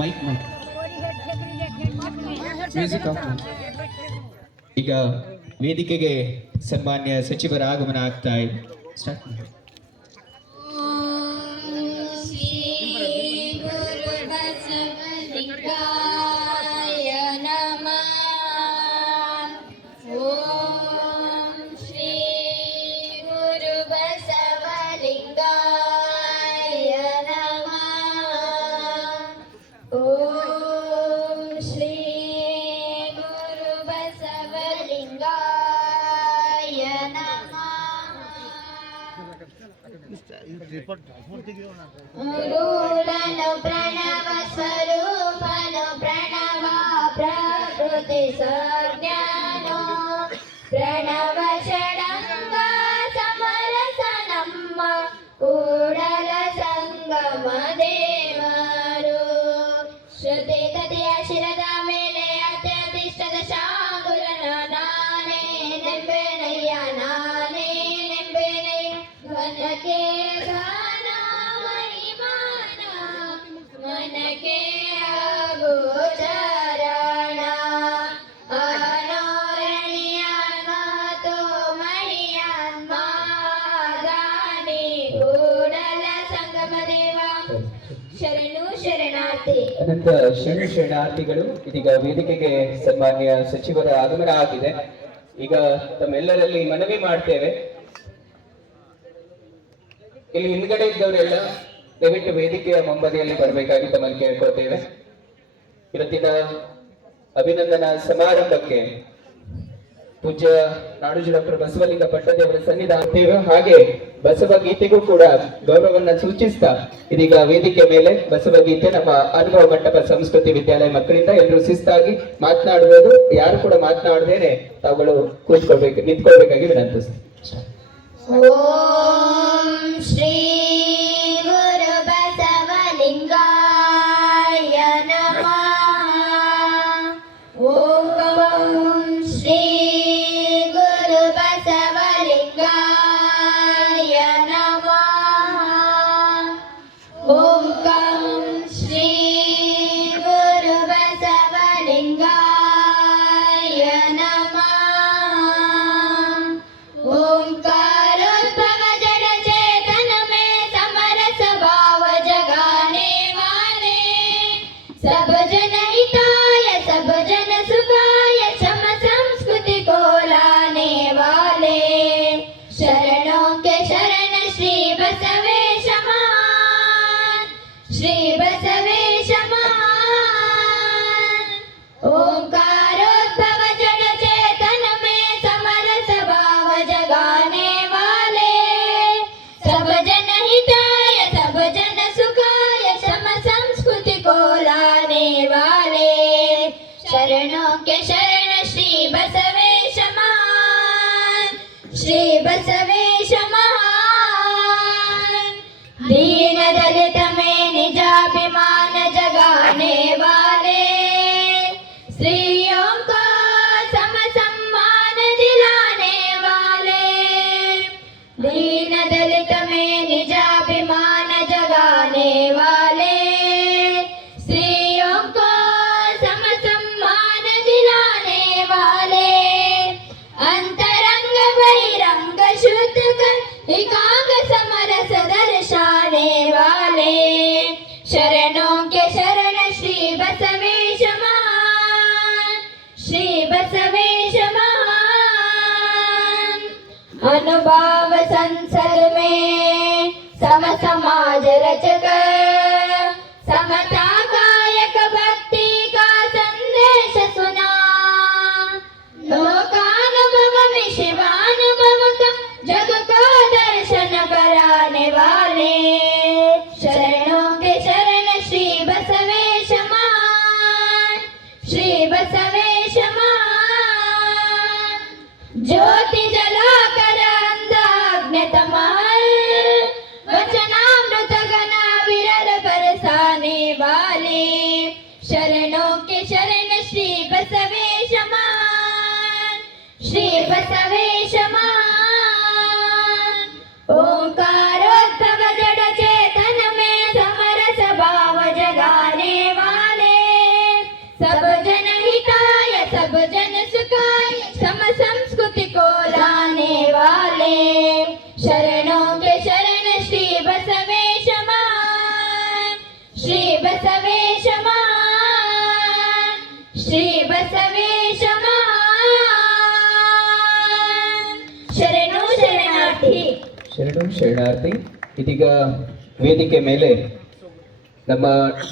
Mic mic music of. ಈಗ ವೇದಿಕೆಗೆ ಸನ್ಮಾನ್ಯ ಸಚಿವರ ಆಗಮನ ಆಗ್ತಾ ಇದೆ. ಸ್ಟಾರ್ಟ್ ಮಾಡಿ. ಮೂಲನು ಪ್ರಣವ ಸ್ವರೂಪನು ಪ್ರಣವ ಪ್ರಕೃತಿ ಸಜ್ಞಾನೋ ಪ್ರಣವ ಷಡಂಗ ಸಮರಸ ನಮ್ಮ ಕೂಡಲ ಸಂಗಮ ದೇವರು ಶ್ರುತಿ ಕಥೆಯ ಶಿರದ ಮೇಲೆ ಅತ್ಯಧಿಷ್ಠದ ಶಾಂಗುಲನ ನಾನೇ ನೆಂಬೆನಯ್ಯ ನಾನೇ ನೆಂಬೆನಯ್ಯ ಘನಕ್ಕೆ ಘನ ಮಹಿಮಾನ ಮನಕ್ಕೆ ಅಗೋಚರಣ ಅನೋರಣೀಯಾನ್ ಮಹತೋ ಮಹಿಯಾನ್ ಮಹಾದಾನಿ ಕೂಡಲ ಸಂಗಮ ದೇವ ಶರಣು ಶರಣಾರ್ಥಿ. ಅನಂತ ಶರಣು ಶರಣಾರ್ಥಿಗಳು. ಇದೀಗ ವೇದಿಕೆಗೆ ಸನ್ಮಾನ್ಯ ಸಚಿವರ ಆಗಮನ ಆಗಿದೆ. ಈಗ ತಮ್ಮೆಲ್ಲರಲ್ಲಿ ಮನವಿ ಮಾಡ್ತೇವೆ, ಇಲ್ಲಿ ಹಿಂದ್ಗಡೆ ಇದ್ದವರೆಲ್ಲ ದಯವಿಟ್ಟು ವೇದಿಕೆಯ ಮುಂಬದಿಯಲ್ಲಿ ಬರಬೇಕಾಗಿ ತಮ್ಮಲ್ಲಿ ಕೇಳ್ಕೊಳ್ತೇವೆ. ಇವತ್ತಿನ ಅಭಿನಂದನಾ ಸಮಾರಂಭಕ್ಕೆ ಪೂಜ್ಯ ನಾಡೋಜ ಡಾಕ್ಟರ್ ಬಸವಲಿಂಗ ಪಟ್ಟದೇವರ ಸನ್ನಿಧಾನ ಹಾಗೆ ಬಸವ ಗೀತೆಗೂ ಕೂಡ ಗೌರವವನ್ನ ಸೂಚಿಸ್ತಾ ಇದೀಗ ವೇದಿಕೆ ಮೇಲೆ ಬಸವ ಗೀತೆ ನಮ್ಮ ಅನುಭವ ಮಂಟಪ ಸಂಸ್ಕೃತಿ ವಿದ್ಯಾಲಯ ಮಕ್ಕಳಿಂದ ಎಲ್ಲರೂ ಶಿಸ್ತಾಗಿ ಮಾತನಾಡಬಹುದು. ಯಾರು ಕೂಡ ಮಾತನಾಡದೇನೆ ತಾವುಗಳು ನಿಂತ್ಕೊಳ್ಬೇಕಾಗಿ ವಿನಂತಿಸ್ತೀನಿ. ಓಂ ಶ್ರೀ ಗುರು ಬಸವಲಿಂಗಾಯ ನಮಃ. ಓಂ ಶ್ರೀ ಗುರು ಬಸವಲಿಂಗಾಯ ನಮಃ. ಓಂ ಶ್ರೀ ಗುರು ಬಸವಲಿಂಗಾಯ ನಮಃ. ओंकारोद्भव जड़ चेतन में समरस भाव जगाने वाले सब जन हिताय सब जन सुखाय सम संस्कृति को लाने वाले शरणों के शरण श्री बसवेश महान श्री बसवेश महान. ओंकारोद्भव जड़ चेतन में समरस भाव जगाने वाले सब जन हिताय सब जन सुखाय सम संस्कृति को लाने वाले शरणों के शरण श्री बसवेश महान श्री बसवेश महान. दीन दलित में निजाभिमान जगाने वाले स्त्रियों को सम सम्मान दिलाने वाले दीन दलित में निजाभिमान जगाने वाले स्त्रियों को सम सम्मान दिलाने वाले अंतरंग बहिरंग शुद्ध कर एकांग समरस दर्शाने वाले शरणों के शरण श्री बसवेश महान श्री बसवेश महान. अनुभाव संसद में सम समाज रचकर समता कायक भक्ति का संदेश सुना लोकानुभव में शिवानुभव का जग को दर्शन कराने वाले शरणों के शरण श्री बसवेश महान श्री बसवेश महान. ज्योति जलाकर अंधाग्नितमल वचनामृत गना विरल बरसाने वाले शरणों के शरण श्री बसवेश महान श्री बसवेश महान. ओंकारोद्भव जड़ चेतन में समरस भाव जगाने वाले ಶ್ರೀ ಬಸವೇಶ ಮಹಾನ್ ಶ್ರೀ ಬಸವೇಶ ಮಹಾನ್ ಶರಣು ಶರಣಾರ್ಥಿ. ಶರಣು ಶರಣಾರ್ಥಿ. ಇದೀಗ ವೇದಿಕೆ ಮೇಲೆ ನಮ್ಮ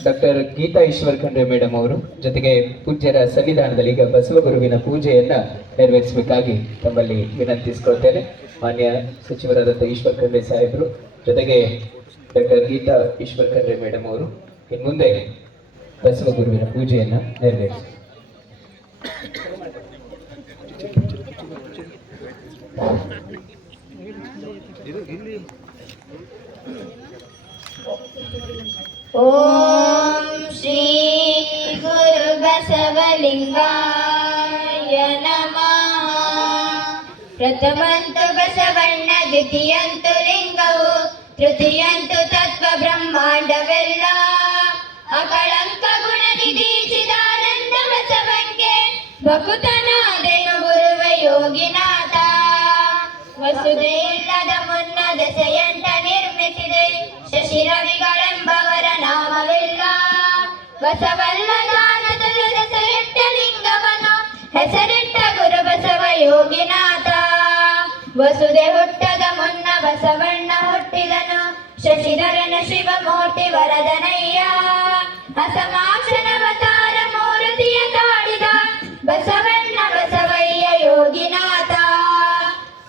ಡಾಕ್ಟರ್ ಗೀತಾ ಈಶ್ವರ್ ಖಂಡ್ರೆ ಮೇಡಮ್ ಅವರು ಜೊತೆಗೆ ಪೂಜ್ಯರ ಸನ್ನಿಧಾನದಲ್ಲಿ ಈಗ ಬಸವಗುರುವಿನ ಪೂಜೆಯನ್ನ ನೆರವೇರಿಸಬೇಕಾಗಿ ತಮ್ಮಲ್ಲಿ ವಿನಂತಿಸಿಕೊಳ್ತೇನೆ. ಮಾನ್ಯ ಸಚಿವರಾದಂಥ ಈಶ್ವರ್ ಖಂಡ್ರೆ ಸಾಹೇಬರು ಜೊತೆಗೆ ಡಾಕ್ಟರ್ ಗೀತಾ ಈಶ್ವರ್ ಖಂಡ್ರೆ ಮೇಡಮ್ ಅವರು ಇನ್ನು ಮುಂದೆ ಬಸವಗುರುವಿನ ಪೂಜೆಯನ್ನ ನೆರವೇರಿಸಿ. ಓಂ ಶ್ರೀ ಗುರು ಬಸವಲಿಂಗಾಯ ನಮಃ. ಪ್ರಥಮಂತು ಬಸವಣ್ಣ, ದ್ವಿತೀಯಂತು ಲಿಂಗವು, ತೃತೀಯಂತು ತತ್ವ ಬ್ರಹ್ಮಾಂಡವೆಲ್ಲ. ಅಕಳಂಕ ಗುಣನಿಧಿ ಚಿದಾನಂದ ಬಸವಂಗೆ ಭಕುತನಾದೆನು ಗುರುವ ಯೋಗಿನಾಥ. ವಸುದೆ ಇಲ್ಲದ ಮುನ್ನ ದಶೆಯಂಟ ನಿರ್ಮಿಸಿದೆ, ಶಶಿರವಿಗಳೆಂಬವರ ನಾಮವಿಲ್ಲ. ಬಸವಲ್ಲ ಜ್ಞಾನದಲ್ಲಿ ದಶೆಯಂಟ ಲಿಂಗವನು ಹೆಸರಿಟ್ಟ ಗುರು ಬಸವ ಯೋಗಿನಾಥ. ವಸುದೆ ಹುಟ್ಟದ ಮುನ್ನ ಬಸವಣ್ಣ ಹುಟ್ಟಿದನು, ಶಶಿಧರನ ಶಿವಮೂರ್ತಿ ವರದನಯ್ಯ. ಅಸಮಾಕ್ಷನವತಾರ ಮೂರ್ತಿಯ ತಾಡಿದ ಬಸವಣ್ಣ ಬಸವಯ್ಯ ಯೋಗಿನಾಥ.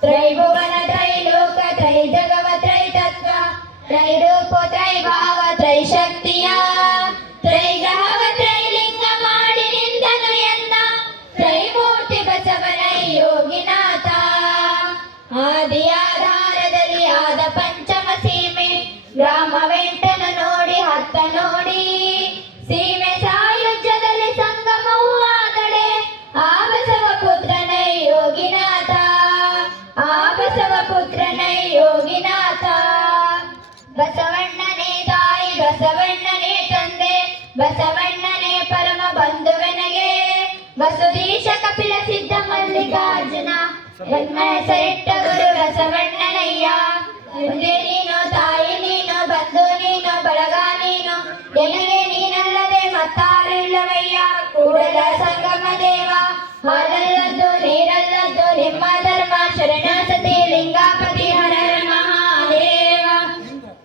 ತ್ರೈಭುವನ ತ್ರೈಲೋಕ ತ್ರೈ ಜಗವ ತ್ರೈತತ್ವ ತ್ರೈರೂಪ ತ್ರೈಭಾವ ತ್ರೈಶಕ್ತಿಯ ತ್ರೈಗ್ರಹವ ತ್ರೈಲಿಂಗ ಮಾಡಿ ನಿಂದನು ಎನ್ನ ತ್ರೈಮೂರ್ತಿ ಬಸವನೈ ಯೋಗಿನಾಥ. ಆದಿಯಾಧಾರದಲ್ಲಿ ಆದ ಪಂಚಮ ಸೀಮೆ, ಗ್ರಾಮವೆಂಟನು ನೋಡಿ ಹತ್ತ ನೋಡಿ. ಸೀಮೆ ಸಾಯುಜ್ಯದಲ್ಲಿ ಸಂಗಮವೂ ಆಗಡೆ, ಆ ಬಸವ ಪುತ್ರನೈ ಯೋಗಿನಾಥ. ಆ ಬಸವ ಪುತ್ರನೈ ಯೋಗಿನಾಥ. ಬಸವಣ್ಣನೇ ತಾಯಿ, ಬಸವಣ್ಣನೇ ತಂದೆ, ಬಸವಣ್ಣನೇ ಪರಮ ಬಂಧುವೆನಗೆ. ವಸುದೀಶ ಕಪಿಲ ಸಿದ್ಧ ಮಲ್ಲಿಕಾರ್ಜುನ ಎನ್ನ ಹೆಸರಿಟ್ಟ ಗುರು ಬಸವಣ್ಣನಯ್ಯ. ತಂದೆ ನೀನು, ತಾಯಿ ನೀನು, ಬಂಧು ನೀನು, ಬಳಗ ನೀನು, ಎನಗೆ ನೀನಲ್ಲದೆ ಮತ್ತಾರು ಇಲ್ಲವಯ್ಯ. ಕೂಡಲ ಸಂಗಮ ದೇವ, ಹಾಲಲ್ಲದ್ದು ನೀರಲ್ಲದ್ದು ನಿಮ್ಮ ಧರ್ಮ. ಶರಣಾಸತಿ ಲಿಂಗಾಪತಿ ಹರ ಹರ ಮಹಾದೇವ.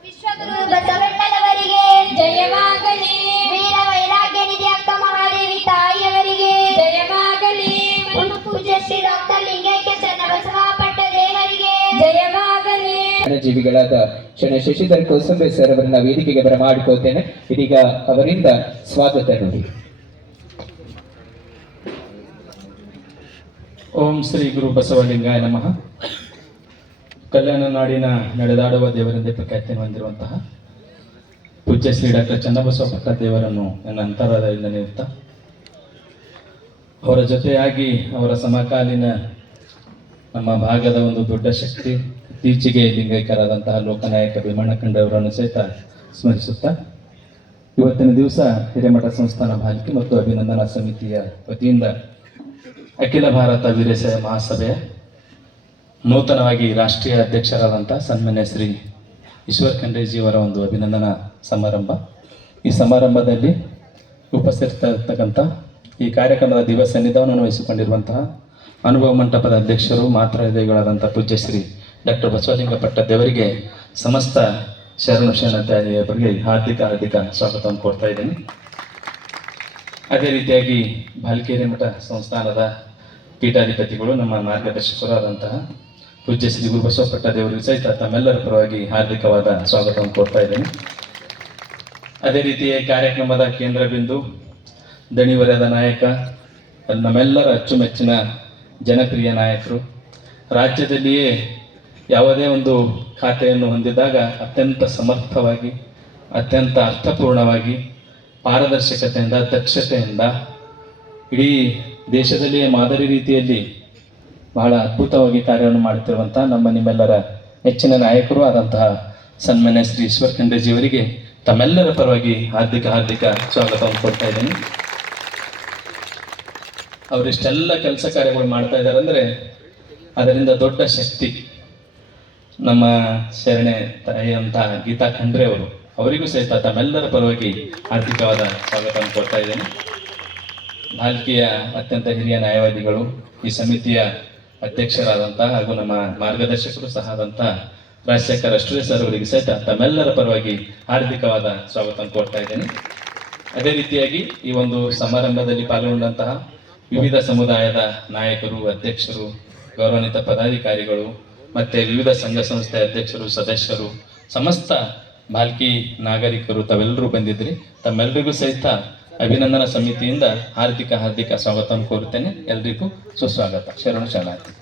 ವಿಶ್ವಗುರು ಬಸವಣ್ಣನವರಿಗೆ ಜಯವಾಗಲಿ. ವೀರ ವೈರಾಗ್ಯ ನಿಧಿ ಅಕ್ಕ ಮಹಾದೇವಿ ತಾಯಿಯವರಿಗೆ ಜಯವಾಗಲಿ. ಪೂಜ್ಯ ಶ್ರೀ ಡಾಕ್ಟರ್ ಲಿಂಗೈಕ್ಯ ಚನ್ನಬಸವ ಪಟ್ಟದೇವರಿಗೆ ಜಯವಾಗಲಿ. ಜೀವಿಗಳಾದ ಶರಣ ಶಶಿಧರ್ ಕೋಸಂಬೆ ಸರ್ ಅವರನ್ನ ವೇದಿಕೆಗೆ ಬರಮಾಡಿಕೊಳ್ತೇನೆ. ಇದೀಗ ಅವರಿಂದ ಸ್ವಾಗತ ನೋಡಿ. ಓಂ ಶ್ರೀ ಗುರು ಬಸವಲಿಂಗಾಯ ನಮಃ. ಕಲ್ಯಾಣ ನಾಡಿನ ನಡೆದಾಡುವ ದೇವರೆಂದೇ ಪ್ರಖ್ಯಾತಿಯನ್ನು ಹೊಂದಿರುವಂತಹ ಪೂಜ್ಯ ಶ್ರೀ ಡಾಕ್ಟರ್ ಚನ್ನಬಸವ ಪಟ್ಟದೇವರನ್ನು ನನ್ನ ಅಂತರಾಳದಿಂದ ನಿರುತ್ತಾ, ಅವರ ಜೊತೆಯಾಗಿ ಅವರ ಸಮಕಾಲೀನ ನಮ್ಮ ಭಾಗದ ಒಂದು ದೊಡ್ಡ ಶಕ್ತಿ, ಇತ್ತೀಚೆಗೆ ಲಿಂಗೈಕ್ಯರಾದಂತಹ ಲೋಕನಾಯಕ ಭೀಮಣ್ಣ ಖಂಡ್ರೆಯವರನ್ನು ಸಹಿತ ಸ್ಮರಿಸುತ್ತಾ, ಇವತ್ತಿನ ದಿವಸ ಹಿರೇಮಠ ಸಂಸ್ಥಾನ ಬಾಲಿಕೆ ಮತ್ತು ಅಭಿನಂದನಾ ಸಮಿತಿಯ ವತಿಯಿಂದ ಅಖಿಲ ಭಾರತ ವೀರಶೈವ ಮಹಾಸಭೆಯ ನೂತನವಾಗಿ ರಾಷ್ಟ್ರೀಯ ಅಧ್ಯಕ್ಷರಾದಂಥ ಸನ್ಮಾನ್ಯ ಶ್ರೀ ಈಶ್ವರ್ ಖಂಡ್ರೆಜಿಯವರ ಒಂದು ಅಭಿನಂದನಾ ಸಮಾರಂಭ. ಈ ಸಮಾರಂಭದಲ್ಲಿ ಉಪಸ್ಥಿತರಿರ್ತಕ್ಕಂಥ ಈ ಕಾರ್ಯಕ್ರಮದ ದಿವ್ಯ ಸನ್ನಿಧಾನವನ್ನು ವಹಿಸಿಕೊಂಡಿರುವಂತಹ ಅನುಭವ ಮಂಟಪದ ಅಧ್ಯಕ್ಷರು, ಮಾತೃದೇವಿಗಳಾದಂಥ ಪೂಜ್ಯ ಶ್ರೀ ಡಾಕ್ಟರ್ ಬಸವಲಿಂಗ ಪಟ್ಟದೇವರಿಗೆ ಸಮಸ್ತ ಶರಣು ಶರಣತೆಯವರಿಗೆ ಹಾರ್ದಿಕ ಸ್ವಾಗತವನ್ನು ಕೊಡ್ತಾ ಇದ್ದೀನಿ. ಅದೇ ರೀತಿಯಾಗಿ ಬಾಲ್ಕೇರಿ ಮಠ ಸಂಸ್ಥಾನದ ಪೀಠಾಧಿಪತಿಗಳು, ನಮ್ಮ ಮಾರ್ಗದರ್ಶಕರಾದಂತಹ ಪೂಜ್ಯ ಶ್ರೀ ಗುರು ಬಸವ ಪಟ್ಟದೇವರಿಗೆ ಸಹಿತ ತಮ್ಮೆಲ್ಲರ ಪರವಾಗಿ ಹಾರ್ದಿಕವಾದ ಸ್ವಾಗತವನ್ನು ಕೊಡ್ತಾ ಇದ್ದೀನಿ. ಅದೇ ರೀತಿಯ ಕಾರ್ಯಕ್ರಮದ ಕೇಂದ್ರ ಬಿಂದು, ದಣಿವರದ ನಾಯಕ, ನಮ್ಮೆಲ್ಲರ ಅಚ್ಚುಮೆಚ್ಚಿನ ಜನಪ್ರಿಯ ನಾಯಕರು, ರಾಜ್ಯದಲ್ಲಿಯೇ ಯಾವುದೇ ಒಂದು ಖಾತೆಯನ್ನು ಹೊಂದಿದಾಗ ಅತ್ಯಂತ ಸಮರ್ಥವಾಗಿ, ಅತ್ಯಂತ ಅರ್ಥಪೂರ್ಣವಾಗಿ, ಪಾರದರ್ಶಕತೆಯಿಂದ, ದಕ್ಷತೆಯಿಂದ ಇಡೀ ದೇಶದಲ್ಲಿಯೇ ಮಾದರಿ ರೀತಿಯಲ್ಲಿ ಬಹಳ ಅದ್ಭುತವಾಗಿ ಕಾರ್ಯವನ್ನು ಮಾಡುತ್ತಿರುವಂಥ ನಮ್ಮ ನಿಮ್ಮೆಲ್ಲರ ನೆಚ್ಚಿನ ನಾಯಕರು ಆದಂತಹ ಸನ್ಮಾನ್ಯ ಶ್ರೀ ಈಶ್ವರ್ ಖಂಡ್ರೆಜಿಯವರಿಗೆ ತಮ್ಮೆಲ್ಲರ ಪರವಾಗಿ ಹಾರ್ದಿಕ ಸ್ವಾಗತವನ್ನು ಕೊಡ್ತಾ ಇದ್ದೀನಿ. ಅವರಿಷ್ಟೆಲ್ಲ ಕೆಲಸ ಕಾರ್ಯಗಳು ಮಾಡ್ತಾ ಇದ್ದಾರೆ ಅಂದರೆ ಅದರಿಂದ ದೊಡ್ಡ ಶಕ್ತಿ ನಮ್ಮ ಶರಣೆ ತಾಯಿಯಂಥ ಗೀತಾ ಖಂಡ್ರೆ ಅವರು, ಅವರಿಗೂ ಸಹಿತ ತಮ್ಮೆಲ್ಲರ ಪರವಾಗಿ ಹಾರ್ದಿಕವಾದ ಸ್ವಾಗತವನ್ನು ಕೊಡ್ತಾ ಇದ್ದೇನೆ. ಭಾಲ್ಕಿಯ ಅತ್ಯಂತ ಹಿರಿಯ ನ್ಯಾಯವಾದಿಗಳು, ಈ ಸಮಿತಿಯ ಅಧ್ಯಕ್ಷರಾದಂತಹ ಹಾಗೂ ನಮ್ಮ ಮಾರ್ಗದರ್ಶಕರು ಸಹ ಆದಂತಹ ರಾಜಶೇಖರ್ ಅಷ್ಟೂರೆ ಸರ್ ಅವರಿಗೆ ಸಹಿತ ತಮ್ಮೆಲ್ಲರ ಪರವಾಗಿ ಹಾರ್ದಿಕವಾದ ಸ್ವಾಗತವನ್ನು ಕೊಡ್ತಾ ಇದ್ದೇನೆ. ಅದೇ ರೀತಿಯಾಗಿ ಈ ಒಂದು ಸಮಾರಂಭದಲ್ಲಿ ಪಾಲ್ಗೊಂಡಂತಹ ವಿವಿಧ ಸಮುದಾಯದ ನಾಯಕರು, ಅಧ್ಯಕ್ಷರು, ಗೌರವಾನ್ವಿತ ಪದಾಧಿಕಾರಿಗಳು ಮತ್ತೆ ವಿವಿಧ ಸಂಘ ಸಂಸ್ಥೆ ಅಧ್ಯಕ್ಷರು, ಸದಸ್ಯರು, ಸಮಸ್ತ ಭಾಲ್ಕಿ ನಾಗರಿಕರು ತಾವೆಲ್ಲರೂ ಬಂದಿದ್ರಿ. ತಮ್ಮೆಲ್ಲರಿಗೂ ಸಹಿತ ಅಭಿನಂದನಾ ಸಮಿತಿಯಿಂದ ಹಾರ್ದಿಕ ಸ್ವಾಗತವನ್ನು ಕೋರುತ್ತೇನೆ. ಎಲ್ರಿಗೂ ಸುಸ್ವಾಗತ. ಶರಣು ಶರಣಾರ್ಥಿ.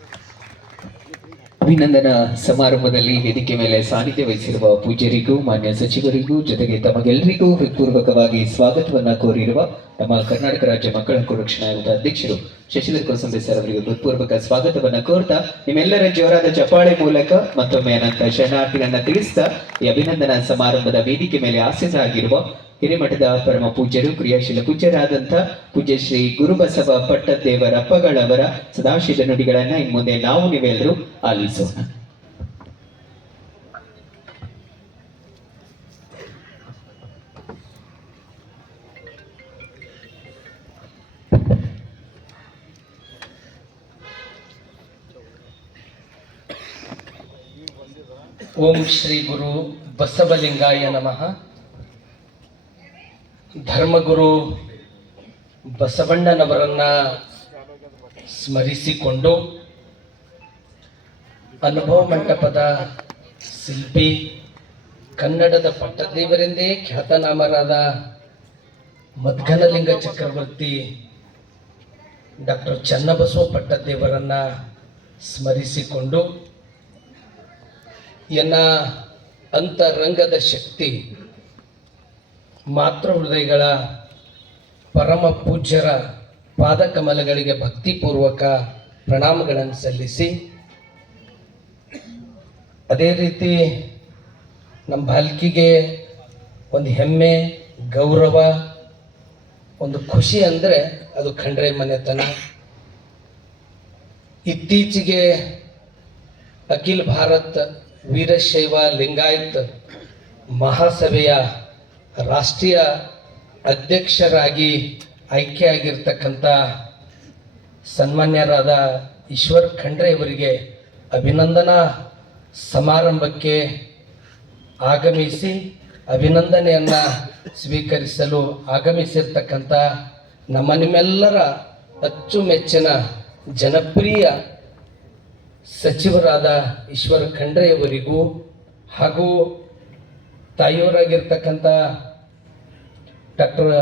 ಅಭಿನಂದನಾ ಸಮಾರಂಭದಲ್ಲಿ ವೇದಿಕೆ ಮೇಲೆ ಸಾನ್ನಿಧ್ಯ ವಹಿಸಿರುವ ಪೂಜ್ಯರಿಗೂ, ಮಾನ್ಯ ಸಚಿವರಿಗೂ, ಜೊತೆಗೆ ತಮಗೆಲ್ಲರಿಗೂ ಹೃತ್ಪೂರ್ವಕವಾಗಿ ಸ್ವಾಗತವನ್ನ ಕೋರಿರುವ ನಮ್ಮ ಕರ್ನಾಟಕ ರಾಜ್ಯ ಮಕ್ಕಳ ಹಕ್ಕು ರಕ್ಷಣಾ ಆಯೋಗದ ಅಧ್ಯಕ್ಷರು ಶಶಿಧರ್ ಕೋಸಂಬೆ ಸರ್ ಅವರಿಗೆ ಹೃತ್ಪೂರ್ವಕ ಸ್ವಾಗತವನ್ನ ಕೋರ್ತಾ ನಿಮ್ಮೆಲ್ಲರ ಜೋರಾದ ಚಪ್ಪಾಳೆ ಮೂಲಕ ಮತ್ತೊಮ್ಮೆ ಅನಂತ ಶರಣಾರ್ಥಿಗಳನ್ನ ತಿಳಿಸ್ತಾ ಈ ಅಭಿನಂದನಾ ಸಮಾರಂಭದ ವೇದಿಕೆ ಮೇಲೆ ಆಸೀನರಾಗಿರುವ ಹಿರೇಮಠದ ಪರಮ ಪೂಜ್ಯರು, ಕ್ರಿಯಾಶೀಲ ಪೂಜ್ಯರಾದಂಥ ಪೂಜ್ಯ ಶ್ರೀ ಗುರುಬಸವ ಪಟ್ಟದೇವರಪ್ಪಗಳವರ ಸದಾಶಿವ ನುಡಿಗಳನ್ನ ಇನ್ನು ಮುಂದೆ ನಾವು ನೀವೆಲ್ಲರೂ ಆಲಿಸೋಣ. ಓಂ ಶ್ರೀ ಗುರು ಬಸವಲಿಂಗಾಯ ನಮಃ. ಧರ್ಮಗುರು ಬಸವಣ್ಣನವರನ್ನ ಸ್ಮರಿಸಿಕೊಂಡು ಅನುಭವ ಮಂಟಪದ ಶಿಲ್ಪಿ, ಕನ್ನಡದ ಪಟ್ಟದೇವರೆಂದೇ ಖ್ಯಾತನಾಮರಾದ ಮದ್ಗನಲಿಂಗ ಚಕ್ರವರ್ತಿ ಡಾಕ್ಟರ್ ಚನ್ನಬಸವ ಪಟ್ಟದೇವರನ್ನ ಸ್ಮರಿಸಿಕೊಂಡು ಎನ್ನ ಅಂತರಂಗದ ಶಕ್ತಿ ಮಾತೃ ಹೃದಯಗಳ ಪರಮ ಪೂಜ್ಯರ ಪಾದಕಮಲಗಳಿಗೆ ಭಕ್ತಿಪೂರ್ವಕ ಪ್ರಣಾಮಗಳನ್ನು ಸಲ್ಲಿಸಿ, ಅದೇ ರೀತಿ ನಮ್ಮ ಭಾಲ್ಕಿಗೆ ಒಂದು ಹೆಮ್ಮೆ, ಗೌರವ, ಒಂದು ಖುಷಿ ಅಂದರೆ ಅದು ಖಂಡ್ರೆ ಮನೆತನ. ಇತ್ತೀಚೆಗೆ ಅಖಿಲ ಭಾರತ್ ವೀರಶೈವ ಲಿಂಗಾಯತ್ ಮಹಾಸಭೆಯ ರಾಷ್ಟ್ರೀಯ ಅಧ್ಯಕ್ಷರಾಗಿ ಆಯ್ಕೆಯಾಗಿರ್ತಕ್ಕಂಥ ಸನ್ಮಾನ್ಯರಾದ ಈಶ್ವರ್ ಖಂಡ್ರೆ ಅವರಿಗೆ ಅಭಿನಂದನಾ ಸಮಾರಂಭಕ್ಕೆ ಆಗಮಿಸಿ ಅಭಿನಂದನೆಯನ್ನು ಸ್ವೀಕರಿಸಲು ಆಗಮಿಸಿರ್ತಕ್ಕಂಥ ನಿಮ್ಮೆಲ್ಲರ ಅಚ್ಚುಮೆಚ್ಚಿನ ಜನಪ್ರಿಯ ಸಚಿವರಾದ ಈಶ್ವರ್ ಖಂಡ್ರೆಯವರಿಗೂ ಹಾಗೂ ತಾಯಿಯವರಾಗಿರ್ತಕ್ಕಂಥ ಡಾಕ್ಟರ್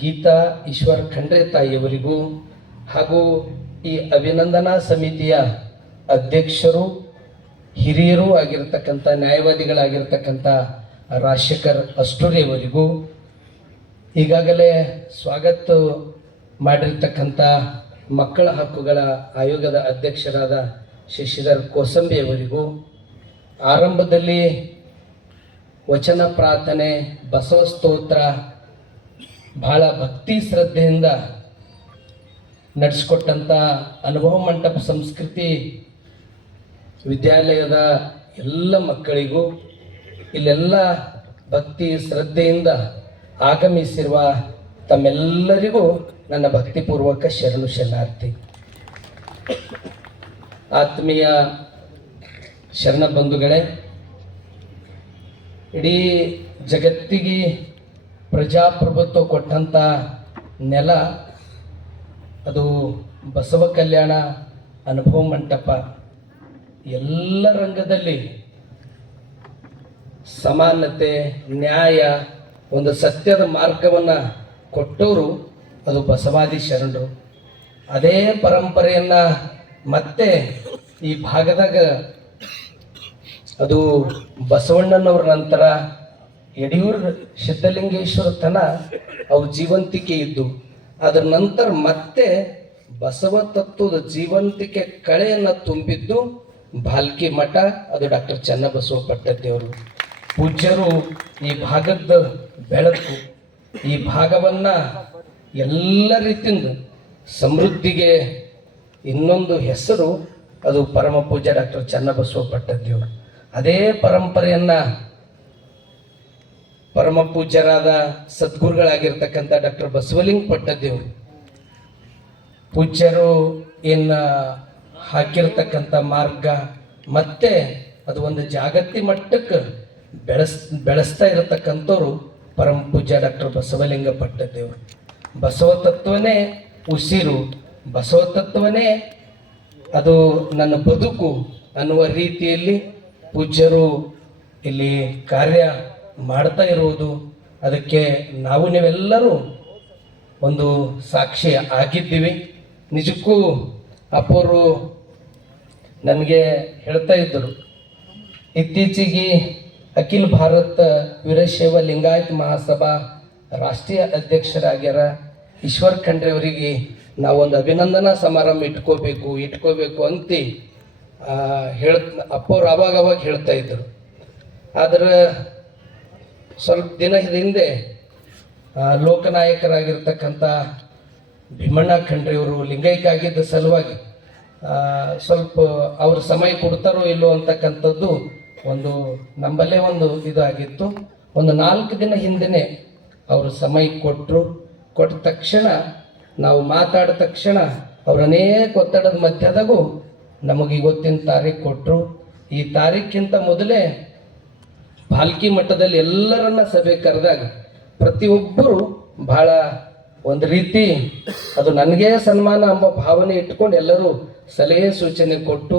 ಗೀತಾ ಈಶ್ವರ್ ಖಂಡ್ರೆ ತಾಯಿಯವರಿಗೂ ಹಾಗೂ ಈ ಅಭಿನಂದನಾ ಸಮಿತಿಯ ಅಧ್ಯಕ್ಷರು, ಹಿರಿಯರೂ ಆಗಿರ್ತಕ್ಕಂಥ ನ್ಯಾಯವಾದಿಗಳಾಗಿರ್ತಕ್ಕಂಥ ರಾಜಶೇಖರ್ ಅಷ್ಟೂರೆಯವರಿಗೂ, ಈಗಾಗಲೇ ಸ್ವಾಗತ ಮಾಡಿರ್ತಕ್ಕಂಥ ಮಕ್ಕಳ ಹಕ್ಕುಗಳ ಆಯೋಗದ ಅಧ್ಯಕ್ಷರಾದ ಶಶಿಧರ್ ಕೋಸಂಬೆಯವರಿಗೂ, ಆರಂಭದಲ್ಲಿ ವಚನ ಪ್ರಾರ್ಥನೆ, ಬಸವ ಸ್ತೋತ್ರ ಬಹಳ ಭಕ್ತಿ ಶ್ರದ್ಧೆಯಿಂದ ನಡೆಸಿಕೊಟ್ಟಂಥ ಅನುಭವ ಮಂಟಪ ಸಂಸ್ಕೃತಿ ವಿದ್ಯಾಲಯದ ಎಲ್ಲ ಮಕ್ಕಳಿಗೂ, ಇಲ್ಲೆಲ್ಲ ಭಕ್ತಿ ಶ್ರದ್ಧೆಯಿಂದ ಆಗಮಿಸಿರುವ ತಮ್ಮೆಲ್ಲರಿಗೂ ನನ್ನ ಭಕ್ತಿಪೂರ್ವಕ ಶರಣು ಶರಣಾರ್ಥಿ. ಆತ್ಮೀಯ ಶರಣ ಬಂಧುಗಳೇ, ಇಡೀ ಜಗತ್ತಿಗೆ ಪ್ರಜಾಪ್ರಭುತ್ವ ಕೊಟ್ಟಂಥ ನೆಲ ಅದು ಬಸವ ಕಲ್ಯಾಣ ಅನುಭವ ಮಂಟಪ. ಎಲ್ಲ ರಂಗದಲ್ಲಿ ಸಮಾನತೆ, ನ್ಯಾಯ, ಒಂದು ಸತ್ಯದ ಮಾರ್ಗವನ್ನು ಕೊಟ್ಟವರು ಅದು ಬಸವಾದಿ ಶರಣರು. ಅದೇ ಪರಂಪರೆಯನ್ನು ಮತ್ತೆ ಈ ಭಾಗದಾಗ ಅದು ಬಸವಣ್ಣನವ್ರ ನಂತರ ಯಡಿಯೂರು ಸಿದ್ಧಲಿಂಗೇಶ್ವರ ತನ ಅವು ಜೀವಂತಿಕೆ ಇದ್ದು, ಅದರ ನಂತರ ಮತ್ತೆ ಬಸವ ತತ್ವದ ಜೀವಂತಿಕೆ ಕಳೆಯನ್ನು ತುಂಬಿದ್ದು ಭಾಲ್ಕಿ ಮಠ, ಅದು ಡಾಕ್ಟರ್ ಚನ್ನಬಸವ ಪಟ್ಟದೇವರು ಪೂಜ್ಯರು. ಈ ಭಾಗದ ಬೆಳಕು, ಈ ಭಾಗವನ್ನು ಎಲ್ಲ ರೀತಿಯಿಂದ ಸಮೃದ್ಧಿಗೆ ಇನ್ನೊಂದು ಹೆಸರು ಅದು ಪರಮ ಪೂಜ್ಯ ಡಾಕ್ಟರ್ ಚನ್ನಬಸವ ಪಟ್ಟದೇವರು. ಅದೇ ಪರಂಪರೆಯನ್ನು ಪರಮ ಪೂಜ್ಯರಾದ ಸದ್ಗುರುಗಳಾಗಿರ್ತಕ್ಕಂಥ ಡಾಕ್ಟರ್ ಬಸವಲಿಂಗ ಪಟ್ಟದೇವರು ಪೂಜ್ಯರು ಏನು ಹಾಕಿರ್ತಕ್ಕಂಥ ಮಾರ್ಗ ಮತ್ತೆ ಅದು ಒಂದು ಜಾಗತಿಕ ಮಟ್ಟಕ್ಕೆ ಬೆಳೆಸ್ತಾ ಇರತಕ್ಕಂಥವ್ರು ಪರಮ ಪೂಜ್ಯ ಡಾಕ್ಟರ್ ಬಸವಲಿಂಗ ಪಟ್ಟದೇವರು. ಬಸವ ತತ್ವನೇ ಉಸಿರು, ಬಸವ ತತ್ವನೇ ಅದು ನನ್ನ ಬದುಕು ಅನ್ನುವ ರೀತಿಯಲ್ಲಿ ಪೂಜ್ಯರು ಇಲ್ಲಿ ಕಾರ್ಯ ಮಾಡ್ತಾ ಇರುವುದು, ಅದಕ್ಕೆ ನಾವು ನೀವೆಲ್ಲರೂ ಒಂದು ಸಾಕ್ಷಿ ಆಗಿದ್ದೀವಿ. ನಿಜಕ್ಕೂ ಅಪ್ಪರು ನನಗೆ ಹೇಳ್ತಾ ಇದ್ದರು, ಇತ್ತೀಚೆಗೆ ಅಖಿಲ ಭಾರತ ವೀರಶೈವ ಲಿಂಗಾಯತ ಮಹಾಸಭಾ ರಾಷ್ಟ್ರೀಯ ಅಧ್ಯಕ್ಷರಾಗ್ಯಾರ ಈಶ್ವರ್ ಖಂಡ್ರೆ ಅವರಿಗೆ ನಾವೊಂದು ಅಭಿನಂದನಾ ಸಮಾರಂಭ ಇಟ್ಕೋಬೇಕು ಅಂತ ಅಪ್ಪವ್ರು ಅವಾಗ ಹೇಳ್ತಾ ಇದ್ದರು. ಆದರೆ ಸ್ವಲ್ಪ ದಿನ ಹಿಂದೆ ಲೋಕನಾಯಕರಾಗಿರ್ತಕ್ಕಂಥ ಭೀಮಣ್ಣ ಖಂಡ್ರೆಯವರು ಲಿಂಗೈಕ್ಯ ಆಗಿದ್ದ ಸಲುವಾಗಿ ಸ್ವಲ್ಪ ಅವ್ರ ಸಮಯ ಕೊಡ್ತಾರೋ ಇಲ್ಲೋ ಅಂತಕ್ಕಂಥದ್ದು ಒಂದು ನಮ್ಮಲ್ಲೇ ಒಂದು ಇದಾಗಿತ್ತು. ಒಂದು 4 ದಿನ ಹಿಂದೆ ಅವರು ಸಮಯ ಕೊಟ್ಟ ತಕ್ಷಣ ನಾವು ಮಾತಾಡಿದ ತಕ್ಷಣ ಅವ್ರ ಅನೇಕ ಒತ್ತಡದ ಮಧ್ಯದಾಗೂ ನಮಗೆ ಇವತ್ತಿನ ತಾರೀಕು ಕೊಟ್ಟರು. ಈ ತಾರೀಕಿಂತ ಮೊದಲೇ ಪಾಲ್ಕಿ ಮಟ್ಟದಲ್ಲಿ ಎಲ್ಲರನ್ನ ಸಭೆ ಕರೆದಾಗ ಪ್ರತಿಯೊಬ್ಬರು ಬಹಳ ಒಂದು ರೀತಿ ಅದು ನನಗೇ ಸನ್ಮಾನ ಎಂಬ ಭಾವನೆ ಇಟ್ಕೊಂಡು ಎಲ್ಲರೂ ಸಲಹೆ ಸೂಚನೆ ಕೊಟ್ಟು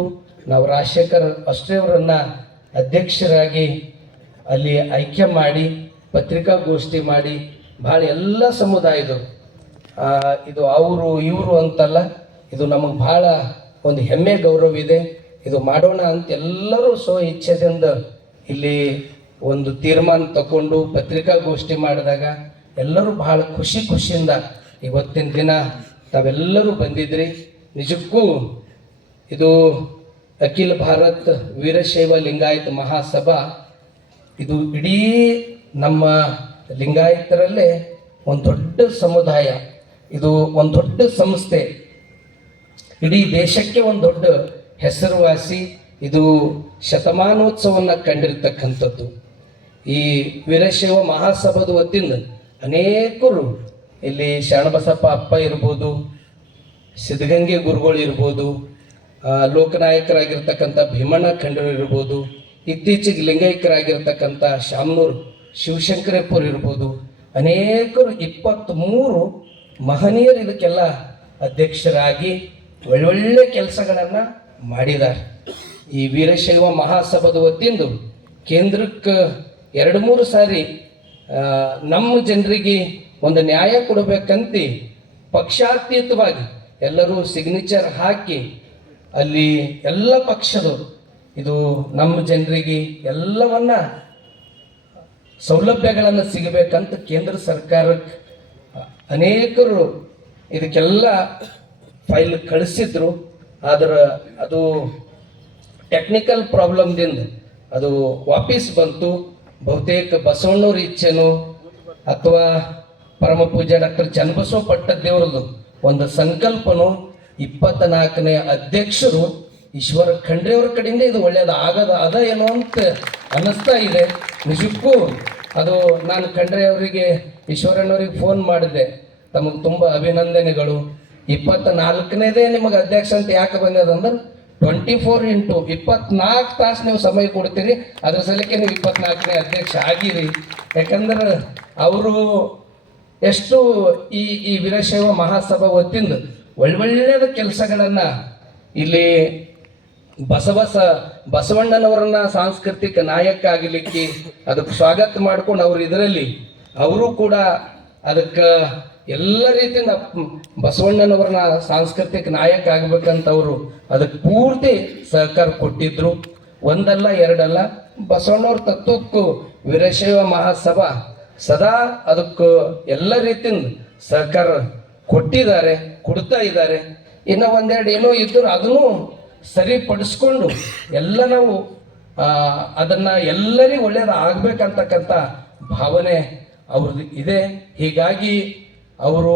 ನಾವು ರಾಜಶೇಖರ್ ಅಷ್ಟೇ ಅವರನ್ನು ಅಧ್ಯಕ್ಷರಾಗಿ ಅಲ್ಲಿ ಆಯ್ಕೆ ಮಾಡಿ ಪತ್ರಿಕಾಗೋಷ್ಠಿ ಮಾಡಿ ಭಾಳ ಎಲ್ಲ ಸಮುದಾಯದವರು ಇದು ಅವರು ಇವರು ಅಂತಲ್ಲ, ಇದು ನಮಗೆ ಭಾಳ ಒಂದು ಹೆಮ್ಮೆ ಗೌರವ ಇದೆ. ಇದು ಮಾಡೋಣ ಅಂತ ಎಲ್ಲರೂ ಇಚ್ಛೆದಿಂದ ಇಲ್ಲಿ ಒಂದು ತೀರ್ಮಾನ ತಗೊಂಡು ಪತ್ರಿಕಾಗೋಷ್ಠಿ ಮಾಡಿದಾಗ ಎಲ್ಲರೂ ಭಾಳ ಖುಷಿಯಿಂದ ಇವತ್ತಿನ ದಿನ ತಾವೆಲ್ಲರೂ ಬಂದಿದ್ರಿ. ನಿಜಕ್ಕೂ ಇದು ಅಖಿಲ ಭಾರತ ವೀರಶೈವ ಲಿಂಗಾಯತ ಮಹಾಸಭಾ ಇದು ಇಡೀ ನಮ್ಮ ಲಿಂಗಾಯತರಲ್ಲೇ ಒಂದು ದೊಡ್ಡ ಸಮುದಾಯ, ಇದು ಒಂದು ದೊಡ್ಡ ಸಂಸ್ಥೆ, ಇಡೀ ದೇಶಕ್ಕೆ ಒಂದು ದೊಡ್ಡ ಹೆಸರುವಾಸಿ. ಇದು ಶತಮಾನೋತ್ಸವವನ್ನು ಕಂಡಿರ್ತಕ್ಕಂಥದ್ದು. ಈ ವೀರಶೈವ ಮಹಾಸಭಾದ ವತಿಯಿಂದ ಅನೇಕರು ಇಲ್ಲಿ ಶರಣಬಸಪ್ಪ ಅಪ್ಪ ಇರ್ಬೋದು, ಸಿದ್ಧಗಂಗೆ ಗುರುಗಳು ಇರ್ಬೋದು, ಲೋಕನಾಯಕರಾಗಿರ್ತಕ್ಕಂಥ ಭೀಮಣ್ಣ ಖಂಡ್ರೆ ಇರ್ಬೋದು, ಇತ್ತೀಚೆಗೆ ಲಿಂಗೈಕ್ಯರಾಗಿರ್ತಕ್ಕಂಥ ಶಾಮನೂರು ಶಿವಶಂಕರಪ್ಪರು ಇರ್ಬೋದು, ಅನೇಕರು 23 ಮಹನೀಯರು ಇದಕ್ಕೆಲ್ಲ ಅಧ್ಯಕ್ಷರಾಗಿ ಒಳ್ಳೊಳ್ಳೆ ಕೆಲಸಗಳನ್ನು ಮಾಡಿದ್ದಾರೆ. ಈ ವೀರಶೈವ ಮಹಾಸಭಾದ ವತಿಯಿಂದ ಕೇಂದ್ರಕ್ಕೆ 2-3 ಸಾರಿ ನಮ್ಮ ಜನರಿಗೆ ಒಂದು ನ್ಯಾಯ ಕೊಡಬೇಕಂತ ಪಕ್ಷಾತೀತವಾಗಿ ಎಲ್ಲರೂ ಸಿಗ್ನೇಚರ್ ಹಾಕಿ ಅಲ್ಲಿ ಎಲ್ಲ ಪಕ್ಷದವರು ಇದು ನಮ್ಮ ಜನರಿಗೆ ಎಲ್ಲವನ್ನ ಸೌಲಭ್ಯಗಳನ್ನು ಸಿಗಬೇಕಂತ ಕೇಂದ್ರ ಸರ್ಕಾರಕ್ಕೆ ಅನೇಕರು ಇದಕ್ಕೆಲ್ಲ ಫೈಲ್ ಕಳಿಸಿದ್ರು. ಆದರೆ ಅದು ಟೆಕ್ನಿಕಲ್ ಪ್ರಾಬ್ಲಮ್ದಿಂದ ಅದು ವಾಪಸ್ ಬಂತು. ಬಹುತೇಕ ಬಸವಣ್ಣವ್ರ ಇಚ್ಛೆನೋ ಅಥವಾ ಪರಮ ಪೂಜ್ಯ ಡಾಕ್ಟರ್ ಚನ್ನಬಸವ ಪಟ್ಟದೇವರದು ಒಂದು ಸಂಕಲ್ಪನೋ 24ನೇ ಅಧ್ಯಕ್ಷರು ಈಶ್ವರ ಖಂಡ್ರೆಯವ್ರ ಕಡೆಯಿಂದ ಇದು ಒಳ್ಳೆಯದು ಅದ ಏನೋ ಅಂತ ಅನ್ನಿಸ್ತಾ ಇದೆ. ನಿಜಕ್ಕೂ ಅದು ನಾನು ಖಂಡ್ರೆ ಅವರಿಗೆ ಈಶ್ವರಣ್ಣವ್ರಿಗೆ ಫೋನ್ ಮಾಡಿದೆ, ತಮಗೆ ತುಂಬ ಅಭಿನಂದನೆಗಳು. 24ನೇದೇ ನಿಮಗೆ ಅಧ್ಯಕ್ಷ ಅಂತ ಯಾಕೆ ಬಂದದಂದ್ರೆ 24 ತಾಸು ನೀವು ಸಮಯ ಕೊಡ್ತೀರಿ, ಅದ್ರ ಸಲಕ್ಕೆ ನೀವು 24ನೇ ಅಧ್ಯಕ್ಷ ಆಗಿರಿ. ಯಾಕಂದ್ರೆ ಅವರು ಎಷ್ಟು ಈ ವೀರಶೈವ ಮಹಾಸಭಾ ವತಿಯಿಂದ ಒಳ್ಳೊಳ್ಳೆದ ಕೆಲಸಗಳನ್ನು ಇಲ್ಲಿ ಬಸವಣ್ಣನವರನ್ನ ಸಾಂಸ್ಕೃತಿಕ ನಾಯಕ ಆಗಲಿಕ್ಕೆ ಅದಕ್ಕೆ ಸ್ವಾಗತ ಮಾಡ್ಕೊಂಡು ಅವರು ಇದರಲ್ಲಿ ಅವರು ಕೂಡ ಅದಕ್ಕೆ ಎಲ್ಲ ರೀತಿಯಿಂದ ಬಸವಣ್ಣನವ್ರನ್ನ ಸಾಂಸ್ಕೃತಿಕ ನಾಯಕ ಆಗ್ಬೇಕಂತ ಅವರು ಅದಕ್ಕೆ ಪೂರ್ತಿ ಸಹಕಾರ ಕೊಟ್ಟಿದ್ರು. ಒಂದಲ್ಲ ಎರಡಲ್ಲ, ಬಸವಣ್ಣವ್ರ ತತ್ವಕ್ಕೂ ವೀರಶೈವ ಮಹಾಸಭಾ ಸದಾ ಅದಕ್ಕೆ ಎಲ್ಲ ರೀತಿಯಿಂದ ಸಹಕಾರ ಕೊಡ್ತಾ ಇದ್ದಾರೆ. ಇನ್ನು ಒಂದೆರಡು ಏನೋ ಇದ್ದರೂ ಅದನ್ನು ಸರಿಪಡಿಸ್ಕೊಂಡು ಎಲ್ಲ ನಾವು ಅದನ್ನ ಎಲ್ಲರಿಗೂ ಒಳ್ಳೇದು ಆಗ್ಬೇಕಂತಕ್ಕಂಥ ಭಾವನೆ ಅವ್ರದ್ದು ಇದೆ. ಹೀಗಾಗಿ ಅವರು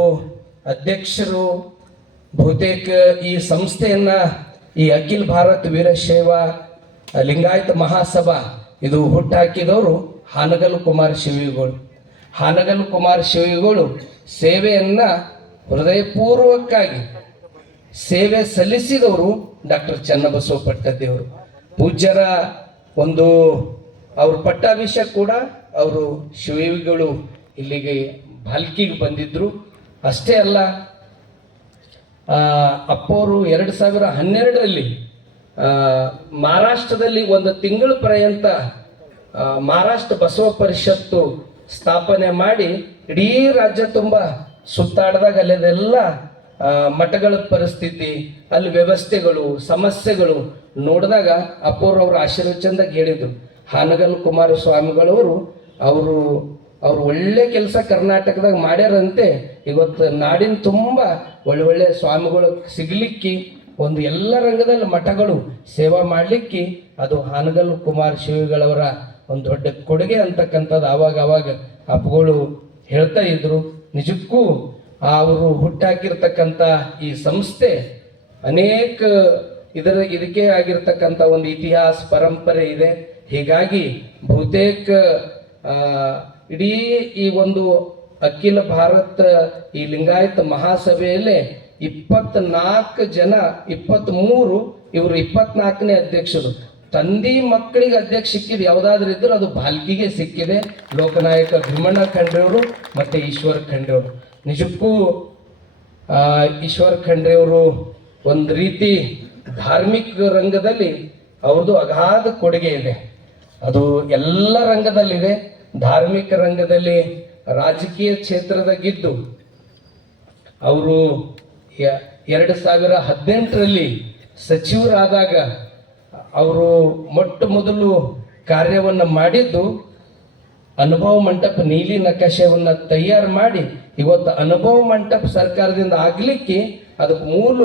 ಅಧ್ಯಕ್ಷರು ಬಹುತೇಕ ಈ ಸಂಸ್ಥೆಯನ್ನ ಈ ಅಖಿಲ ಭಾರತ ವೀರಶೈವ ಲಿಂಗಾಯತ ಮಹಾಸಭಾ ಇದು ಹುಟ್ಟಾಕಿದವರು ಹಾನಗಲ್ ಕುಮಾರ್ ಶಿವಿಗಳು. ಹಾನಗಲ್ ಕುಮಾರ್ ಶಿವಿಗಳು ಸೇವೆಯನ್ನು ಹೃದಯಪೂರ್ವಕವಾಗಿ ಸೇವೆ ಸಲ್ಲಿಸಿದವರು ಡಾಕ್ಟರ್ ಚನ್ನಬಸವ ಪಟ್ಟದೇವರು. ಪೂಜ್ಯರ ಒಂದು ಅವ್ರ ಪಟ್ಟಾಭಿಷೇಕ ಕೂಡ ಅವರು ಶಿವಿಗಳು ಇಲ್ಲಿಗೆ ಭಾಲ್ಕಿಗೆ ಬಂದಿದ್ದರು. ಅಷ್ಟೇ ಅಲ್ಲ, ಅಪ್ಪವರು 2012ರಲ್ಲಿ ಮಹಾರಾಷ್ಟ್ರದಲ್ಲಿ ಒಂದು ತಿಂಗಳ ಪರ್ಯಂತ ಮಹಾರಾಷ್ಟ್ರ ಬಸವ ಪರಿಷತ್ತು ಸ್ಥಾಪನೆ ಮಾಡಿ ಇಡೀ ರಾಜ್ಯ ತುಂಬ ಸುತ್ತಾಡಿದಾಗ ಅಲ್ಲೆಲ್ಲ ಮಠಗಳ ಪರಿಸ್ಥಿತಿ, ಅಲ್ಲಿ ವ್ಯವಸ್ಥೆಗಳು, ಸಮಸ್ಯೆಗಳು ನೋಡಿದಾಗ ಅಪ್ಪವ್ರವ್ರ ಆಶೀರ್ವಚನದಾಗ ಹೇಳಿದರು, ಹಾನಗಲ್ ಕುಮಾರಸ್ವಾಮಿಗಳವರು ಅವರು ಒಳ್ಳೆ ಕೆಲಸ ಕರ್ನಾಟಕದಾಗ ಮಾಡ್ಯಾರಂತೆ. ಇವತ್ತು ನಾಡಿನ ತುಂಬ ಒಳ್ಳೊಳ್ಳೆ ಸ್ವಾಮಿಗಳು ಸಿಗಲಿಕ್ಕೆ, ಒಂದು ಎಲ್ಲ ರಂಗದಲ್ಲಿ ಮಠಗಳು ಸೇವಾ ಮಾಡಲಿಕ್ಕೆ ಅದು ಹಾನಗಲ್ ಕುಮಾರ್ ಶಿವಿಗಳವರ ಒಂದು ದೊಡ್ಡ ಕೊಡುಗೆ ಅಂತಕ್ಕಂಥದ್ದು ಅವಾಗ ಅಪ್ಪಗಳು ಹೇಳ್ತಾ ಇದ್ರು. ನಿಜಕ್ಕೂ ಅವರು ಹುಟ್ಟಾಕಿರ್ತಕ್ಕಂಥ ಈ ಸಂಸ್ಥೆ ಅನೇಕ ಇದಕ್ಕೆ ಆಗಿರ್ತಕ್ಕಂಥ ಒಂದು ಇತಿಹಾಸ ಪರಂಪರೆ ಇದೆ. ಹೀಗಾಗಿ ಬಹುತೇಕ ಇಡೀ ಈ ಒಂದು ಅಖಿಲ ಭಾರತ ಈ ಲಿಂಗಾಯತ ಮಹಾಸಭೆಯಲ್ಲೇ 24 ಜನ, 23 ಇವರು 24ನೇ ಅಧ್ಯಕ್ಷರು. ತಂದೆ ಮಕ್ಕಳಿಗೆ ಅಧ್ಯಕ್ಷ ಸಿಕ್ಕಿದ್ದು ಯಾವುದಾದ್ರೂ ಇದ್ದರೂ ಅದು ಭಾಲ್ಕಿಗೆ ಸಿಕ್ಕಿದೆ. ಲೋಕನಾಯಕ ಭೀಮಣ್ಣ ಖಂಡ್ರೆಯವರು ಮತ್ತು ಈಶ್ವರ ಖಂಡ್ರೆಯವರು. ನಿಜಕ್ಕೂ ಈಶ್ವರ ಖಂಡ್ರೆಯವರು ಒಂದು ರೀತಿ ಧಾರ್ಮಿಕ ರಂಗದಲ್ಲಿ ಅವ್ರದ್ದು ಅಗಾಧ ಕೊಡುಗೆ ಇದೆ. ಅದು ಎಲ್ಲ ರಂಗದಲ್ಲಿದೆ. ಧಾರ್ಮಿಕ ರಂಗದಲ್ಲಿ, ರಾಜಕೀಯ ಕ್ಷೇತ್ರದಾಗಿದ್ದು ಅವರು 2018ರಲ್ಲಿ ಸಚಿವರಾದಾಗ ಅವರು ಮೊಟ್ಟ ಮೊದಲು ಕಾರ್ಯವನ್ನು ಮಾಡಿದ್ದು ಅನುಭವ ಮಂಟಪ ನೀಲಿ ನಕಾಶೆಯನ್ನು ತಯಾರು ಮಾಡಿ ಇವತ್ತು ಅನುಭವ ಮಂಟಪ ಸರ್ಕಾರದಿಂದ ಆಗಲಿಕ್ಕೆ ಅದಕ್ಕೆ ಮೂಲ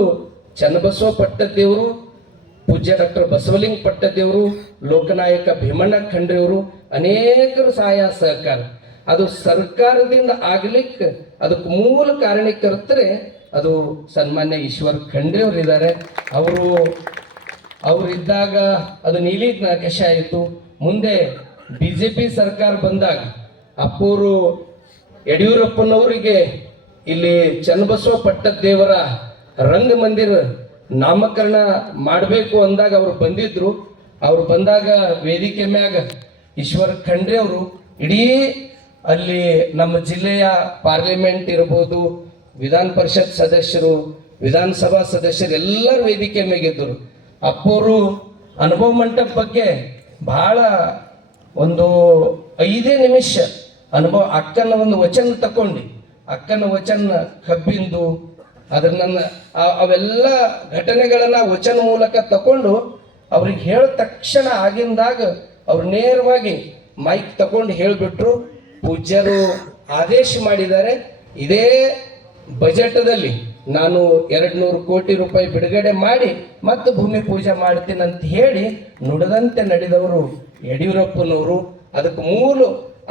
ಚನ್ನಬಸವ ಪಟ್ಟದೇವರು, ಪೂಜ್ಯ ಡಾಕ್ಟರ್ ಬಸವಲಿಂಗ ಪಟ್ಟದೇವರು, ಲೋಕನಾಯಕ ಭೀಮಣ್ಣ ಖಂಡ್ರೆಯವರು ಅನೇಕರು ಸಹಾಯ ಸಹಕಾರ. ಅದು ಸರ್ಕಾರದಿಂದ ಆಗಲಿಕ್ಕೆ ಅದಕ್ಕೆ ಮೂಲ ಕಾರಣಕರ್ತರೆ ಅದು ಸನ್ಮಾನ್ಯ ಈಶ್ವರ ಖಂಡ್ರೆಯವರು ಇದ್ದಾರೆ. ಅವರಿದ್ದಾಗ ಅದು ನೀಲಿ ನಕಾಶ ಆಯಿತು. ಮುಂದೆ BJP ಸರ್ಕಾರ ಬಂದಾಗ ಅಪ್ಪೂರು ಯಡಿಯೂರಪ್ಪನವರಿಗೆ ಇಲ್ಲಿ ಚನ್ನಬಸವ ಪಟ್ಟದೇವರ ರಂಗಮಂದಿರ ನಾಮಕರಣ ಮಾಡಬೇಕು ಅಂದಾಗ ಅವರು ಬಂದಿದ್ರು. ಅವರು ಬಂದಾಗ ವೇದಿಕೆ ಮ್ಯಾಗ ಈಶ್ವರ ಖಂಡ್ರೆ ಅವರು ಇಡೀ ಅಲ್ಲಿ ನಮ್ಮ ಜಿಲ್ಲೆಯ ಪಾರ್ಲಿಮೆಂಟ್ ಇರ್ಬೋದು, ವಿಧಾನ ಪರಿಷತ್ ಸದಸ್ಯರು, ವಿಧಾನಸಭಾ ಸದಸ್ಯರು ಎಲ್ಲರೂ ವೇದಿಕೆ ಮ್ಯಾಗಿದ್ದರು. ಅಪ್ಪವರು ಅನುಭವ ಮಂಟಪ ಬಗ್ಗೆ ಬಹಳ ಒಂದು 5 ನಿಮಿಷ ಅನುಭವ, ಅಕ್ಕನ ಒಂದು ವಚನ ತಗೊಂಡು, ಅಕ್ಕನ ವಚನ ಕಬ್ಬಿಂದು ಅದನ್ನ ಅವೆಲ್ಲ ಘಟನೆಗಳನ್ನ ವಚನ ಮೂಲಕ ತಕೊಂಡು ಅವ್ರಿಗೆ ಹೇಳ ತಕ್ಷಣ ಆಗಿಂದಾಗ ಅವ್ರು ನೇರವಾಗಿ ಮೈಕ್ ತಗೊಂಡು ಹೇಳಿಬಿಟ್ರು. ಪೂಜ್ಯರು ಆದೇಶ ಮಾಡಿದ್ದಾರೆ, ಇದೇ ಬಜೆಟ್ದಲ್ಲಿ ನಾನು 200 ಕೋಟಿ ರೂಪಾಯಿ ಬಿಡುಗಡೆ ಮಾಡಿ ಮತ್ತು ಭೂಮಿ ಪೂಜೆ ಮಾಡ್ತೀನಿ ಅಂತ ಹೇಳಿ ನುಡಿದಂತೆ ನಡೆದವರು ಯಡಿಯೂರಪ್ಪನವರು. ಅದಕ್ಕೆ ಮೂಲ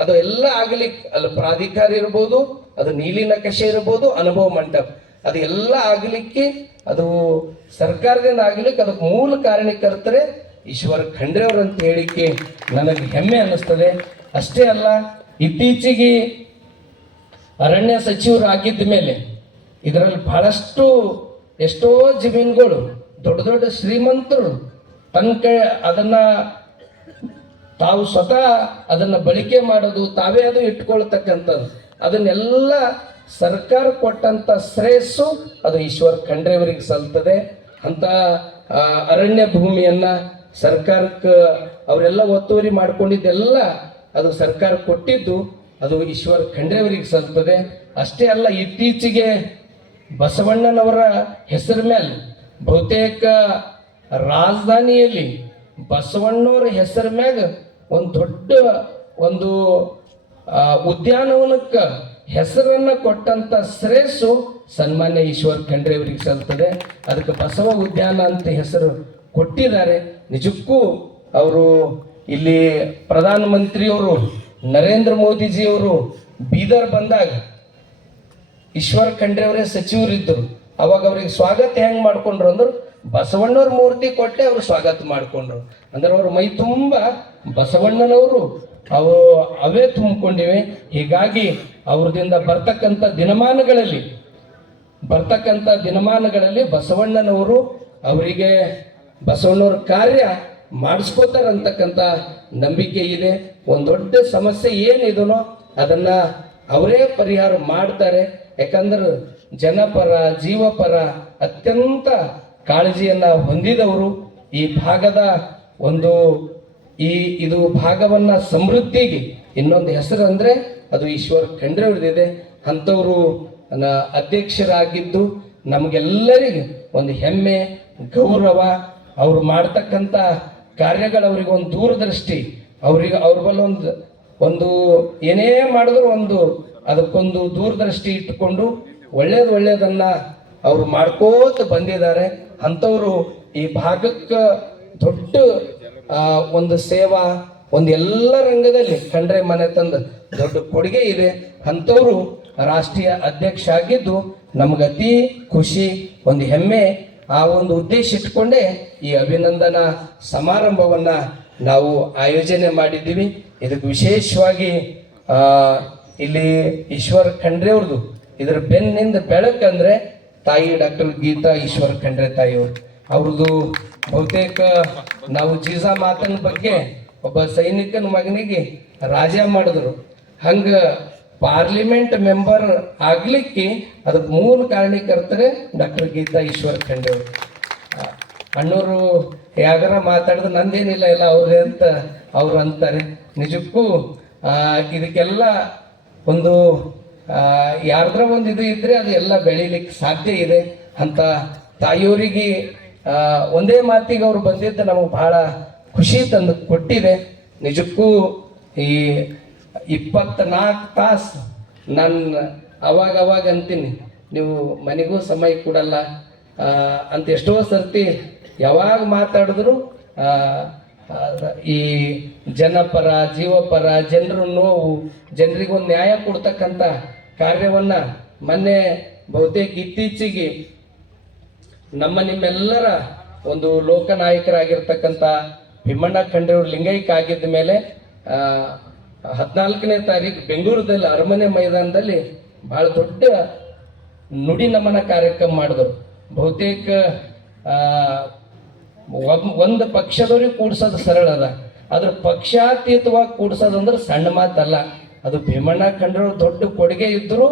ಅದು ಎಲ್ಲ ಆಗಲಿಕ್ಕೆ ಅಲ್ಲಿ ಪ್ರಾಧಿಕಾರ ಇರ್ಬೋದು, ಅದು ನೀಲಿ ನಕಾಶೆ ಇರ್ಬೋದು, ಅನುಭವ ಮಂಟಪ, ಅದು ಎಲ್ಲ ಆಗಲಿಕ್ಕೆ, ಅದು ಸರ್ಕಾರದಿಂದ ಆಗಲಿಕ್ಕೆ ಅದಕ್ಕೆ ಮೂಲ ಕಾರಣಕರ್ತರೆ ಈಶ್ವರ ಖಂಡ್ರೆ ಅವರು ಅಂತ ಹೇಳಿಕ್ಕೆ ನನಗೆ ಹೆಮ್ಮೆ ಅನ್ನಿಸ್ತದೆ. ಅಷ್ಟೇ ಅಲ್ಲ, ಇತ್ತೀಚೆಗೆ ಅರಣ್ಯ ಸಚಿವರು ಆಗಿದ್ದ ಮೇಲೆ ಇದರಲ್ಲಿ ಬಹಳಷ್ಟು ಎಷ್ಟೋ ಜಮೀನುಗಳು ದೊಡ್ಡ ದೊಡ್ಡ ಶ್ರೀಮಂತರು ತನಕ ಅದನ್ನ ತಾವು ಸ್ವತಃ ಅದನ್ನು ಬಳಕೆ ಮಾಡೋದು, ತಾವೇ ಅದು ಇಟ್ಕೊಳ್ತಕ್ಕಂಥದ್ದು, ಅದನ್ನೆಲ್ಲ ಸರ್ಕಾರ ಕೊಟ್ಟಂಥ ಶ್ರೇಯಸ್ಸು ಅದು ಈಶ್ವರ ಖಂಡ್ರೆ ಅವರಿಗೆ ಸಲ್ತದೆ. ಅಂತ ಅರಣ್ಯ ಭೂಮಿಯನ್ನು ಸರ್ಕಾರಕ್ಕೆ ಅವರೆಲ್ಲ ಒತ್ತುವರಿ ಮಾಡ್ಕೊಂಡಿದ್ದೆಲ್ಲ ಅದು ಸರ್ಕಾರ ಕೊಟ್ಟಿದ್ದು ಅದು ಈಶ್ವರ ಖಂಡ್ರೆ ಅವರಿಗೆ ಸಲ್ತದೆ. ಅಷ್ಟೇ ಅಲ್ಲ, ಇತ್ತೀಚೆಗೆ ಬಸವಣ್ಣನವರ ಹೆಸರ ಮೇಲೆ ಬಹುತೇಕ ರಾಜಧಾನಿಯಲ್ಲಿ ಬಸವಣ್ಣವರ ಹೆಸರ ಮ್ಯಾಗ ಒಂದು ದೊಡ್ಡ ಒಂದು ಉದ್ಯಾನವನಕ್ಕೆ ಹೆಸರನ್ನು ಕೊಟ್ಟಂಥ ಶ್ರೇಯಸ್ಸು ಸನ್ಮಾನ್ಯ ಈಶ್ವರ ಖಂಡ್ರೆ ಅವರಿಗೆ ಸಲ್ತದೆ. ಅದಕ್ಕೆ ಬಸವ ಉದ್ಯಾನ ಅಂತ ಹೆಸರು ಕೊಟ್ಟಿದ್ದಾರೆ. ನಿಜಕ್ಕೂ ಅವರು ಇಲ್ಲಿ ಪ್ರಧಾನಮಂತ್ರಿಯವರು ನರೇಂದ್ರ ಮೋದಿಜಿಯವರು ಬೀದರ್ ಬಂದಾಗ ಈಶ್ವರ ಖಂಡ್ರೆ ಅವರೇ ಸಚಿವರಿದ್ದರು. ಅವಾಗ ಅವ್ರಿಗೆ ಸ್ವಾಗತ ಹೆಂಗೆ ಮಾಡ್ಕೊಂಡ್ರು ಅಂದ್ರೆ ಬಸವಣ್ಣವ್ರ ಮೂರ್ತಿ ಕೊಟ್ಟೆ ಅವರು ಸ್ವಾಗತ ಮಾಡಿಕೊಂಡ್ರು. ಅಂದ್ರೆ ಅವ್ರ ಮೈ ತುಂಬ ಬಸವಣ್ಣನವರು ಅವೇ ತುಂಬಿಕೊಂಡಿವೆ. ಹೀಗಾಗಿ ಅವ್ರದಿಂದ ಬರ್ತಕ್ಕಂಥ ದಿನಮಾನಗಳಲ್ಲಿ ಬಸವಣ್ಣನವರು ಅವರಿಗೆ ಬಸವಣ್ಣವ್ರ ಕಾರ್ಯ ಮಾಡಿಸ್ಕೋತಾರಂತಕ್ಕಂಥ ನಂಬಿಕೆ ಇದೆ. ಒಂದು ದೊಡ್ಡ ಸಮಸ್ಯೆ ಏನಿದನೋ ಅದನ್ನ ಅವರೇ ಪರಿಹಾರ ಮಾಡ್ತಾರೆ. ಯಾಕಂದ್ರೆ ಜನಪರ ಜೀವಪರ ಅತ್ಯಂತ ಕಾಳಜಿಯನ್ನ ಹೊಂದಿದವರು. ಈ ಭಾಗದ ಇದು ಭಾಗವನ್ನ ಸಮೃದ್ಧಿಗೆ ಇನ್ನೊಂದು ಹೆಸರು ಅಂದ್ರೆ ಅದು ಈಶ್ವರ್ ಖಂಡ್ರೆ ಅವ್ರದ್ದಿದೆ. ಅಂಥವ್ರು ಅಧ್ಯಕ್ಷರಾಗಿದ್ದು ನಮಗೆಲ್ಲರಿಗೂ ಒಂದು ಹೆಮ್ಮೆ, ಗೌರವ. ಅವ್ರು ಮಾಡ್ತಕ್ಕಂಥ ಕಾರ್ಯಗಳು ಅವ್ರಿಗೆ ಒಂದು ದೂರದೃಷ್ಟಿ, ಅವ್ರ ಬಲ್ಲ ಒಂದು ಏನೇ ಮಾಡಿದ್ರು ಅದಕ್ಕೊಂದು ದೂರದೃಷ್ಟಿ ಇಟ್ಟುಕೊಂಡು ಒಳ್ಳೇದನ್ನ ಅವ್ರು ಮಾಡ್ಕೋತ ಬಂದಿದ್ದಾರೆ. ಅಂಥವ್ರು ಈ ಭಾಗಕ್ಕೆ ದೊಡ್ಡ ಒಂದು ಸೇವಾ, ಎಲ್ಲ ರಂಗದಲ್ಲಿ ಖಂಡ್ರೆ ಮನೆ ತಂದ ದೊಡ್ಡ ಕೊಡುಗೆ ಇದೆ. ಅಂಥವ್ರು ರಾಷ್ಟ್ರೀಯ ಅಧ್ಯಕ್ಷ ಆಗಿದ್ದು ನಮ್ಗೆ ಅತಿ ಖುಷಿ, ಒಂದು ಹೆಮ್ಮೆ. ಆ ಒಂದು ಉದ್ದೇಶ ಇಟ್ಕೊಂಡೇ ಈ ಅಭಿನಂದನಾ ಸಮಾರಂಭವನ್ನ ನಾವು ಆಯೋಜನೆ ಮಾಡಿದ್ದೀವಿ. ಇದಕ್ಕೆ ವಿಶೇಷವಾಗಿ ಇಲ್ಲಿ ಈಶ್ವರ್ ಖಂಡ್ರೆ ಅವ್ರದ್ದು ಇದರ ಬೆನ್ನಿಂದ ಬೆಳಕಂದ್ರೆ ತಾಯಿ ಡಾಕ್ಟರ್ ಗೀತಾ ಈಶ್ವರ್ ಖಂಡ್ರೆ ತಾಯಿಯವರು. ಅವ್ರದ್ದು ಬಹುತೇಕ ನಾವು ಜೀಜಾ ಮಾತನ ಬಗ್ಗೆ ಒಬ್ಬ ಸೈನಿಕನ ಮಗನಿಗೆ ರಾಜ ಮಾಡಿದ್ರು. ಹಂಗ ಪಾರ್ಲಿಮೆಂಟ್ ಮೆಂಬರ್ ಆಗ್ಲಿಕ್ಕೆ ಅದಕ್ಕೆ ಮೂಲ ಕಾರಣೀಕರ್ತರೆ ಡಾಕ್ಟರ್ ಗೀತಾ ಈಶ್ವರ್ ಖಂಡ್ರೆ ಅವರು. ಅಣ್ಣವರು ಯಾಗಾರ ಮಾತಾಡಿದ್ರೆ ನಂದೇನಿಲ್ಲ, ಎಲ್ಲ ಅವ್ರೆ ಅಂತ ಅವ್ರು ಅಂತಾರೆ. ನಿಜಕ್ಕೂ ಇದಕ್ಕೆಲ್ಲ ಒಂದು ಯಾರ್ದ್ರ ಒಂದು ಇದು ಇದ್ರೆ ಅದು ಎಲ್ಲ ಬೆಳೀಲಿಕ್ಕೆ ಸಾಧ್ಯ ಇದೆ ಅಂತ ತಾಯಿಯವರಿಗೆ ಒಂದೇ ಮಾತಿಗೆ ಅವ್ರು ಬಂದಿದ್ದು ನಮಗೆ ಬಹಳ ಖುಷಿ ತಂದು ಕೊಟ್ಟಿದೆ. ನಿಜಕ್ಕೂ ಈ 24 ತಾಸು ನಾನು ಅವಾಗ ಅಂತೀನಿ, ನೀವು ಮನೆಗೂ ಸಮಯ ಕೊಡಲ್ಲ ಅಂತ ಎಷ್ಟೋ ಸರ್ತಿ ಯಾವಾಗ ಮಾತಾಡಿದ್ರು ಈ ಜನಪರ ಜೀವಪರ ಜನರ ನೋವು, ಜನರಿಗೊಂದು ನ್ಯಾಯ ಕೊಡ್ತಕ್ಕಂಥ ಕಾರ್ಯವನ್ನ ಮೊನ್ನೆ ಬಹುತೇಕ ಇತ್ತೀಚೆಗೆ ನಿಮ್ಮೆಲ್ಲರ ಒಂದು ಲೋಕನಾಯಕರಾಗಿರ್ತಕ್ಕಂಥ ಭೀಮಣ್ಣ ಖಂಡ್ರೆ ಅವರು ಲಿಂಗೈಕ್ಯ ಆಗಿದ್ದ ಮೇಲೆ 14ನೇ ತಾರೀಕು ಬೆಂಗಳೂರಲ್ಲಿ ಅರಮನೆ ಮೈದಾನದಲ್ಲಿ ಬಹಳ ದೊಡ್ಡ ನುಡಿ ನಮನ ಕಾರ್ಯಕ್ರಮ ಮಾಡಿದ್ರು. ಬಹುತೇಕ ಒಂದು ಪಕ್ಷದವ್ರಿಗೆ ಕೂಡ್ಸೋದು ಸರಳ ಅದ, ಅದ್ರ ಪಕ್ಷಾತೀತವಾಗಿ ಕೂಡ್ಸೋದಂದ್ರೆ ಸಣ್ಣ ಮಾತಲ್ಲ. ಅದು ಭೀಮಣ್ಣ ಖಂಡ್ರೆ ದೊಡ್ಡ ಕೊಡುಗೆ ಇದ್ರು,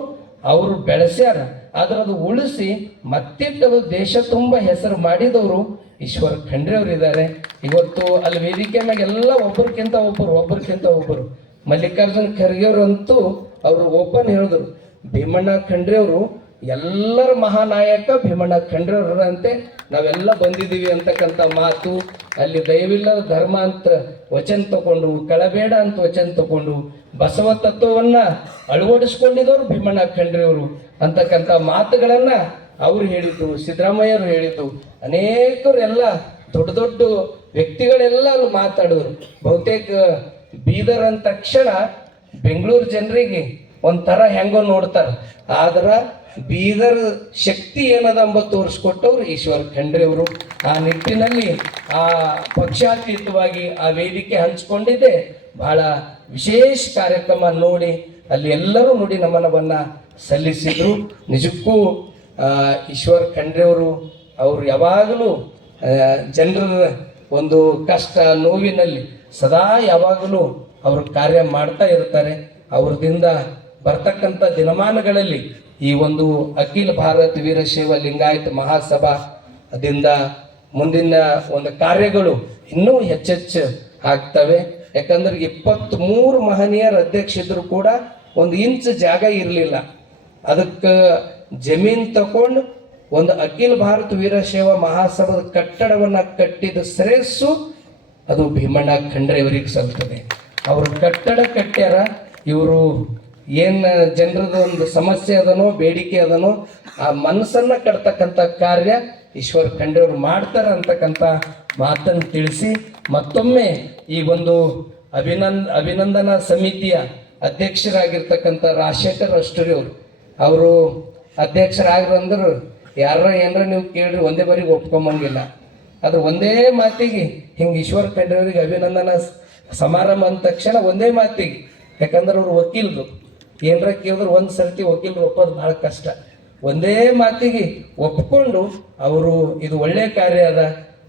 ಅವರು ಬೆಳೆಸ್ಯಾರ. ಆದ್ರೆ ಅದು ಉಳಿಸಿ ಮತ್ತಿಟ್ಟದು ದೇಶ ತುಂಬ ಹೆಸರು ಮಾಡಿದವರು ಈಶ್ವರ್ ಖಂಡ್ರೆ ಅವರು ಇದ್ದಾರೆ. ಇವತ್ತು ಅಲ್ಲಿ ವೇದಿಕೆ ಮ್ಯಾಗ ಎಲ್ಲ ಒಬ್ಬರಿಗಿಂತ ಒಬ್ಬರು ಮಲ್ಲಿಕಾರ್ಜುನ್ ಖರ್ಗೆ ಅವರಂತೂ ಅವರು ಓಪನ್ ಹೇಳಿದ್ರು, ಭೀಮಣ್ಣ ಖಂಡ್ರೆ ಅವರು ಎಲ್ಲರ ಮಹಾನಾಯಕ ಭೀಮಣ್ಣ ಖಂಡ್ರೆ ಅವರಂತೆ ನಾವೆಲ್ಲ ಬಂದಿದ್ದೀವಿ ಅಂತಕ್ಕಂಥ ಮಾತು. ಅಲ್ಲಿ ದಯವಿಲ್ಲದ ಧರ್ಮ ಅಂತ ವಚನ ತಗೊಂಡು, ಕಳಬೇಡ ಅಂತ ವಚನ ತಗೊಂಡು, ಬಸವ ತತ್ವವನ್ನ ಅಳವಡಿಸ್ಕೊಂಡಿದ್ದವರು ಭೀಮಣ್ಣ ಖಂಡ್ರೆ ಅವರು ಅಂತಕ್ಕಂಥ ಮಾತುಗಳನ್ನ ಅವ್ರು ಹೇಳಿದ್ದು, ಸಿದ್ದರಾಮಯ್ಯರು ಹೇಳಿದ್ದು, ಅನೇಕರು ಎಲ್ಲ ದೊಡ್ಡ ದೊಡ್ಡ ವ್ಯಕ್ತಿಗಳೆಲ್ಲ ಅಲ್ಲಿ ಮಾತಾಡಿದ್ರು. ಬಹುತೇಕ ಬೀದರ್ ಅಂದ ತಕ್ಷಣ ಬೆಂಗಳೂರು ಜನರಿಗೆ ಒಂಥರ ಹೆಂಗೋ ನೋಡ್ತಾರೆ. ಆದ್ರೆ ಬೀದರ್ ಶಕ್ತಿ ಏನದ ಎಂಬ ತೋರಿಸ್ಕೊಟ್ಟವ್ರು ಈಶ್ವರ್ ಖಂಡ್ರೆ ಅವರು. ಆ ನಿಟ್ಟಿನಲ್ಲಿ ಆ ಪಕ್ಷಾತೀತವಾಗಿ ಆ ವೇದಿಕೆ ಹಂಚ್ಕೊಂಡಿದ್ದೆ ಬಹಳ ವಿಶೇಷ ಕಾರ್ಯಕ್ರಮ ನೋಡಿ ಅಲ್ಲಿ ಎಲ್ಲರೂ ನುಡಿ ನಮನವನ್ನ ಸಲ್ಲಿಸಿದ್ರು. ನಿಜಕ್ಕೂ ಈಶ್ವರ್ ಖಂಡ್ರೆ ಅವರು ಯಾವಾಗಲೂ ಜನರ ಒಂದು ಕಷ್ಟ ನೋವಿನಲ್ಲಿ ಸದಾ ಯಾವಾಗಲೂ ಅವರು ಕಾರ್ಯ ಮಾಡ್ತಾ ಇರ್ತಾರೆ. ಅವ್ರದಿಂದ ಬರ್ತಕ್ಕಂಥ ದಿನಮಾನಗಳಲ್ಲಿ ಈ ಒಂದು ಅಖಿಲ ಭಾರತ ವೀರಶೈವ ಲಿಂಗಾಯತ ಮಹಾಸಭಾದಿಂದ ಮುಂದಿನ ಒಂದು ಕಾರ್ಯಗಳು ಇನ್ನೂ ಹೆಚ್ಚೆಚ್ಚು ಆಗ್ತವೆ. ಯಾಕಂದ್ರೆ 23 ಮಹನೀಯರ ಅಧ್ಯಕ್ಷರು ಕೂಡ 1 ಇಂಚ್ ಜಾಗ ಇರಲಿಲ್ಲ. ಅದಕ್ಕೆ ಜಮೀನ್ ತಕೊಂಡು ಒಂದು ಅಖಿಲ ಭಾರತ ವೀರಶೈವ ಮಹಾಸಭಾದ ಕಟ್ಟಡವನ್ನ ಕಟ್ಟಿದ ಶ್ರೇಯಸ್ಸು ಅದು ಭೀಮಣ್ಣ ಖಂಡ್ರೆ ಅವರಿಗೆ ಸಲ್ತದೆ. ಅವರು ಕಟ್ಟಡ ಕಟ್ಟ್ಯಾರ. ಇವರು ಏನು ಜನರದ ಒಂದು ಸಮಸ್ಯೆ ಅದನೋ ಬೇಡಿಕೆ ಅದನೋ ಆ ಮನಸ್ಸನ್ನ ಕಟ್ತಕ್ಕಂಥ ಕಾರ್ಯ ಈಶ್ವರ್ ಖಂಡ್ರೆ ಅವರು ಮಾಡ್ತಾರೆ ಅಂತಕ್ಕಂಥ ಮಾತನ್ನು ತಿಳಿಸಿ ಮತ್ತೊಮ್ಮೆ ಈ ಒಂದು ಅಭಿನಂದನಾ ಸಮಿತಿಯ ಅಧ್ಯಕ್ಷರಾಗಿರ್ತಕ್ಕಂಥ ರಾಜಶೇಖರ್ ಅಷ್ಟೂರಿ ಅವರು ಅಧ್ಯಕ್ಷರಾಗ್ರಂದ್ರೆ ಏನಾರ ನೀವು ಕೇಳ್ರಿ ಒಂದೇ ಬಾರಿಗೆ ಒಪ್ಕೊಂಬಂಗಿಲ್ಲ. ಆದ್ರೆ ಒಂದೇ ಮಾತಿಗೆ ಹಿಂಗೆ ಈಶ್ವರ ಖಂಡ್ರೆಯವರಿಗೆ ಅಭಿನಂದನಾ ಸಮಾರಂಭ ಅಂದ ತಕ್ಷಣ ಒಂದೇ ಮಾತಿಗೆ, ಯಾಕಂದ್ರೆ ಅವ್ರು ವಕೀಲರು, ಏನರ ಕೇಳಿದ್ರು ಒಂದು ಸರ್ತಿ ವಕೀಲರು ಒಪ್ಪೋದು ಭಾಳ ಕಷ್ಟ. ಒಂದೇ ಮಾತಿಗೆ ಒಪ್ಕೊಂಡು ಅವರು ಇದು ಒಳ್ಳೆಯ ಕಾರ್ಯ ಅದ,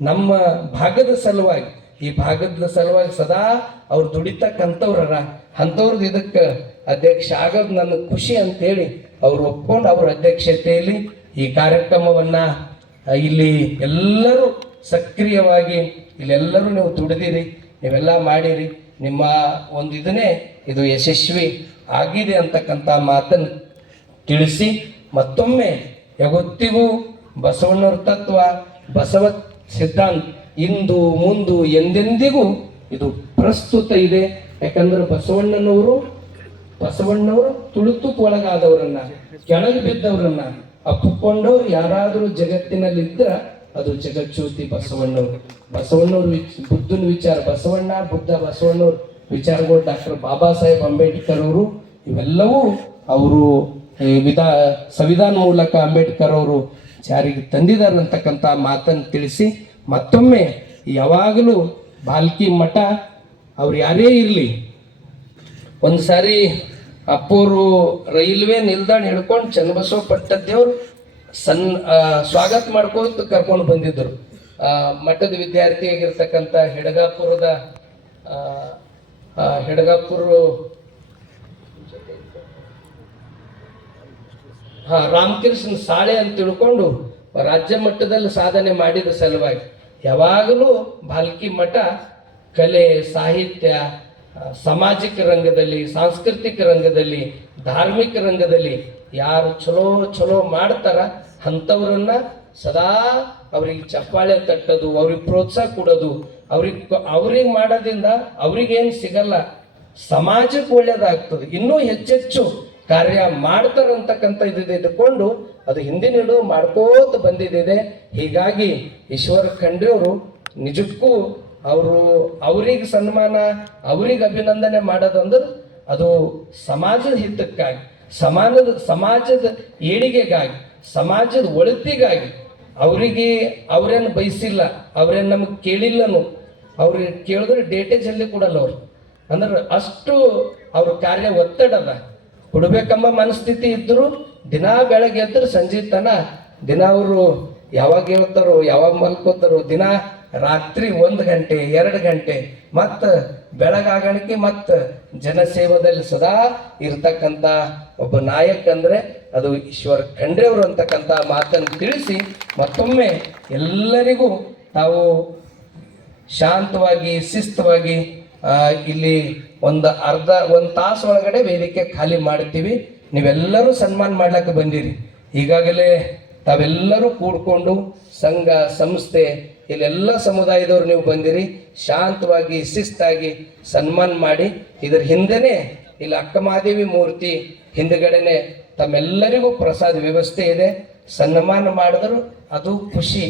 ನಮ್ಮ ಭಾಗದ ಸಲುವಾಗಿ, ಈ ಭಾಗದ ಸಲುವಾಗಿ ಸದಾ ಅವ್ರು ದುಡಿತಕ್ಕಂಥವ್ರರ ಅಂಥವ್ರದ್ದು ಇದಕ್ಕೆ ಅಧ್ಯಕ್ಷ ಆಗೋದು ನನ್ನ ಖುಷಿ ಅಂತೇಳಿ ಅವ್ರು ಒಪ್ಕೊಂಡು ಅವ್ರ ಅಧ್ಯಕ್ಷತೆಯಲ್ಲಿ ಈ ಕಾರ್ಯಕ್ರಮವನ್ನು ಇಲ್ಲಿ ಎಲ್ಲರೂ ಸಕ್ರಿಯವಾಗಿ ಇಲ್ಲೆಲ್ಲರೂ ನೀವು ದುಡಿದಿರಿ, ನೀವೆಲ್ಲ ಮಾಡಿರಿ, ನಿಮ್ಮ ಒಂದು ಇದನ್ನೇ ಇದು ಯಶಸ್ವಿ ಆಗಿದೆ ಅಂತಕ್ಕಂಥ ಮಾತನ್ನು ತಿಳಿಸಿ ಮತ್ತೊಮ್ಮೆ ಯಾವತ್ತಿಗೂ ಬಸವಣ್ಣವ್ರ ತತ್ವ, ಬಸವ ಸಿದ್ಧಾಂತ ಇಂದು ಮುಂದು ಎಂದೆಂದಿಗೂ ಇದು ಪ್ರಸ್ತುತ ಇದೆ. ಯಾಕಂದ್ರೆ ಬಸವಣ್ಣನವರು ತುಳಿತಕ್ಕೆ ಒಳಗಾದವರನ್ನ, ಕೆಳಗೆ ಬಿದ್ದವರನ್ನ ಅಪ್ಪಿಕೊಂಡವ್ರು ಯಾರಾದರೂ ಜಗತ್ತಿನಲ್ಲಿದ್ದ ಅದು ಜಗಜ್ಯೋತಿ ಬಸವಣ್ಣವ್ರು ಬುದ್ಧನ ವಿಚಾರ, ಬಸವಣ್ಣವ್ರ ವಿಚಾರಗಳು ಡಾಕ್ಟರ್ ಬಾಬಾ ಸಾಹೇಬ್ ಅಂಬೇಡ್ಕರ್ ಅವರು, ಇವೆಲ್ಲವೂ ಅವರು ಸಂವಿಧಾನ ಮೂಲಕ ಅಂಬೇಡ್ಕರ್ ಅವರು ಜಾರಿಗೆ ತಂದಿದ್ದಾರೆ ಅಂತಕ್ಕಂಥ ಮಾತನ್ನು ತಿಳಿಸಿ ಮತ್ತೊಮ್ಮೆ ಯಾವಾಗಲೂ ಬಾಲ್ಕಿ ಮಠ ಅವ್ರು ಯಾರೇ ಇರಲಿ, ಒಂದು ಸಾರಿ ಅಪ್ಪೋರು ರೈಲ್ವೆ ನಿಲ್ದಾಣ ಹಿಡ್ಕೊಂಡು ಚನ್ನಬಸವ ಪಟ್ಟದೇವ್ರು ಸ್ವಾಗತ ಮಾಡ್ಕೋತ ಕರ್ಕೊಂಡು ಬಂದಿದ್ದರು. ಮಠದ ವಿದ್ಯಾರ್ಥಿಯಾಗಿರ್ತಕ್ಕಂಥ ರಾಮಕೃಷ್ಣ ಸಾಳೆ ಅಂತ ತಿಳ್ಕೊಂಡು ರಾಜ್ಯ ಮಟ್ಟದಲ್ಲಿ ಸಾಧನೆ ಮಾಡಿದ ಸಲುವಾಗಿ ಯಾವಾಗಲೂ ಬಾಲ್ಕಿ ಮಠ ಕಲೆ, ಸಾಹಿತ್ಯ, ಸಾಮಾಜಿಕ ರಂಗದಲ್ಲಿ, ಸಾಂಸ್ಕೃತಿಕ ರಂಗದಲ್ಲಿ, ಧಾರ್ಮಿಕ ರಂಗದಲ್ಲಿ ಯಾರು ಚಲೋ ಮಾಡ್ತಾರ ಅಂಥವ್ರನ್ನ ಸದಾ ಅವ್ರಿಗೆ ಚಪ್ಪಾಳೆ ತಟ್ಟೋದು, ಅವ್ರಿಗೆ ಪ್ರೋತ್ಸಾಹ ಕೊಡೋದು, ಅವ್ರಿಗೆ ಮಾಡೋದ್ರಿಂದ ಅವ್ರಿಗೇನು ಸಿಗಲ್ಲ, ಸಮಾಜಕ್ಕೆ ಒಳ್ಳೇದಾಗ್ತದೆ, ಇನ್ನೂ ಹೆಚ್ಚೆಚ್ಚು ಕಾರ್ಯ ಮಾಡ್ತಾರಂತಕ್ಕಂಥ ಇದ್ದುಕೊಂಡು ಅದು ಹಿಂದಿನಿಡು ಮಾಡ್ಕೋತ ಬಂದಿದೆ. ಹೀಗಾಗಿ ಈಶ್ವರ ಖಂಡ್ರೆಯವರು ನಿಜಕ್ಕೂ ಅವ್ರಿಗೆ ಸನ್ಮಾನ, ಅವ್ರಿಗೆ ಅಭಿನಂದನೆ ಮಾಡೋದಂದ್ರೆ ಅದು ಸಮಾಜದ ಹಿತಕ್ಕಾಗಿ, ಸಮಾಜದ ಏಳಿಗೆಗಾಗಿ, ಸಮಾಜದ ಒಳಿತಿಗಾಗಿ. ಅವ್ರೇನು ಬಯಸಿಲ್ಲ, ಅವ್ರೇನು ನಮಗೆ ಕೇಳಿಲ್ಲನು, ಅವ್ರಿಗೆ ಕೇಳಿದ್ರೆ ಡೇಟೇಜಲ್ಲಿ ಕೊಡಲ್ಲ ಅವ್ರು. ಅಂದ್ರೆ ಅಷ್ಟು ಅವ್ರ ಕಾರ್ಯ ಒತ್ತಡದ ಕೊಡಬೇಕೆಂಬ ಮನಸ್ಥಿತಿ ಇದ್ದರು ದಿನಾ ಬೆಳಗ್ಗೆ ಎದ್ದರು ಸಂಜೆ ದಿನ ಅವರು ಯಾವಾಗ ಹೇಳ್ತಾರೋ, ಯಾವಾಗ ಮಲ್ಕೋತಾರೋ, ದಿನ ರಾತ್ರಿ 1 ಗಂಟೆ 2 ಗಂಟೆ ಮತ್ತು ಬೆಳಗಾಗಣಿಕೆ ಮತ್ತು ಜನಸೇವದಲ್ಲಿ ಸದಾ ಇರ್ತಕ್ಕಂಥ ಒಬ್ಬ ನಾಯಕ ಅಂದರೆ ಅದು ಈಶ್ವರ ಖಂಡ್ರೆಯವರು ಅಂತಕ್ಕಂಥ ಮಾತನ್ನು ತಿಳಿಸಿ ಮತ್ತೊಮ್ಮೆ ಎಲ್ಲರಿಗೂ ತಾವು ಶಾಂತವಾಗಿ ಶಿಸ್ತವಾಗಿ ಇಲ್ಲಿ ಒಂದು ತಾಸು ಒಳಗಡೆ ವೇದಿಕೆ ಖಾಲಿ ಮಾಡ್ತೀವಿ. ನೀವೆಲ್ಲರೂ ಸನ್ಮಾನ ಮಾಡ್ಲಿಕ್ಕೆ ಬಂದಿರಿ. ಈಗಾಗಲೇ ತಾವೆಲ್ಲರೂ ಕೂಡ್ಕೊಂಡು ಸಂಘ ಸಂಸ್ಥೆ ಇಲ್ಲೆಲ್ಲ ಸಮುದಾಯದವ್ರು ನೀವು ಬಂದಿರಿ. ಶಾಂತವಾಗಿ ಶಿಸ್ತಾಗಿ ಸನ್ಮಾನ ಮಾಡಿ ಇದರ ಹಿಂದೆನೇ ಇಲ್ಲಿ ಅಕ್ಕಮಹಾದೇವಿ ಮೂರ್ತಿ ಹಿಂದುಗಡೆನೆ ತಮ್ಮೆಲ್ಲರಿಗೂ ಪ್ರಸಾದ ವ್ಯವಸ್ಥೆ ಇದೆ. ಸನ್ಮಾನ ಮಾಡಿದ್ರು ಅದು ಖುಷಿ.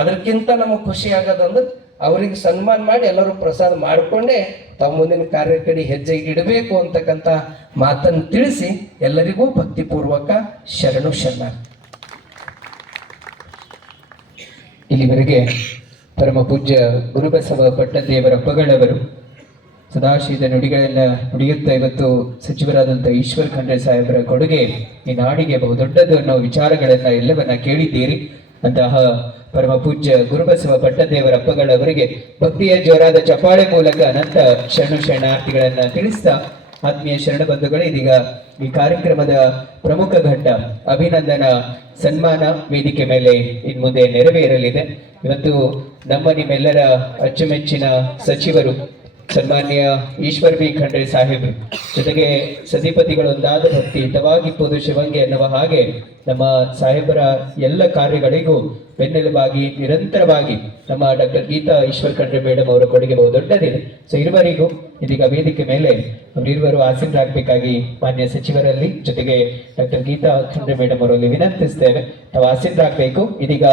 ಅದಕ್ಕಿಂತ ನಮಗೆ ಖುಷಿ ಆಗೋದಂದ್ರೆ ಅವರಿಗೆ ಸನ್ಮಾನ ಮಾಡಿ ಎಲ್ಲರೂ ಪ್ರಸಾದ ಮಾಡಿಕೊಂಡೇ ತಾವು ಮುಂದಿನ ಕಾರ್ಯಕ್ರಮ ಹೆಜ್ಜೆ ಇಡಬೇಕು ಅಂತಕ್ಕಂಥ ಮಾತನ್ನು ತಿಳಿಸಿ ಎಲ್ಲರಿಗೂ ಭಕ್ತಿಪೂರ್ವಕ ಶರಣು ಶರಣಾರ್ಥಿ. ಇಲ್ಲಿವರೆಗೆ ಪರಮ ಪೂಜ್ಯ ಗುರುಬಸವ ಪಟ್ಟದೇವರ ಅಪ್ಪಗಳವರು ಸದಾಶಿವದ ನುಡಿಗಳೆಲ್ಲ ನುಡಿಯುತ್ತಾ ಇವತ್ತು ಸಚಿವರಾದಂಥ ಈಶ್ವರ ಖಂಡ್ರೆ ಸಾಹೇಬರ ಕೊಡುಗೆ ಈ ನಾಡಿಗೆ ಬಹುದೊಡ್ಡದು ಅನ್ನೋ ವಿಚಾರಗಳನ್ನ ಎಲ್ಲವನ್ನ ಕೇಳಿದ್ದೀರಿ. ಅಂತಹ ಪರಮ ಪೂಜ್ಯ ಗುರುಬಸವ ಪಟ್ಟದೇವರ ಅಪ್ಪಗಳವರಿಗೆ ಭಕ್ತಿಯ ಜೋರಾದ ಚಪ್ಪಾಳೆ ಮೂಲಕ ಅನಂತ ಶರಣು ಶರಣಾರ್ಥಿಗಳನ್ನ ತಿಳಿಸ್ತಾ ಆತ್ಮೀಯ ಶರಣ ಬಂಧುಗಳೇ, ಇದೀಗ ಈ ಕಾರ್ಯಕ್ರಮದ ಪ್ರಮುಖ ಘಟ್ಟ ಅಭಿನಂದನಾ ಸನ್ಮಾನ ವೇದಿಕೆ ಮೇಲೆ ಇನ್ನು ಮುಂದೆ ನೆರವೇರಲಿದೆ. ಇವತ್ತು ನಮ್ಮ ನಿಮ್ಮೆಲ್ಲರ ಅಚ್ಚುಮೆಚ್ಚಿನ ಸಚಿವರು ಸನ್ಮಾನ್ಯ ಈಶ್ವರ್ ಬಿ ಖಂಡ್ರೆ ಸಾಹೇಬರು ಜೊತೆಗೆ ಸತಿಪತಿಗಳೊಂದಾದ ಭಕ್ತಿ ಹಿತವಾಗಿಪ್ಪುದು ಶಿವಂಗೆ ಎನ್ನುವ ಹಾಗೆ ನಮ್ಮ ಸಾಹೇಬರ ಎಲ್ಲ ಕಾರ್ಯಗಳಿಗೂ ಬೆನ್ನೆಲುಬಾಗಿ ನಿರಂತರವಾಗಿ ನಮ್ಮ ಡಾಕ್ಟರ್ ಗೀತಾ ಈಶ್ವರ್ ಖಂಡ್ರೆ ಮೇಡಮ್ ಅವರ ಕೊಡುಗೆ ಬಹುದೊಡ್ಡದಿದೆ. ಸೊ ಇರುವರಿಗೂ ಇದೀಗ ವೇದಿಕೆ ಮೇಲೆ ಅವರಿರುವರು ಆಸೀನರಾಗಬೇಕಾಗಿ ಮಾನ್ಯ ಸಚಿವರಲ್ಲಿ ಜೊತೆಗೆ ಡಾಕ್ಟರ್ ಗೀತಾ ಖಂಡ್ರೆ ಮೇಡಮ್ ಅವರಲ್ಲಿ ವಿನಂತಿಸ್ತೇವೆ. ತಾವು ಆಸೀನರಾಗಬೇಕು. ಇದೀಗ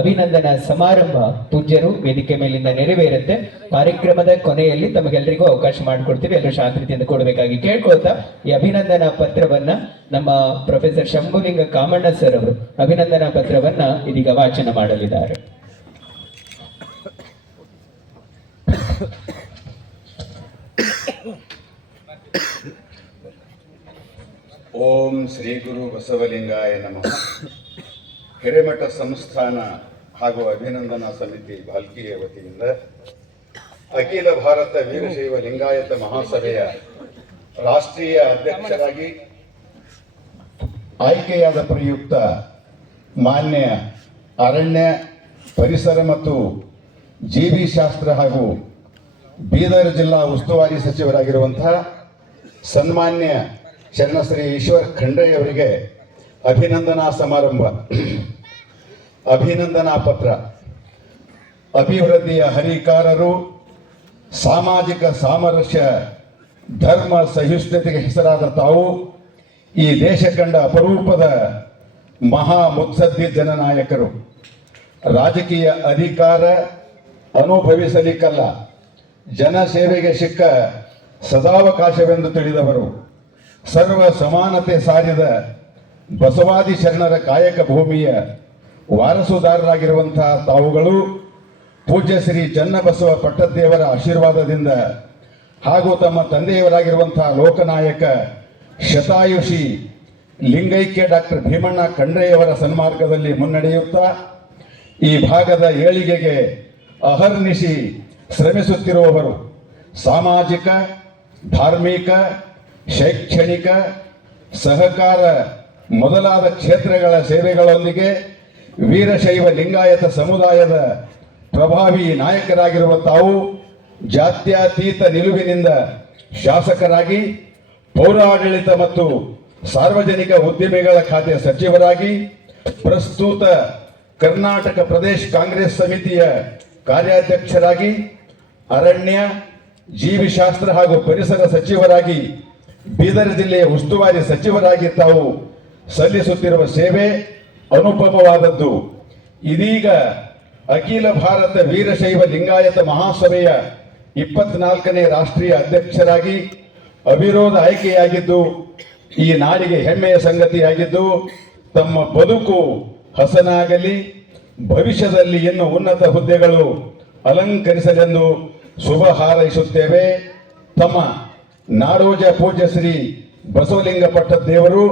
ಅಭಿನಂದನಾ ಸಮಾರಂಭ ಪೂಜ್ಯರು ವೇದಿಕೆ ಮೇಲಿಂದ ನೆರವೇರುತ್ತೆ. ಕಾರ್ಯಕ್ರಮದ ಕೊನೆಯಲ್ಲಿ ತಮಗೆಲ್ಲರಿಗೂ ಅವಕಾಶ ಮಾಡಿಕೊಡ್ತೀವಿ. ಎಲ್ಲರೂ ಶಾಂತಿಯಿಂದ ಕೊಡಬೇಕಾಗಿ ಕೇಳ್ಕೊಳ್ತಾ ಈ ಅಭಿನಂದನಾ ಪತ್ರವನ್ನ ನಮ್ಮ ಪ್ರೊಫೆಸರ್ ಶಂಭುಲಿಂಗ ಕಾಮಣ್ಣ ಕಾಮಣ್ಣ ಸರ್ ಅವರು ಅಭಿನಂದನಾ ಪತ್ರವನ್ನ ಇದೀಗ ವಾಚನ ಮಾಡಲಿದ್ದಾರೆ. ಓಂ ಶ್ರೀ ಗುರು ಬಸವಲಿಂಗಾಯ ನಮಃ. ಹಿರೇಮಠ ಸಂಸ್ಥಾನ ಹಾಗೂ ಅಭಿನಂದನಾ ಸಮಿತಿ ಭಾಲ್ಕಿಯ ವತಿಯಿಂದ ಅಖಿಲ ಭಾರತ ವೀರಶೈವ ಲಿಂಗಾಯತ ಮಹಾಸಭೆಯ ರಾಷ್ಟ್ರೀಯ ಅಧ್ಯಕ್ಷರಾಗಿ ಆಯ್ಕೆಯಾದ ಪ್ರಯುಕ್ತ ಮಾನ್ಯ ಅರಣ್ಯ, ಪರಿಸರ ಮತ್ತು ಜೀವಿಶಾಸ್ತ್ರ ಹಾಗೂ ಬೀದರ್ ಜಿಲ್ಲಾ ಉಸ್ತುವಾರಿ ಸಚಿವರಾಗಿರುವಂತಹ ಸನ್ಮಾನ್ಯ ಶರಣಶ್ರೀ ಈಶ್ವರ್ ಖಂಡ್ರೆ ಅವರಿಗೆ ಅಭಿನಂದನಾ ಸಮಾರಂಭ, ಅಭಿನಂದನಾ ಪತ್ರ. ಅಭಿವೃದ್ಧಿಯ ಹರಿಕಾರರು, ಸಾಮಾಜಿಕ ಸಾಮರಸ್ಯ, ಧರ್ಮ ಸಹಿಷ್ಣುತೆಗೆ ಹೆಸರಾದ ತಾವು ಈ ದೇಶ ಕಂಡ ಅಪರೂಪದ ಮಹಾ ಮುತ್ಸದ್ದಿ ಜನನಾಯಕರು. ರಾಜಕೀಯ ಅಧಿಕಾರ ಅನುಭವಿಸಲಿಕ್ಕಲ್ಲ, ಜನಸೇವೆಗೆ ಸಿಕ್ಕ ಸದಾವಕಾಶವೆಂದು ತಿಳಿದವರು. ಸರ್ವ ಸಮಾನತೆ ಸಾರಿದ ಬಸವಾದಿ ಶರಣರ ಕಾಯಕ ಭೂಮಿಯ ವಾರಸುದಾರರಾಗಿರುವಂತಹ ತಾವುಗಳು ಪೂಜ್ಯ ಶ್ರೀ ಚನ್ನಬಸವ ಪಟ್ಟದೇವರ ಆಶೀರ್ವಾದದಿಂದ ಹಾಗೂ ತಮ್ಮ ತಂದೆಯವರಾಗಿರುವಂತಹ ಲೋಕನಾಯಕ ಶತಾಯುಷಿ ಲಿಂಗೈಕ್ಯ ಡಾಕ್ಟರ್ ಭೀಮಣ್ಣ ಖಂಡ್ರೆಯವರ ಸನ್ಮಾರ್ಗದಲ್ಲಿ ಮುನ್ನಡೆಯುತ್ತಾ ಈ ಭಾಗದ ಏಳಿಗೆಗೆ ಅಹರ್ನಿಶಿ ಶ್ರಮಿಸುತ್ತಿರುವವರು. ಸಾಮಾಜಿಕ, ಧಾರ್ಮಿಕ, ಶೈಕ್ಷಣಿಕ, ಸಹಕಾರ ಮೊದಲಾದ ಕ್ಷೇತ್ರಗಳ ಸೇವೆಗಳೊಂದಿಗೆ ವೀರಶೈವ ಲಿಂಗಾಯತ ಸಮುದಾಯದ ಪ್ರಭಾವಿ ನಾಯಕರಾಗಿರುವ ತಾವು ಜಾತ್ಯತೀತ ನಿಲುವಿನಿಂದ ಶಾಸಕರಾಗಿ, ಪೌರಾಡಳಿತ ಮತ್ತು ಸಾರ್ವಜನಿಕ ಉದ್ದಿಮೆಗಳ ಖಾತೆ ಸಚಿವರಾಗಿ, ಪ್ರಸ್ತುತ ಕರ್ನಾಟಕ ಪ್ರದೇಶ ಕಾಂಗ್ರೆಸ್ ಸಮಿತಿಯ ಕಾರ್ಯಾಧ್ಯಕ್ಷರಾಗಿ, ಅರಣ್ಯ, ಜೀವಿಶಾಸ್ತ್ರ ಹಾಗೂ ಪರಿಸರ ಸಚಿವರಾಗಿ, ಬೀದರ್ ಜಿಲ್ಲೆಯ ಉಸ್ತುವಾರಿ ಸಚಿವರಾಗಿ ತಾವು ಸಲ್ಲಿಸುತ್ತಿರುವ ಸೇವೆ ಅನುಪಮವಾದದ್ದು. ಇದೀಗ ಅಖಿಲ ಭಾರತ ವೀರಶೈವ ಲಿಂಗಾಯತ ಮಹಾಸಭೆಯ 24ನೇ ರಾಷ್ಟ್ರೀಯ ಅಧ್ಯಕ್ಷರಾಗಿ ಅವಿರೋಧ ಆಯ್ಕೆಯಾಗಿದ್ದು ಈ ನಾಡಿಗೆ ಹೆಮ್ಮೆಯ ಸಂಗತಿಯಾಗಿದ್ದು, ತಮ್ಮ ಬದುಕು ಹಸನಾಗಲಿ, ಭವಿಷ್ಯದಲ್ಲಿ ಇನ್ನು ಉನ್ನತ ಹುದ್ದೆಗಳು ಅಲಂಕರಿಸಲೆಂದು ಶುಭ ಹಾರೈಸುತ್ತೇವೆ. ತಮ್ಮ ನಾಡೋಜ ಪೂಜ್ಯ ಶ್ರೀ ಬಸವಲಿಂಗ ಪಟ್ಟದೇವರು,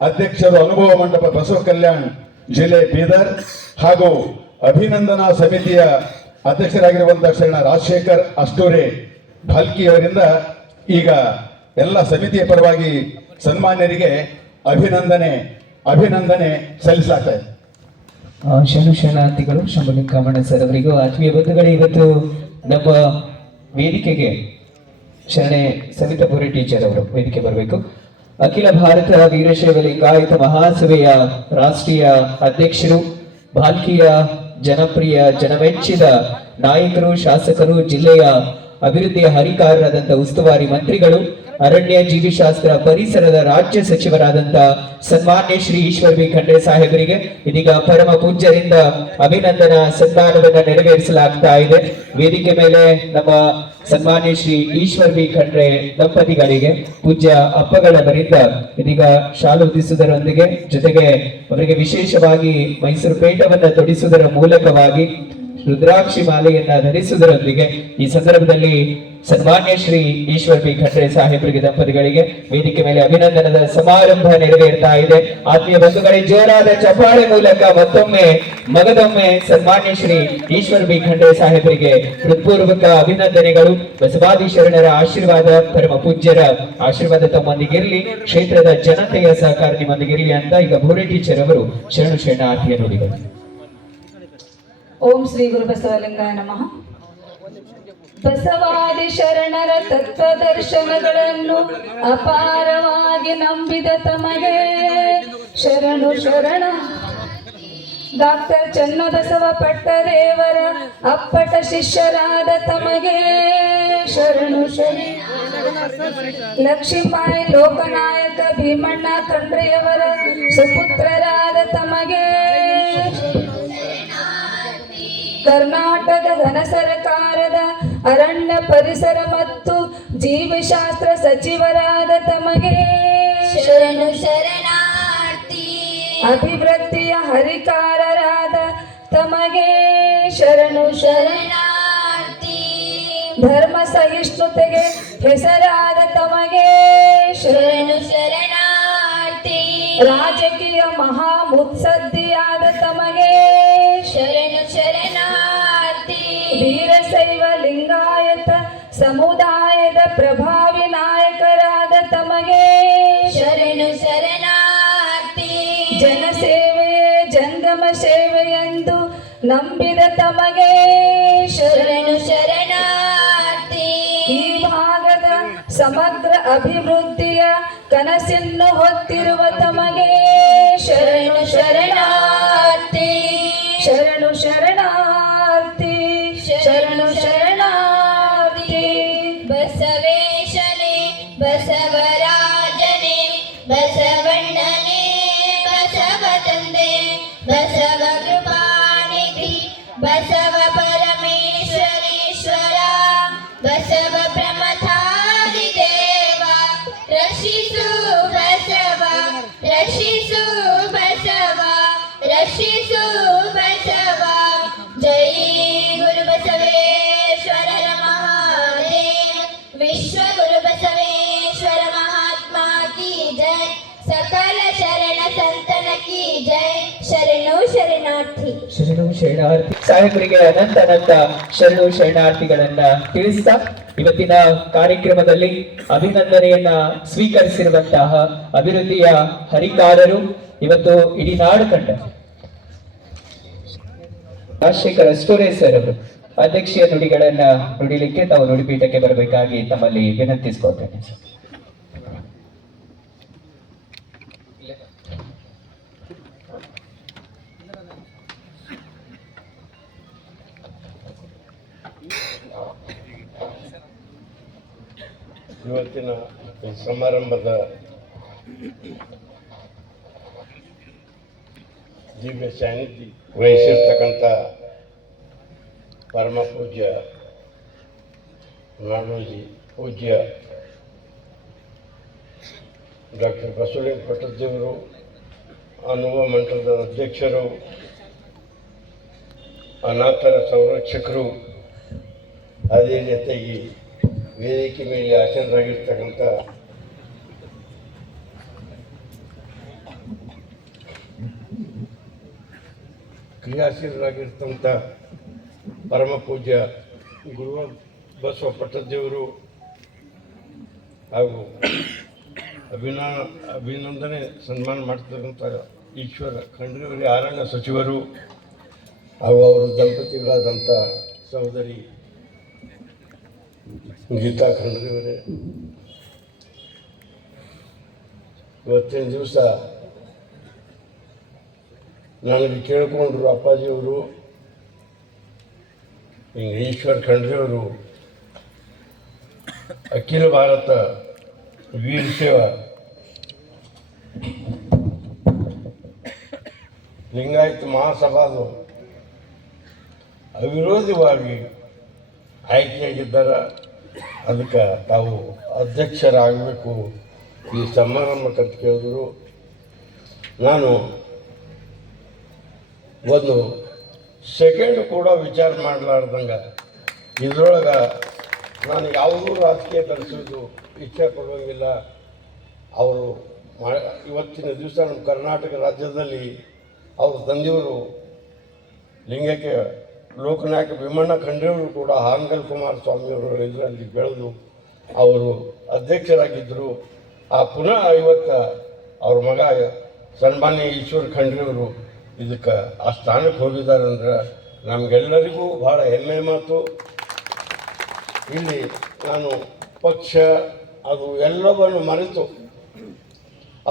ಅಧ್ಯಕ್ಷರು, ಅನುಭವ ಮಂಟಪ ಬಸವ ಕಲ್ಯಾಣ್ ಜಿಲ್ಲೆ ಬೀದರ್ ಹಾಗೂ ಅಭಿನಂದನಾ ಸಮಿತಿಯ ಅಧ್ಯಕ್ಷರಾಗಿರುವಂತಹ ಶರಣ ರಾಜಶೇಖರ್ ಅಷ್ಟೂರೆ ಭಾಲ್ಕಿಯವರಿಂದ ಈಗ ಎಲ್ಲ ಸಮಿತಿಯ ಪರವಾಗಿ ಸನ್ಮಾನ್ಯರಿಗೆ ಅಭಿನಂದನೆ ಸಲ್ಲಿಸಲಾಗ್ತಾ ಇದೆ. ಶರಣಾರ್ಥಿಗಳು ಶಂಭುಲಿಂಗ ಕಾಮಣ್ಣ ಸರ್ ಅವರಿಗೂ ಆತ್ಮೀಯ ಬಂಧುಗಳೇ, ಇವತ್ತು ನಮ್ಮ ವೇದಿಕೆಗೆ ಶರಣೆ ಸವಿತಾಪುರಿ ಟೀಚರ್ ಅವರು ವೇದಿಕೆ ಬರಬೇಕು. ಅಖಿಲ ಭಾರತ ವೀರಶೈವ ಲಿಂಗಾಯತ ಮಹಾಸಭೆಯ ರಾಷ್ಟ್ರೀಯ ಅಧ್ಯಕ್ಷರು, ಭಾಲ್ಕಿಯ ಜನಪ್ರಿಯ ಜನಮೆಚ್ಚಿದ ನಾಯಕರು, ಶಾಸಕರು, ಜಿಲ್ಲೆಯ ಅಭಿವೃದ್ಧಿಯ ಹರಿಕಾರರಾದಂಥ ಉಸ್ತುವಾರಿ ಮಂತ್ರಿಗಳು, ಅರಣ್ಯ, ಜೀವಿಶಾಸ್ತ್ರ, ಪರಿಸರದ ರಾಜ್ಯ ಸಚಿವರಾದಂಥ ಸನ್ಮಾನ್ಯ ಶ್ರೀ ಈಶ್ವರ್ ಬಿ ಖಂಡ್ರೆ ಸಾಹೇಬರಿಗೆ ಇದೀಗ ಪರಮ ಪೂಜ್ಯರಿಂದ ಅಭಿನಂದನಾ ಸನ್ಮಾನವನ್ನು ನೆರವೇರಿಸಲಾಗ್ತಾ ಇದೆ. ವೇದಿಕೆ ಮೇಲೆ ನಮ್ಮ ಸನ್ಮಾನ್ಯ ಶ್ರೀ ಈಶ್ವರ್ ಬಿ ಖಂಡ್ರೆ ದಂಪತಿಗಳಿಗೆ ಪೂಜ್ಯ ಅಪ್ಪಗಳವರಿಂದ ಇದೀಗ ಶಾಲು ಹೊದಿಸುವುದರೊಂದಿಗೆ ಜೊತೆಗೆ ಅವರಿಗೆ ವಿಶೇಷವಾಗಿ ಮೈಸೂರು ಪೇಟವನ್ನು ತೊಡಿಸುವುದರ ಮೂಲಕವಾಗಿ ರುದ್ರಾಕ್ಷಿ ಮಾಲೆಯನ್ನ ಧರಿಸುವುದರೊಂದಿಗೆ ಈ ಸಂದರ್ಭದಲ್ಲಿ ಸನ್ಮಾನ್ಯ ಶ್ರೀ ಈಶ್ವರ್ ಬಿ ಖಂಡ್ರೆ ಸಾಹೇಬರಿಗೆ ದಂಪತಿಗಳಿಗೆ ವೇದಿಕೆ ಮೇಲೆ ಅಭಿನಂದನದ ಸಮಾರಂಭ ನೆರವೇರ್ತಾ ಇದೆ. ಆತ್ಮೀಯ ಬಂಧುಗಳೇ, ಜೋರಾದ ಚಪ್ಪಾಳೆ ಮೂಲಕ ಮಗದೊಮ್ಮೆ ಸನ್ಮಾನ್ಯ ಶ್ರೀ ಈಶ್ವರ್ ಬಿ ಖಂಡ್ರೆ ಸಾಹೇಬರಿಗೆ ಹೃತ್ಪೂರ್ವಕ ಅಭಿನಂದನೆಗಳು. ಬಸವಾದಿ ಶರಣರ ಆಶೀರ್ವಾದ, ಪರಮ ಪೂಜ್ಯರ ಆಶೀರ್ವಾದ ತಮ್ಮೊಂದಿಗಿರಲಿ, ಕ್ಷೇತ್ರದ ಜನತೆಯ ಸಹಕಾರ ನಿಮ್ಮೊಂದಿಗಿರಲಿ ಅಂತ ಈಗ ಭೂರೆ ಟೀಚರ್ ಅವರು ಶರಣಾರ್ಥಿಯ ನುಡಿಗಳು. ಓಂ ಶ್ರೀ ಗುರು ಬಸವಲಿಂಗಾಯ ನಮಃ. ಬಸವಾದಿ ಶರಣರ ತತ್ವ ದರ್ಶನಗಳನ್ನು ಅಪಾರವಾಗಿ ನಂಬಿದ ತಮಗೆ ಶರಣ. ಡಾಕ್ಟರ್ ಚನ್ನಬಸವ ಪಟ್ಟದೇವರ ಅಪ್ಪಟ ಶಿಷ್ಯರಾದ ತಮಗೆ ಶರಣು. ಲಕ್ಷ್ಮೀಬಾಯಿ ಲೋಕನಾಯಕ ಭೀಮಣ್ಣ ಖಂಡ್ರೆಯವರ ಸುಪುತ್ರರಾದ ತಮಗೆ ಕರ್ನಾಟಕ ಘನ ಸರ್ಕಾರದ ಅರಣ್ಯ, ಪರಿಸರ ಮತ್ತು ಜೀವಶಾಸ್ತ್ರ ಸಚಿವರಾದ ತಮಗೆ ಶರಣಾರ್ಥಿ. ಅಭಿವೃದ್ಧಿಯ ಹರಿಕಾರರಾದ ತಮಗೆ ಶರಣು ಶರಣಾರ್ಥಿ ಧರ್ಮ ಸಹಿಷ್ಣುತೆಗೆ ಹೆಸರಾದ ತಮಗೆ ಶರಣು ಶರಣಾರ್ಥಿ ರಾಜಕೀಯ ಮಹಾ ಮುತ್ಸದ್ದಿಯಾದ ತಮಗೆ ಶರಣು ಶರಣಾರ್ಥಿ ವೀರಶೈವ ಲಿಂಗಾಯತ ಸಮುದಾಯದ ಪ್ರಭಾವಿ ನಾಯಕರಾದ ತಮಗೆ ಶರಣು ಶರಣಾರ್ಥಿ ಜನಸೇವೆಯೇ ಜಂಗಮ ಸೇವೆಯೆಂದು ನಂಬಿದ ತಮಗೆ ಶರಣು ಶರಣಾರ್ಥಿ ಈ ಭಾಗದ ಸಮಗ್ರ ಅಭಿವೃದ್ಧಿಯ ಕನಸನ್ನು ಹೊತ್ತಿರುವ ತಮಗೆ ಶರಣು ಶರಣಾರ್ಥಿ ಶರಣು ಶರಣಾರ್ಥಿ ಶರಣು ಶರಣಾರ್ಥಿ ಬಸವೇಶನೇ ಬಸವರಾಜನೇ ಬಸವಣ್ಣನೇ ಬಸವ ತಂದೆ ಬಸವ ಕೃಪಾನಿಧಿ ಬಸವ ಪರಮೇಶ್ವರೇಶ್ವರ ಬಸವ ಪ್ರಮಥಾದಿ ದೇವ ರಕ್ಷಿಸು ಬಸವ ರಕ್ಷಿಸು ಬಸವ ರಕ್ಷಿಸು ಬಸವ ಜೈ ಗುರು ಬಸವೇಶ್ವರರ ಮಹಾದೇವ ವಿಶ್ವ ಗುರು ಬಸವೇಶ್ವರ ಮಹಾತ್ಮ ಕಿ ಜೈ ಸಕಲ ಶರಣ ಸಂತನ ಕಿ ಜೈ ಶರಣು ಶರಣಾರ್ಥಿ ಶರಣು ಶರಣಾರ್ಥಿ ಸಾಹೇಬರಿಗೆ ಅನಂತ ಅನಂತ ಶರಣು ಶರಣಾರ್ಥಿಗಳನ್ನ ತಿಳಿಸ್ತಾ ಇವತ್ತಿನ ಕಾರ್ಯಕ್ರಮದಲ್ಲಿ ಅಭಿನಂದನೆಯನ್ನ ಸ್ವೀಕರಿಸಿರುವಂತಹ ಅಭಿವೃದ್ಧಿಯ ಹರಿಕಾರರು ಇವತ್ತು ಇಡೀ ನಾಡು ಕಂಡ ರಾಜಶೇಖರ್ ಅಷ್ಟೋರೆ ಸರ್ ಅವರು ಅಧ್ಯಕ್ಷೀಯ ನುಡಿಗಳನ್ನ ನುಡಿಲಿಕ್ಕೆ ತಾವು ನುಡಿಪೀಠಕ್ಕೆ ಬರಬೇಕಾಗಿ ತಮ್ಮಲ್ಲಿ ವಿನಂತಿಸಿಕೊಳ್ತೇನೆ ಸರ್. ಇವತ್ತಿನ ಈ ಸಮಾರಂಭದ ದಿವ್ಯ ಸಾನ್ನಿಧ್ಯ ವಹಿಸಿರ್ತಕ್ಕಂಥ ಪರಮ ಪೂಜ್ಯ ನಾಡೋಜಿ ಪೂಜ್ಯ ಡಾಕ್ಟರ್ ಬಸವಲಿಂಗ ಪಟ್ಟದೇವರು ಅನುಭವ ಮಂಟಪದ ಅಧ್ಯಕ್ಷರು ಅನಾಥರ ಸಂರಕ್ಷಕರು ಅದೇ ಜೊತೆಗೆ ವೇದಿಕೆ ಮೇಲೆ ಆಸೀನರಾಗಿರ್ತಕ್ಕಂಥ ಕ್ರಿಯಾಶೀಲರಾಗಿರ್ತಕ್ಕಂಥ ಪರಮ ಪೂಜ್ಯ ಗುರು ಬಸವ ಪಟ್ಟದೇವರು ಹಾಗೂ ಅಭಿನಂದನೆ ಸನ್ಮಾನ ಮಾಡ್ತಕ್ಕಂಥ ಈಶ್ವರ ಖಂಡ್ರೆಯವರೇ ಅರಣ್ಯ ಸಚಿವರು ಹಾಗೂ ಅವರ ದಂಪತಿಗಳಾದಂಥ ಸಹೋದರಿ ಗೀತಾ ಖಂಡ್ರೆಯವರೇ, ಇವತ್ತಿನ ದಿವಸ ನನಗೆ ಕೇಳಿಕೊಂಡ್ರು ಅಪ್ಪಾಜಿಯವರು, ಹಿಂಗೆ ಈಶ್ವರ್ ಖಂಡ್ರೆಯವರು ಅಖಿಲ ಭಾರತ ವೀರಶೈವ ಲಿಂಗಾಯತ ಮಹಾಸಭಾದು ಅವಿರೋಧವಾಗಿ ಆಯ್ಕೆಯಾಗಿದ್ದಾರೆ. ಅದಕ್ಕೆ ತಾವು ಅಧ್ಯಕ್ಷರಾಗಬೇಕು ಈ ಸಮಾರಂಭಕ್ಕಂತ ಕೇಳಿದ್ರು. ನಾನು ಒಂದು ಸೆಕೆಂಡ್ ಕೂಡ ವಿಚಾರ ಮಾಡಲಾರ್ದಂಗೆ ಇದರೊಳಗೆ ನಾನು ಯಾವುದೂ ರಾಜಕೀಯ ಕಲಿಸೋದು ಇಚ್ಛೆ ಪಡುವಂಗಿಲ್ಲ. ಅವರು ಇವತ್ತಿನ ದಿವಸ ನಮ್ಮ ಕರ್ನಾಟಕ ರಾಜ್ಯದಲ್ಲಿ ಅವ್ರ ತಂದೆಯವರು ಲಿಂಗಕ್ಕೆ ಲೋಕನಾಯಕ ಭೀಮಣ್ಣ ಖಂಡ್ರೆಯವರು ಕೂಡ ಹಾನಗಲ್ ಕುಮಾರಸ್ವಾಮಿಯವರು ಇದರಲ್ಲಿ ಬೆಳೆದು ಅವರು ಅಧ್ಯಕ್ಷರಾಗಿದ್ದರು. ಆ ಪುನಃ ಇವತ್ತು ಅವ್ರ ಮಗ ಸನ್ಮಾನ್ಯ ಈಶ್ವರ್ ಖಂಡ್ರೆಯವರು ಇದಕ್ಕೆ ಆ ಸ್ಥಾನಕ್ಕೆ ಹೋಗಿದ್ದಾರೆ ಅಂದ್ರೆ ನಮಗೆಲ್ಲರಿಗೂ ಭಾಳ ಹೆಮ್ಮೆ ಮಾತು. ಇಲ್ಲಿ ನಾನು ಪಕ್ಷ ಅದು ಎಲ್ಲವನ್ನು ಮರೆತು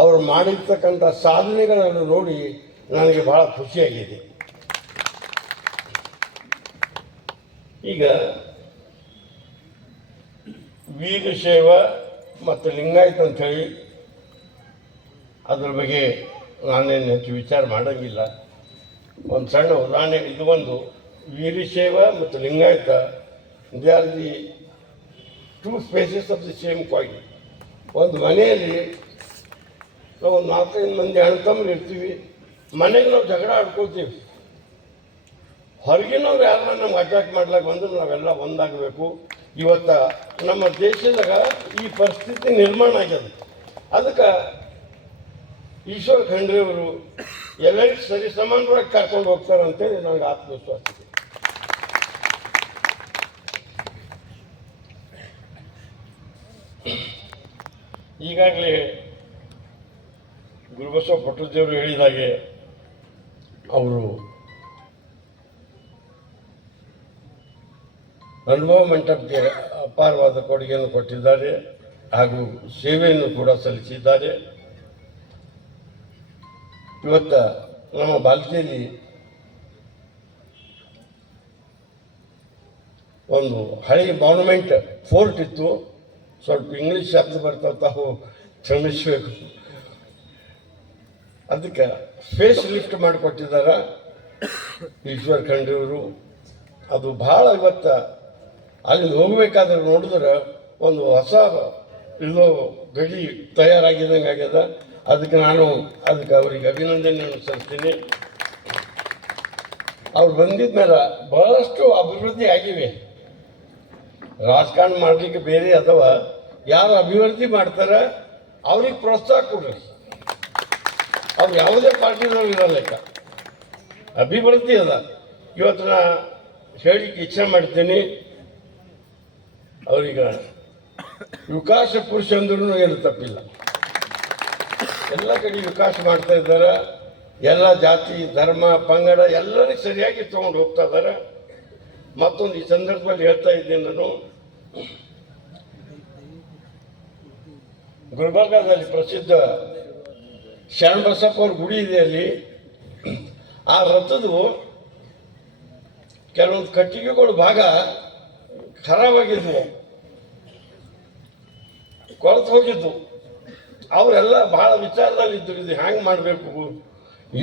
ಅವರು ಮಾಡಿರ್ತಕ್ಕಂಥ ಸಾಧನೆಗಳನ್ನು ನೋಡಿ ನನಗೆ ಭಾಳ ಖುಷಿಯಾಗಿದೆ. ಈಗ ವೀರಶೈವ ಮತ್ತು ಲಿಂಗಾಯತ ಅಂಥೇಳಿ ಅದ್ರ ಬಗ್ಗೆ ನಾನೇನು ಹೆಚ್ಚು ವಿಚಾರ ಮಾಡೋಂಗಿಲ್ಲ. ಒಂದು ಸಣ್ಣ ಉದಾಹರಣೆ, ಇದು ಒಂದು ವೀರಶೈವ ಮತ್ತು Lingayat they are the two spaces of the same coin. ಒಂದು ಮನೆಯಲ್ಲಿ ನಾವು 4-5 ಮಂದಿ ಅಣ್ಣ ತಮ್ಮರು ಇರ್ತೀವಿ, ಮನೆಗೆ ನಾವು ಜಗಳ ಆಡ್ಕೊಳ್ತೀವಿ. ಹೊರಗಿನವ್ರು ಯಾರನ್ನ ನಮ್ಗೆ ಅಟ್ಯಾಕ್ ಮಾಡ್ಲಿಕ್ಕೆ ಬಂದ್ರೆ ನಾವೆಲ್ಲ ಒಂದಾಗಬೇಕು. ಇವತ್ತು ನಮ್ಮ ದೇಶದಾಗ ಈ ಪರಿಸ್ಥಿತಿ ನಿರ್ಮಾಣ ಆಗ್ಯದ. ಅದಕ್ಕೆ ಈಶ್ವರ್ ಖಂಡ್ರೆ ಅವರು ಎಲ್ಲರಿಗೂ ಸರಿ ಸಮಾನವಾಗಿ ಕರ್ಕೊಂಡು ಹೋಗ್ತಾರೆ ಅಂತೇಳಿ ನನಗೆ ಆತ್ಮವಿಶ್ವಾಸ ಇದೆ. ಈಗಾಗಲೇ ಗುರುಬಸವ ಪಟ್ಟದೇವರು ಹೇಳಿದಾಗೆ ಅವರು ಅನುಭವ ಮಂಟಪಕ್ಕೆ ಅಪಾರವಾದ ಕೊಡುಗೆಯನ್ನು ಕೊಟ್ಟಿದ್ದಾರೆ ಹಾಗೂ ಸೇವೆಯನ್ನು ಕೂಡ ಸಲ್ಲಿಸಿದ್ದಾರೆ. ಇವತ್ತು ನಮ್ಮ ಬಾಲ್ಕಿಯಲ್ಲಿ ಒಂದು ಹಳೆಯ ಮಾನ್ಯುಮೆಂಟ್ ಫೋರ್ಟ್ ಇತ್ತು. ಸ್ವಲ್ಪ ಇಂಗ್ಲೀಷ್ ಶಬ್ದ ಬರ್ತಾವ, ತಾವು ಕ್ಷಮಿಸಬೇಕು. ಅದಕ್ಕೆ ಫೇಸ್ ಲಿಫ್ಟ್ ಮಾಡಿಕೊಟ್ಟಿದ್ದಾರೆ ಈಶ್ವರ್ ಖಂಡ್ರೆಯವರು. ಅದು ಭಾಳ ಇವತ್ತು ಅಲ್ಲಿ ಹೋಗ್ಬೇಕಾದ್ರೆ ನೋಡಿದ್ರೆ ಒಂದು ಹೊಸ ಇದು ಗಡಿ ತಯಾರಾಗಿದ್ದಂಗೆ ಆಗ್ಯದ. ಅದಕ್ಕೆ ಅವರಿಗೆ ಅಭಿನಂದನೆಯನ್ನು ಸಲ್ಲಿಸ್ತೀನಿ. ಅವ್ರು ಬಂದಿದ್ದ ಮೇಲೆ ಬಹಳಷ್ಟು ಅಭಿವೃದ್ಧಿ ಆಗಿವೆ. ರಾಜಕಾರಣ ಮಾಡಲಿಕ್ಕೆ ಬೇರೆ ಅಥವಾ ಯಾರು ಅಭಿವೃದ್ಧಿ ಮಾಡ್ತಾರೆ ಅವ್ರಿಗೆ ಪ್ರೋತ್ಸಾಹ ಕೊಡ್ರಿ. ಅವ್ರು ಯಾವುದೇ ಪಾರ್ಟಿದವ್ರು ಇರಲಿಕ್ಕ ಅಭಿವೃದ್ಧಿ ಅದ. ಇವತ್ತು ನಾ ಹೇಳಿಕ್ಕೆ ಇಚ್ಛೆ ಮಾಡ್ತೀನಿ, ಅವ್ರೀಗ ವಿಕಾಸ ಪುರುಷ ಅಂದ್ರೂ ಏನು ತಪ್ಪಿಲ್ಲ. ಎಲ್ಲ ಕಡೆ ವಿಕಾಸ ಮಾಡ್ತಾ ಇದ್ದಾರೆ. ಎಲ್ಲ ಜಾತಿ ಧರ್ಮ ಪಂಗಡ ಎಲ್ಲರಿಗೂ ಸರಿಯಾಗಿ ತೊಗೊಂಡು ಹೋಗ್ತಾ ಇದ್ದಾರೆ. ಮತ್ತೊಂದು ಈ ಸಂದರ್ಭದಲ್ಲಿ ಹೇಳ್ತಾ ಇದ್ದೀನಿ, ನಾನು ಗುಲ್ಬರ್ಗಾದಲ್ಲಿ ಪ್ರಸಿದ್ಧ ಶರಣಬಸಪ್ಪ ಅವ್ರ ಗುಡಿ ಇದೆ. ಅಲ್ಲಿ ಆ ರಥದ್ದು ಕೆಲವೊಂದು ಕಟ್ಟಿಗೆಗಳು ಭಾಗ ಖರಾಬಾಗಿದ್ವು, ಕೊಳತು ಹೋಗಿದ್ವು. ಅವರೆಲ್ಲ ಭಾಳ ವಿಚಾರದಲ್ಲಿದ್ದರು, ಇದು ಹ್ಯಾಂಗೆ ಮಾಡಬೇಕು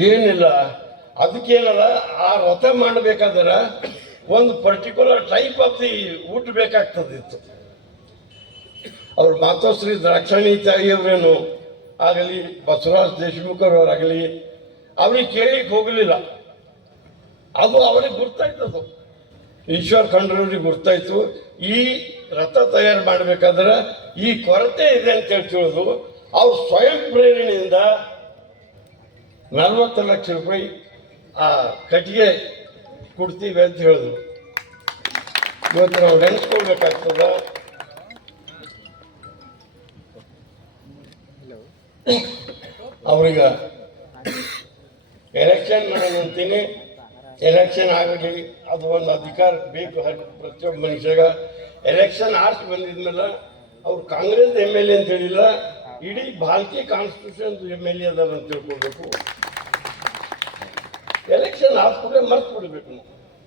ಏನಿಲ್ಲ. ಅದಕ್ಕೇನಲ್ಲ, ಆ ರಥ ಮಾಡಬೇಕಾದ್ರೆ ಒಂದು ಪರ್ಟಿಕ್ಯುಲರ್ ಟೈಪ್ ಆಫ್ ದಿ ಊಟ ಬೇಕಾಗ್ತದಿತ್ತು. ಅವ್ರು ಮಾತೋಶ್ರೀ ದ್ರಾಕ್ಷಾಣಿ ತಾಯಿಯವರೇನು ಆಗಲಿ, ಬಸವರಾಜ್ ದೇಶಮುಖರವರಾಗಲಿ, ಅವ್ರಿಗೆ ಕೇಳಿಕ್ಕೆ ಹೋಗಲಿಲ್ಲ. ಅದು ಅವ್ರಿಗೆ ಗುರ್ತಾಯ್ತದು, ಈಶ್ವರ್ ಖಂಡ್ರೆಯವ್ರಿಗೆ ಗುರ್ತಾಯ್ತು. ಈ ರಥ ತಯಾರು ಮಾಡಬೇಕಾದ್ರೆ ಈ ಕೊರತೆ ಇದೆ ಅಂತೇಳಿ ತಿಳಿದು ಅವ್ರು ಸ್ವಯಂ ಪ್ರೇರಣೆಯಿಂದ 40 ಲಕ್ಷ ರೂಪಾಯಿ ಆ ಕಟ್ಟಿಗೆ ಕೊಡ್ತೀವಿ ಅಂತ ಹೇಳಿದ್ರು. ಇವತ್ತು ನಾವು ನೆನೆಸ್ಕೊಳ್ಬೇಕಾಗ್ತದ. ಅವ್ರಿಗೆ ಎಲೆಕ್ಷನ್ ನಾನು ಅಂತೀನಿ, ಎಲೆಕ್ಷನ್ ಆಗಲಿ ಅದು ಒಂದು ಅಧಿಕಾರ ಬೇಕು ಪ್ರತಿಯೊಬ್ಬ ಮನುಷ್ಯಾಗ. ಎಲೆಕ್ಷನ್ ಆರ್ಸಿ ಬಂದಿದ್ಮೇಲೆ ಅವ್ರು ಕಾಂಗ್ರೆಸ್ MLA ಅಂತ ಹೇಳಿಲ್ಲ, ಇಡೀ ಭಾರತೀಯ ಕಾನ್ಸ್ಟಿಟ್ಯೂಷನ್ MLA ಅದಾರ ಅಂತ ತಿಳ್ಕೊಳ್ಬೇಕು. ಎಲೆಕ್ಷನ್ ಆದ್ಮೇಲೆ ಮರ್ತು ಬಿಡಬೇಕು.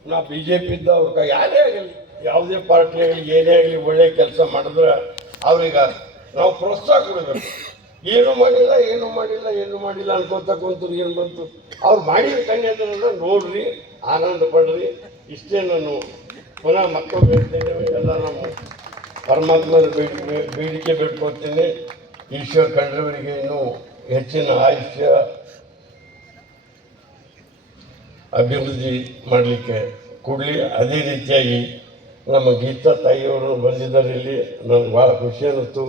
ನಾ BJP ಇದ್ದ ಅವ್ರ ಯಾರೇ ಆಗಲಿ, ಯಾವುದೇ ಪಾರ್ಟಿ ಆಗಲಿ, ಏನೇ ಆಗಲಿ, ಒಳ್ಳೆ ಕೆಲಸ ಮಾಡಿದ್ರೆ ಅವ್ರಿಗೆ ನಾವು ಪ್ರೋತ್ಸಾಹ ಕೊಡಬೇಕು. ಏನು ಮಾಡಿಲ್ಲ ಅನ್ಕೋತ ಕುಂತು ಏನು ಬಂತು, ಅವ್ರು ಮಾಡಿದ ಕನ್ಯಾದನ್ನ ನೋಡ್ರಿ, ಆನಂದ ಪಡ್ರಿ. ಇಷ್ಟೇ ನಾನು ಪುನಃ ಮಕ್ಕಳು ಹೇಳ್ತೇನೆ. ಎಲ್ಲ ನಮ್ಮ ಪರಮಾತ್ಮನ ಬೇಡಿಕೆ ಬಿಟ್ಕೊಳ್ತೇನೆ. ಈಶ್ವರ್ ಖಂಡ್ರೆಯವರಿಗೆ ಇನ್ನೂ ಹೆಚ್ಚಿನ ಆಯುಷ್ಯ ಅಭಿವೃದ್ಧಿ ಮಾಡಲಿಕ್ಕೆ ಕೊಡಲಿ. ಅದೇ ರೀತಿಯಾಗಿ ನಮ್ಮ ಗೀತಾ ತಾಯಿಯವರು ಬಂದಿದ್ದಾರೆ ಇಲ್ಲಿ, ನನಗೆ ಭಾಳ ಖುಷಿ ಅನ್ನಿಸ್ತು.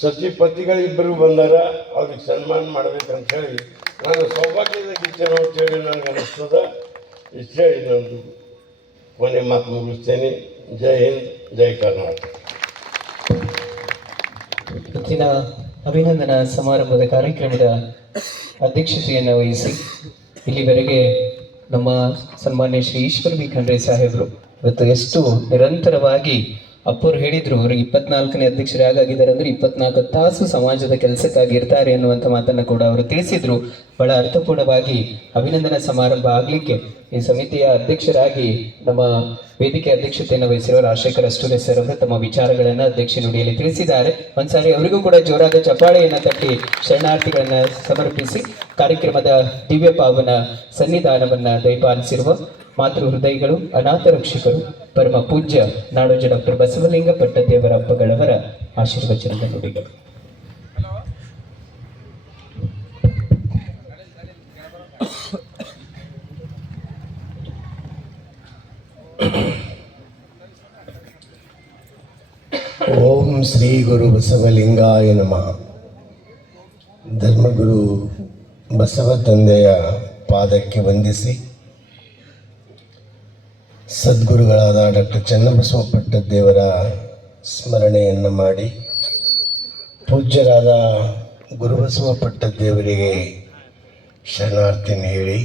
ಸಚಿಪತಿಗಳಿಬ್ಬರು ಬಂದಾರ, ಅವ್ರಿಗೆ ಸನ್ಮಾನ ಮಾಡ್ಬೇಕಂತ ಹೇಳಿ ನಾನು ಸೌಭಾಗ್ಯದಾಗಿದ್ದೇನೋ ಅಂತೇಳಿ ನನಗೆ ಅನ್ನಿಸ್ತದ. ಇಷ್ಟು ಹೇಳಿ ನಾನು ಕೊನೆ ಮಾತು ಮುಗಿಸ್ತೇನೆ. ಜೈ ಹಿಂದ್, ಜೈ ಕರ್ನಾಟಕ. ಇವತ್ತಿನ ಅಭಿನಂದನಾ ಸಮಾರಂಭದ ಕಾರ್ಯಕ್ರಮದ ಅಧ್ಯಕ್ಷತೆಯನ್ನು ವಹಿಸಿ ಇಲ್ಲಿವರೆಗೆ ನಮ್ಮ ಸನ್ಮಾನ್ಯ ಶ್ರೀ ಈಶ್ವರ್ ಬಿ ಖಂಡ್ರೆ ಸಾಹೇಬರು ಇವತ್ತು ಎಷ್ಟು ನಿರಂತರವಾಗಿ ಅಪ್ಪರು ಹೇಳಿದ್ರು, ಅವ್ರಿಗೆ 24ನೇ ಅಧ್ಯಕ್ಷರು ಯಾಗಾಗಿದ್ದಾರೆ ಅಂದರೆ 24 ತಾಸು ಸಮಾಜದ ಕೆಲಸಕ್ಕಾಗಿ ಇರ್ತಾರೆ ಅನ್ನುವಂಥ ಮಾತನ್ನು ಕೂಡ ಅವರು ತಿಳಿಸಿದ್ರು. ಬಹಳ ಅರ್ಥಪೂರ್ಣವಾಗಿ ಅಭಿನಂದನಾ ಸಮಾರಂಭ ಆಗಲಿಕ್ಕೆ ಈ ಸಮಿತಿಯ ಅಧ್ಯಕ್ಷರಾಗಿ ನಮ್ಮ ವೇದಿಕೆ ಅಧ್ಯಕ್ಷತೆಯನ್ನು ವಹಿಸಿರುವ ರಾಜಶೇಖರ್ ಅಷ್ಟೂರೆ ಸರ್ ಅವರು ತಮ್ಮ ವಿಚಾರಗಳನ್ನು ಅಧ್ಯಕ್ಷ ನುಡಿಯಲ್ಲಿ ತಿಳಿಸಿದ್ದಾರೆ. ಒಂದ್ಸಾರಿ ಅವರಿಗೂ ಕೂಡ ಜೋರಾದ ಚಪ್ಪಾಳೆಯನ್ನು ತಟ್ಟಿ ಶರಣಾರ್ಥಿಗಳನ್ನು ಸಮರ್ಪಿಸಿ ಕಾರ್ಯಕ್ರಮದ ದಿವ್ಯ ಪಾವನ ಸನ್ನಿಧಾನವನ್ನು ದಯಪಾಲಿಸಿರುವ ಮಾತೃ ಹೃದಯಗಳು, ಅನಾಥ ರಕ್ಷಕರು, ಪರಮ ಪೂಜ್ಯ ನಾಡೋಜ ಡಾಕ್ಟರ್ ಬಸವಲಿಂಗ ಪಟ್ಟದೇವರ ಅಪ್ಪಗಳವರ ಆಶೀರ್ವಚನದ ನುಡಿಗಳು. ಓಂ ಶ್ರೀ ಗುರು ಬಸವಲಿಂಗಾಯ ನಮಃ. ಧರ್ಮಗುರು ಬಸವ ತಂದೆಯ ಪಾದಕ್ಕೆ ವಂದಿಸಿ, ಸದ್ಗುರುಗಳಾದ ಡಾಕ್ಟರ್ ಚನ್ನಬಸವ ಪಟ್ಟದೇವರ ಸ್ಮರಣೆಯನ್ನು ಮಾಡಿ, ಪೂಜ್ಯರಾದ ಗುರುಬಸವ ಪಟ್ಟದೇವರಿಗೆ ಶರಣಾರ್ಥಿಯನ್ನು ಹೇಳಿ,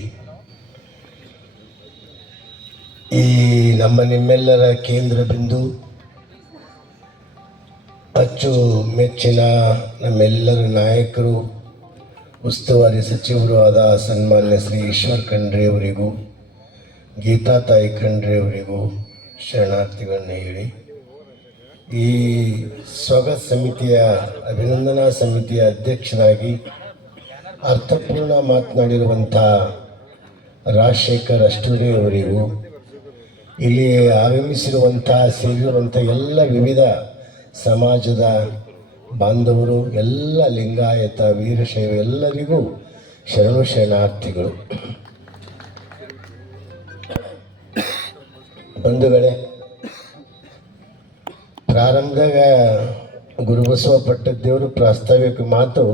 ಈ ನಮ್ಮ ನಿಮ್ಮೆಲ್ಲರ ಕೇಂದ್ರ ಬಿಂದು, ಅಚ್ಚು ಮೆಚ್ಚಿನ ನಮ್ಮೆಲ್ಲರ ನಾಯಕರು, ಉಸ್ತುವಾರಿ ಸಚಿವರು ಆದ ಸನ್ಮಾನ್ಯ ಶ್ರೀ ಈಶ್ವರ್ ಖಂಡ್ರೆ ಅವರಿಗೂ, ಗೀತಾ ತಾಯಿ ಖಂಡ್ರೆ ಅವರಿಗೂ ಶರಣಾರ್ಥಿಗಳನ್ನ ಹೇಳಿ, ಈ ಸ್ವಾಗತ ಸಮಿತಿಯ ಅಭಿನಂದನಾ ಸಮಿತಿಯ ಅಧ್ಯಕ್ಷರಾಗಿ ಅರ್ಥಪೂರ್ಣ ಮಾತನಾಡಿರುವಂಥ ರಾಜಶೇಖರ್ ಅಷ್ಟೂರಿ ಅವರಿಗೂ, ಇಲ್ಲಿ ಆಗಮಿಸಿರುವಂಥ ಸೇರಿರುವಂಥ ಎಲ್ಲ ವಿವಿಧ ಸಮಾಜದ ಬಾಂಧವರು, ಎಲ್ಲ ಲಿಂಗಾಯತ ವೀರಶೈವ ಎಲ್ಲರಿಗೂ ಶರಣಾರ್ಥಿಗಳು. ಬಂಧುಗಳೇ, ಪ್ರಾರಂಭದಾಗ ಗುರುಬಸವ ಪಟ್ಟದೇವರು ಪ್ರಾಸ್ತಾವಿಕ ಮಾತು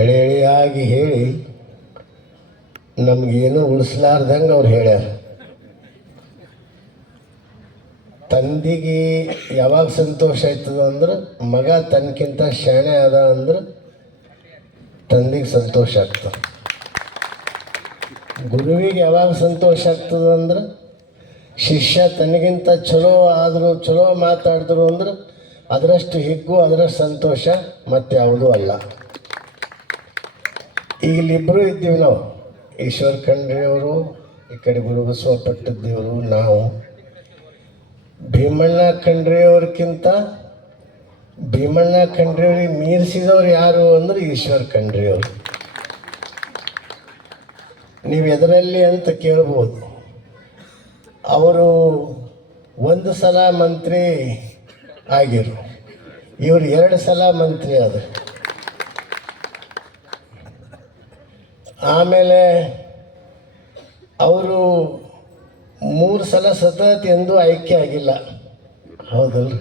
ಎಳೆಯಾಗಿ ಹೇಳಿ ನಮಗೇನು ಉಳಿಸ್ಲಾರ್ದಂಗೆ ಅವ್ರು ಹೇಳ್ಯಾರ. ತಂದೆಗೆ ಯಾವಾಗ ಸಂತೋಷ ಆಯ್ತದ ಅಂದ್ರೆ ಮಗ ತನಕ್ಕಿಂತ ಶಾಣೆ ಆದ ಅಂದ್ರೆ ತಂದೆಗೆ ಸಂತೋಷ ಆಗ್ತದೆ. ಗುರುವಿಗೆ ಯಾವಾಗ ಸಂತೋಷ ಆಗ್ತದೆ ಅಂದ್ರೆ ಶಿಷ್ಯ ತನಗಿಂತ ಚಲೋ ಆದರೂ, ಚಲೋ ಮಾತಾಡಿದ್ರು ಅಂದ್ರೆ ಅದರಷ್ಟು ಹಿಗ್ಗು, ಅದರಷ್ಟು ಸಂತೋಷ ಮತ್ತೆ ಯಾವುದೂ ಅಲ್ಲ. ಈಗ ಇಲ್ಲಿಬ್ಬರು ಇದ್ದೀವಿ ನಾವು, ಈಶ್ವರ್ ಖಂಡ್ರೆ ಅವರು, ಈ ಕಡೆ ಗುರುಬಸವ ಪಟ್ಟದೇವರು, ನಾವು. ಭೀಮಣ್ಣ ಖಂಡ್ರೆಯವ್ರಿಗಿಂತ ಭೀಮಣ್ಣ ಖಂಡ್ರೆಯವ್ರಿಗೆ ಮೀರಿಸಿದವ್ರು ಯಾರು ಅಂದ್ರೆ ಈಶ್ವರ್ ಖಂಡ್ರೆಯವರು. ನೀವು ಎದರಲ್ಲಿ ಅಂತ ಕೇಳ್ಬೋದು. ಅವರು ಒಂದು ಸಲ ಮಂತ್ರಿ ಆಗಿರು, ಇವರು 2 ಸಲ ಮಂತ್ರಿ ಆದರು. ಆಮೇಲೆ ಅವರು 3 ಸಲ ಸತತ ಎಂದೂ ಆಯ್ಕೆ ಆಗಿಲ್ಲ, ಹೌದಲ್ರಿ?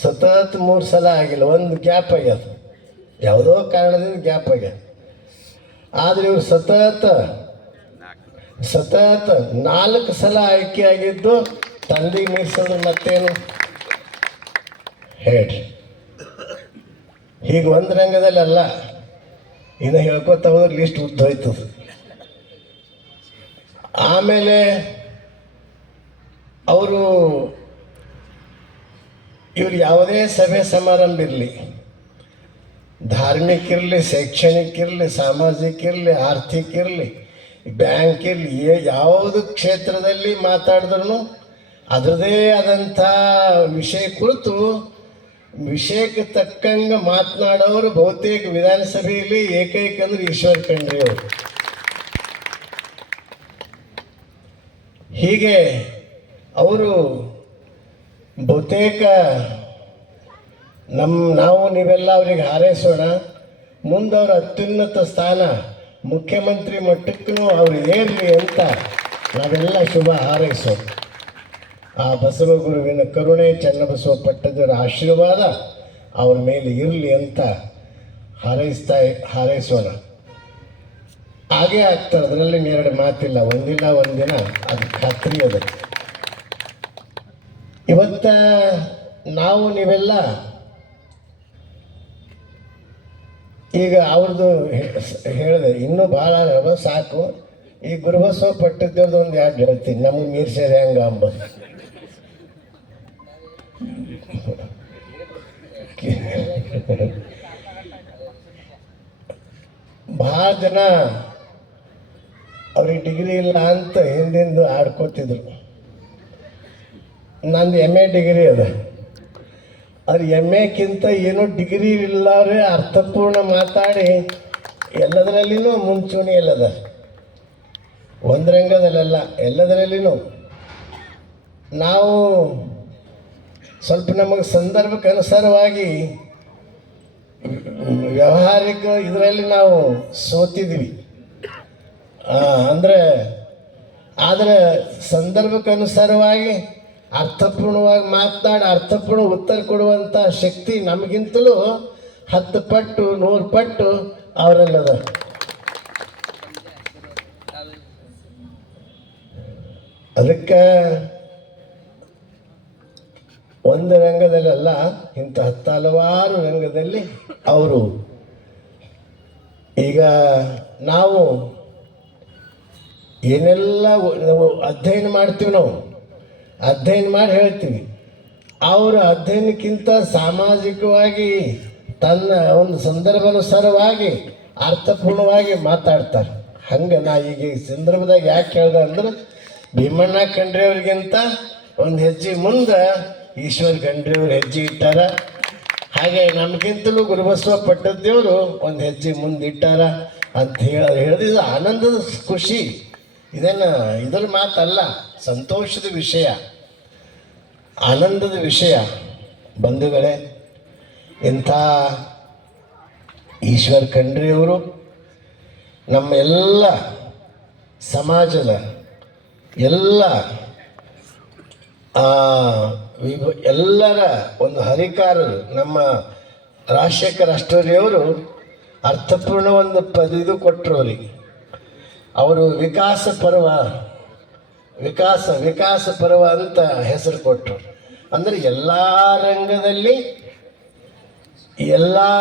ಸತತ 3 ಸಲ ಆಗಿಲ್ಲ, ಒಂದು ಗ್ಯಾಪ್ ಆಗ್ಯದ, ಯಾವುದೋ ಕಾರಣದಿಂದ ಗ್ಯಾಪ್ ಆಗ್ಯದ. ಆದರೆ ಇವರು ಸತತ 4 ಸಲ ಆಯ್ಕೆ ಆಗಿದ್ದು ತಂದೆಗೆ ಮೀರಿಸೋದು ಮತ್ತೇನು ಹೇಳ್ರಿ. ಹೀಗೆ ಒಂದು ರಂಗದಲ್ಲಿ ಅಲ್ಲ, ಇನ್ನು ಹೇಳ್ಕೊತ ಹೋದ್ರೆ ಲಿಸ್ಟ್ ಉದ್ದ ಹೋಯ್ತದೆ. ಆಮೇಲೆ ಇವರು ಯಾವುದೇ ಸಭೆ ಸಮಾರಂಭ ಇರಲಿ, ಧಾರ್ಮಿಕ ಇರಲಿ, ಶೈಕ್ಷಣಿಕ ಇರಲಿ, ಸಾಮಾಜಿಕ ಇರಲಿ, ಆರ್ಥಿಕ ಇರಲಿ, ಬ್ಯಾಂಕ್ ಇರಲಿ, ಯಾವುದು ಕ್ಷೇತ್ರದಲ್ಲಿ ಮಾತಾಡಿದ್ರು ಅದರದೇ ಆದಂಥ ವಿಷಯ ಕುರಿತು ವಿಷಯಕ್ಕೆ ತಕ್ಕಂಗೆ ಮಾತನಾಡೋರು ಬಹುತೇಕ ವಿಧಾನಸಭೆಯಲ್ಲಿ ಏಕೈಕ ಅಂದ್ರೆ ಈಶ್ವರ್ ಖಂಡ್ರೆ ಅವರು. ಹೀಗೆ ಅವರು ಬಹುತೇಕ ನಾವು ನೀವೆಲ್ಲ ಅವರಿಗೆ ಹಾರೈಸೋಣ. ಮುಂದವ್ರ ಅತ್ಯುನ್ನತ ಸ್ಥಾನ ಮುಖ್ಯಮಂತ್ರಿ ಮಟ್ಟಕ್ಕೂ ಅವ್ರು ಏರಲಿ ಅಂತ ನಾವೆಲ್ಲ ಶುಭ ಹಾರೈಸೋಣ. ಆ ಬಸವಗುರುವಿನ ಕರುಣೆ, ಚನ್ನಬಸವ ಪಟ್ಟದೇವರ ಆಶೀರ್ವಾದ ಅವ್ರ ಮೇಲೆ ಇರಲಿ ಅಂತ ಹಾರೈಸೋಣ. ಹಾಗೇ ಆಗ್ತಾರೆ, ಅದರಲ್ಲಿ 2 ಮಾತಿಲ್ಲ. ಒಂದಿನ ಅದು ಖಾತ್ರಿ ಅದ. ಇವತ್ತ ನಾವು ನೀವೆಲ್ಲ ಈಗ ಅವ್ರದ್ದು ಹೇಳಿದೆ, ಇನ್ನೂ ಭಾಳ ಸಾಕು. ಈ ಗುರುಬಸವ ಪಟ್ಟದೇವ್ರದ್ದು ಒಂದು 2 ಹೇಳ್ತೀನಿ, ನಮಗೆ ಮೀರ್ಸ್ಯಾರ ಹೆಂಗ ಅಂಬದು. ಭಾಳ ಜನ ಅವ್ರಿಗೆ ಡಿಗ್ರಿ ಇಲ್ಲ ಅಂತ ಹಿಂದಿಂದು ಆಡ್ಕೋತಿದ್ರು. ನಂದು MA ಡಿಗ್ರಿ ಅದ. ಅದು MAಕ್ಕಿಂತ ಏನೋ ಡಿಗ್ರಿ ಇಲ್ಲಾರೆ ಅರ್ಥಪೂರ್ಣ ಮಾತಾಡಿ ಎಲ್ಲದರಲ್ಲಿನೂ ಮುಂಚೂಣಿಯಲ್ಲದ. ಒಂದು ರಂಗದಲ್ಲೆಲ್ಲ, ಎಲ್ಲದರಲ್ಲಿನೂ ನಾವು ಸ್ವಲ್ಪ ನಮಗೆ ಸಂದರ್ಭಕ್ಕೆ ಅನುಸಾರವಾಗಿ ವ್ಯಾವಹಾರಿಕ ಇದರಲ್ಲಿ ನಾವು ಸೋತಿದ್ವಿ. ಅಂದರೆ ಆದರೆ ಸಂದರ್ಭಕ್ಕನುಸಾರವಾಗಿ ಅರ್ಥಪೂರ್ಣವಾಗಿ ಮಾತನಾಡಿ ಅರ್ಥಪೂರ್ಣ ಉತ್ತರ ಕೊಡುವಂಥ ಶಕ್ತಿ ನಮಗಿಂತಲೂ 10 ಪಟ್ಟು 100 ಪಟ್ಟು ಅವರಲ್ಲದ. ಅದಕ್ಕೆ ಒಂದು ರಂಗದಲ್ಲ, ಇಂಥ ಹಲವಾರು ರಂಗದಲ್ಲಿ ಅವರು. ಈಗ ನಾವು ಏನೆಲ್ಲ ಅಧ್ಯಯನ ಮಾಡ್ತೀವಿ, ನಾವು ಅಧ್ಯಯನ ಮಾಡಿ ಹೇಳ್ತೀವಿ. ಅವರು ಅಧ್ಯಯನಕ್ಕಿಂತ ಸಾಮಾಜಿಕವಾಗಿ ತನ್ನ ಒಂದು ಸಂದರ್ಭಾನುಸಾರವಾಗಿ ಅರ್ಥಪೂರ್ಣವಾಗಿ ಮಾತಾಡ್ತಾರೆ. ಹಂಗೆ ನಾ ಈಗ ಈ ಸಂದರ್ಭದಾಗ ಯಾಕೆ ಹೇಳ್ದೆ ಅಂದ್ರೆ, ಭೀಮಣ್ಣ ಖಂಡ್ರೆಯವ್ರಿಗಿಂತ ಒಂದು ಹೆಜ್ಜೆ ಮುಂದೆ ಈಶ್ವರ್ ಖಂಡ್ರೆಯವ್ರು ಹೆಜ್ಜೆ ಇಟ್ಟಾರ. ಹಾಗೆ ನಮಗಿಂತಲೂ ಗುರುಬಸವ ಪಟ್ಟದೇವರು ಒಂದು ಹೆಜ್ಜೆ ಮುಂದೆ ಇಟ್ಟಾರ ಅಂತ ಹೇಳಿದ ಆನಂದದ ಖುಷಿ. ಇದರ ಮಾತಲ್ಲ, ಸಂತೋಷದ ವಿಷಯ, ಆನಂದದ ವಿಷಯ. ಬಂಧುಗಳೇ, ಇಂಥ ಈಶ್ವರ್ ಖಂಡ್ರೆಯವರು ನಮ್ಮ ಎಲ್ಲ ಸಮಾಜದ ಎಲ್ಲರ ಒಂದು ಹರಿಕಾರರು. ನಮ್ಮ ರಾಜಶೇಖರ್ ಅಷ್ಟೋರಿಯವರು ಅರ್ಥಪೂರ್ಣ ಒಂದು ಇದು ಕೊಟ್ಟರು ಅವರಿಗೆ. ಅವರು ವಿಕಾಸ ಪರ್ವ ಅಂತ ಹೆಸರು ಕೊಟ್ಟರು. ಅಂದರೆ ಎಲ್ಲ